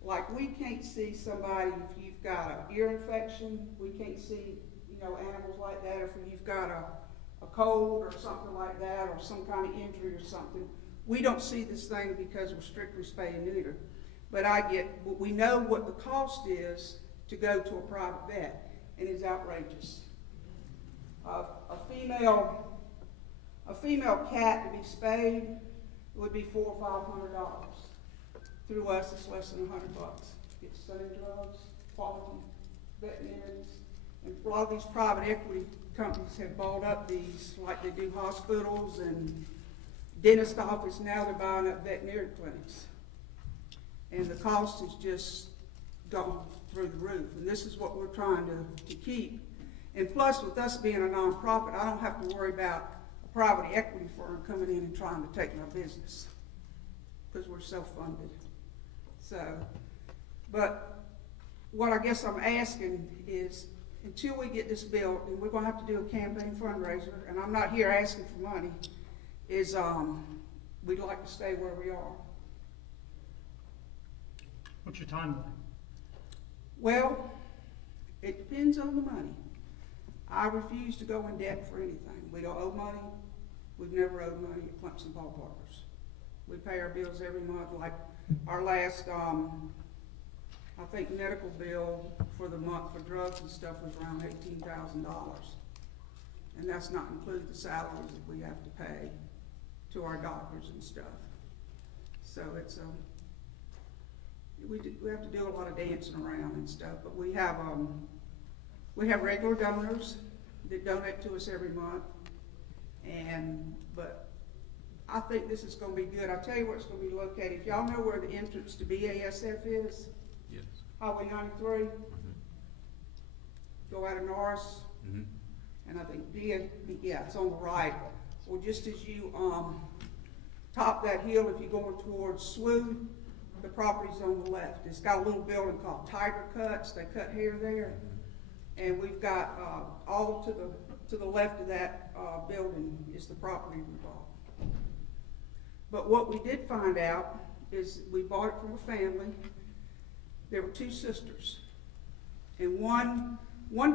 Like we can't see somebody if you've got an ear infection, we can't see animals like that. If you've got a cold or something like that, or some kind of injury or something, we don't see this thing because we're strictly spay and neuter. But we know what the cost is to go to a private vet, and it's outrageous. A female cat to be spayed would be $400 or $500. Through us, it's less than $100. It's selling drugs, quality veterinarians. And a lot of these private equity companies have bought up these, like they do hospitals and dentist office, now they're buying up veterinary clinics. And the cost has just gone through the roof, and this is what we're trying to keep. And plus, with us being a nonprofit, I don't have to worry about a private equity firm coming in and trying to take my business, because we're self-funded. So, but what I guess I'm asking is, until we get this built, and we're gonna have to do a campaign fundraiser, and I'm not here asking for money, is we'd like to stay where we are. What's your timeline? Well, it depends on the money. I refuse to go in debt for anything. We don't owe money. We've never owed money at Clemson Ballparkers. We pay our bills every month. Like our last, I think medical bill for the month for drugs and stuff was around $18,000. And that's not including the salaries that we have to pay to our doctors and stuff. So it's, we have to do a lot of dancing around and stuff, but we have regular donors that donate to us every month, but I think this is going to be good. I'll tell you where it's going to be located. If y'all know where the entrance to BASF is, Yes. Highway 93, go out of Norris, and I think it's on the right. Well, just as you top that hill, if you're going towards SWU, the property's on the left. It's got a little building called Tiger Cuts. They cut hair there. And we've got all to the left of that building is the property we bought. But what we did find out is we bought it from a family. There were two sisters. And one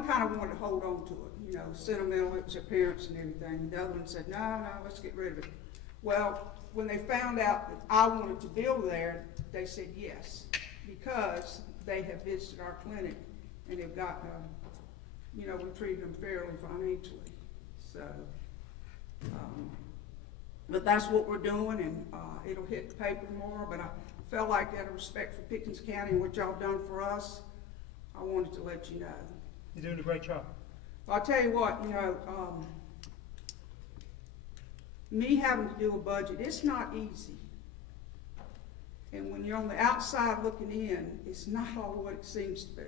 kind of wanted to hold on to it, you know, sentimental, it's their parents and everything. And the other one said, no, let's get rid of it. Well, when they found out that I wanted to build there, they said yes, because they have visited our clinic and they've got, you know, we treated them fairly financially. So, but that's what we're doing, and it'll hit the paper tomorrow. But I felt like, out of respect for Pickens County and what y'all done for us, I wanted to let you know. You're doing a great job. I'll tell you what, you know, me having to do a budget, it's not easy. And when you're on the outside looking in, it's not all what it seems to be.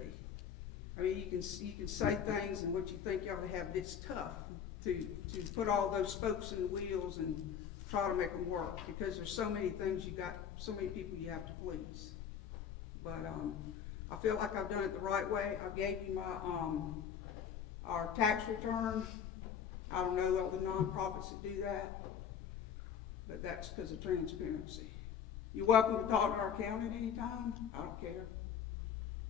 I mean, you can say things and what you think you ought to have, but it's tough to put all those spokes in the wheels and try to make them work, because there's so many things you got, so many people you have to please. But I feel like I've done it the right way. I gave you my our tax return. I don't know all the nonprofits that do that, but that's because of transparency. You're welcome to talk to our accountant anytime. I don't care.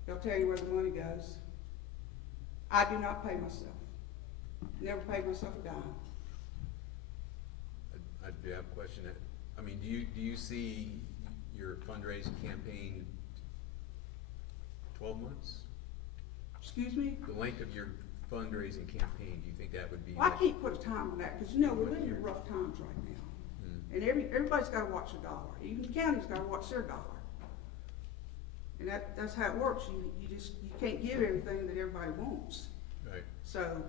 They'll tell you where the money goes. I do not pay myself. Never paid myself a dime. I do have a question. I mean, do you see your fundraising campaign 12 months? Excuse me? The length of your fundraising campaign, do you think that would be? Well, I can't put a time on that, because you know we're living in rough times right now. And everybody's got to watch their dollar. Even the county's got to watch their dollar. And that's how it works. You can't give everything that everybody wants. Right. So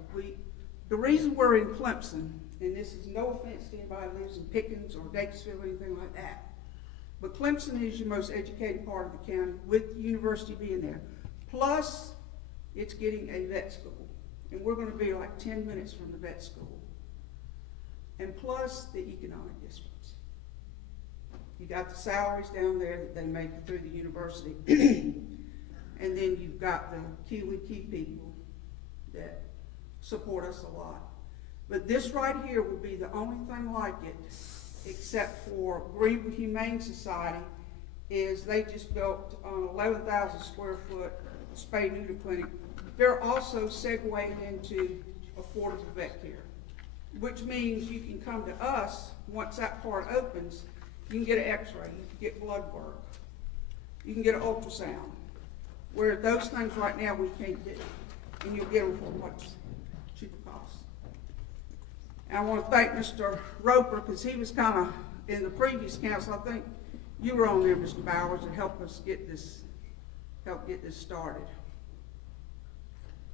the reason we're in Clemson, and this is no offense to anybody who lives in Pickens or Batesville or anything like that, but Clemson is your most educated part of the county, with the university being there. Plus, it's getting a vet school, and we're going to be like 10 minutes from the vet school. And plus the economic districts. You got the salaries down there that they make through the university. And then you've got the Kiwi Key people that support us a lot. But this right here will be the only thing like it, except for Greenville Humane Society, is they just built an 11,000 square foot spay-neuter clinic. They're also segueing into affordable vet care, which means you can come to us once that part opens. You can get an x-ray, you can get blood work, you can get an ultrasound, where those things right now we can't do, and you'll get them for a much cheaper cost. And I want to thank Mr. Roper, because he was kind of in the previous council. I think you were on there, Mr. Bowers, and help get this started.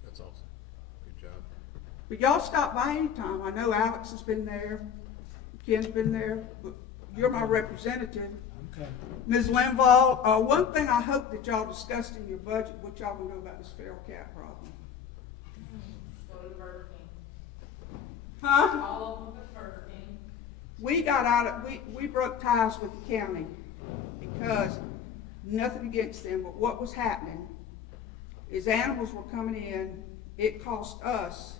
That's awesome. Good job. But y'all stop by anytime. I know Alex has been there. Ken's been there, but you're my representative. Okay. Ms. Linval, one thing I hope that y'all discussed in your budget, what y'all gonna do about this feral cat problem. Go to Burger King. Huh? All of them but Burger King. We broke ties with the county because nothing against them, but what was happening is animals were coming in. It cost us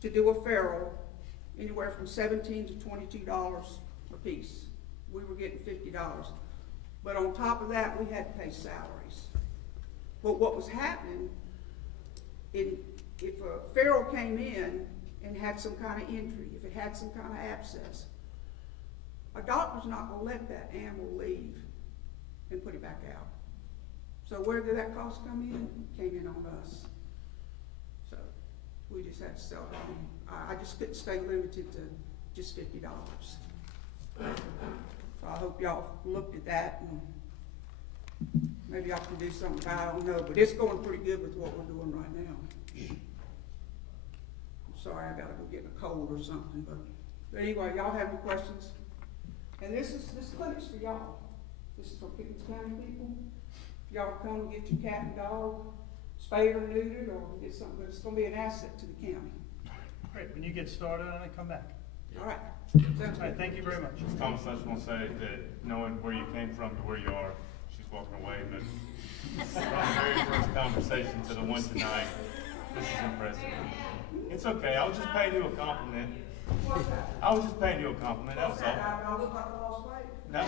to do a feral anywhere from $17 to $22 a piece. We were getting $50. But on top of that, we had to pay salaries. But what was happening, if a feral came in and had some kind of injury, if it had some kind of abscess, a doctor's not gonna let that animal leave and put it back out. So where did that cost come in? Came in on us. So we just had to sell it. I just couldn't stay limited to just $50. So I hope y'all looked at that and maybe y'all can do something about it, I don't know, but it's going pretty good with what we're doing right now. I'm sorry, I gotta go get a cold or something, but anyway, y'all have any questions? And this clinic's for y'all. This is for Pickens County people. Y'all come and get your cat and dog spayed or neutered or get something, but it's gonna be an asset to the county. Great, when you get started on it, come back. All right. All right, thank you very much. Thomas, I just want to say that knowing where you came from to where you are, she's walking away, but from the very first conversation to the one tonight, this is impressive. It's okay, I was just paying you a compliment. I was just paying you a compliment, that was all. I look like I lost weight? No.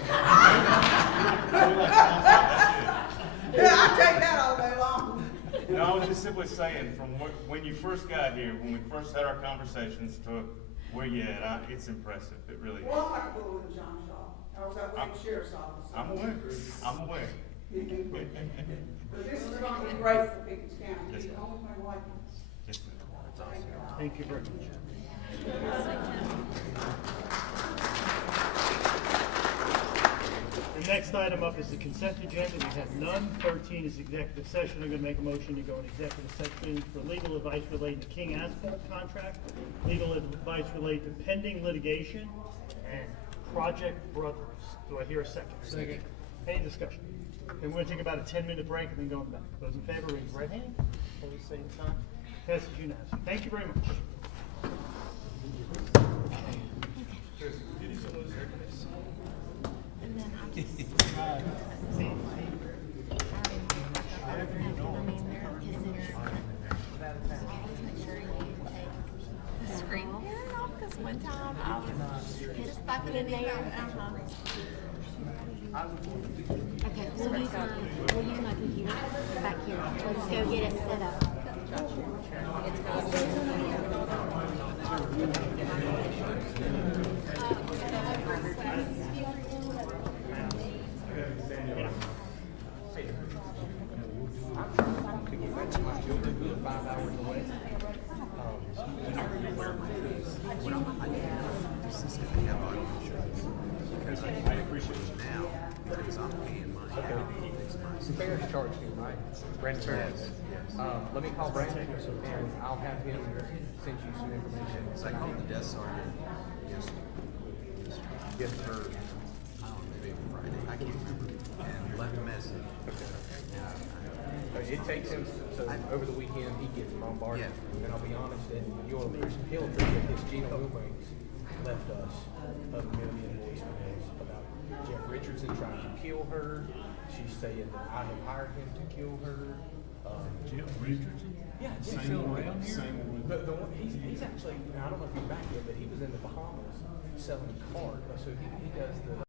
Yeah, I take that all day long. No, I was just simply saying, from when you first got here, when we first had our conversations to where you at, it's impressive, it really is. Well, I'm like a little in John Shaw. I was at the sheriff's office. I'm aware, I'm aware. But this is going to be great for Pickens County. Yes, It's the only thing like this. Yes, ma'am. That's awesome. Thank you very much. The next item up is the consent agenda. We have none. 13 is executive session. I'm going to make a motion to go in executive session for legal advice relating to King Asphalt contract, legal advice relating to pending litigation, and Project Brothers. Do I hear a second? Second. Any discussion? And we're going to take about a 10-minute break and then go back. Those in favor, raise your right hand. All the same time. Passes unanimously. Thank you very much. Screen because one time I was stuck in there. Okay, we'll use my computer back here. Let's go get it set up. I appreciate it now, because I'm paying money. Fair's charged him, right? Brandon Fair? Yes, yes. Let me call Brandon, and I'll have him send you some information. So I called the desk sergeant yesterday. Yes, For, I don't know, maybe Friday, I can't remember, and left a message. It takes him, so over the weekend, he gets bombarded. And I'll be honest, and he'll appreciate this. Gino Wilbanks left us a million voicemails about Jeff Richardson trying to kill her. She's saying that I have hired him to kill her. Jeff Richardson? Yeah, Jeff. Same around here? The one, he's actually, I don't know if he's back yet, but he was in the Bahamas selling cars. So he does the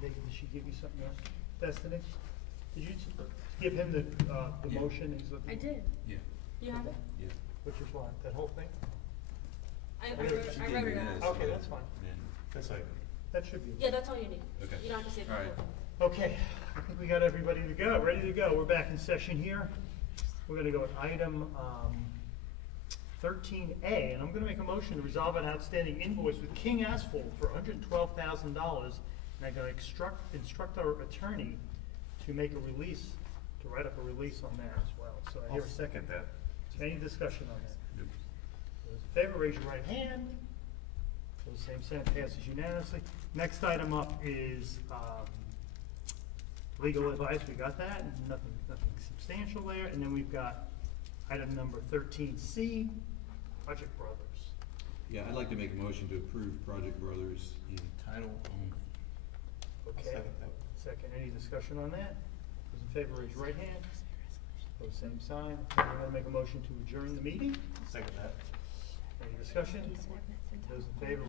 did she give you something else? Destiny? Did you give him the Yeah. motion? He's looking- I did. Yeah. You have it? Yeah. Which is what, that whole thing? I wrote it out. Okay, that's fine. That's like, That should be. Yeah, that's all you need. Okay. You don't have to say the All whole right. thing. Okay, I think we got everybody to go, ready to go. We're back in session here. We're gonna go with item 13A, and I'm gonna make a motion to resolve an outstanding invoice with King Asphalt for $112,000. And I'm gonna instruct our attorney to make a release, to write up a release on that as well. So I hear a second. that. Any discussion on that? Those in favor, raise your right hand. Those same sign, passes unanimously. Next item up is legal advice, we got that, nothing substantial there. And then we've got item number 13C, Project Brothers. Yeah, I'd like to make a motion to approve Project Brothers in title only. Okay, second, any discussion on that? Those in favor, raise your right hand. Those same sign. I'm gonna make a motion to adjourn the meeting. Second that. Any discussion? Those in favor,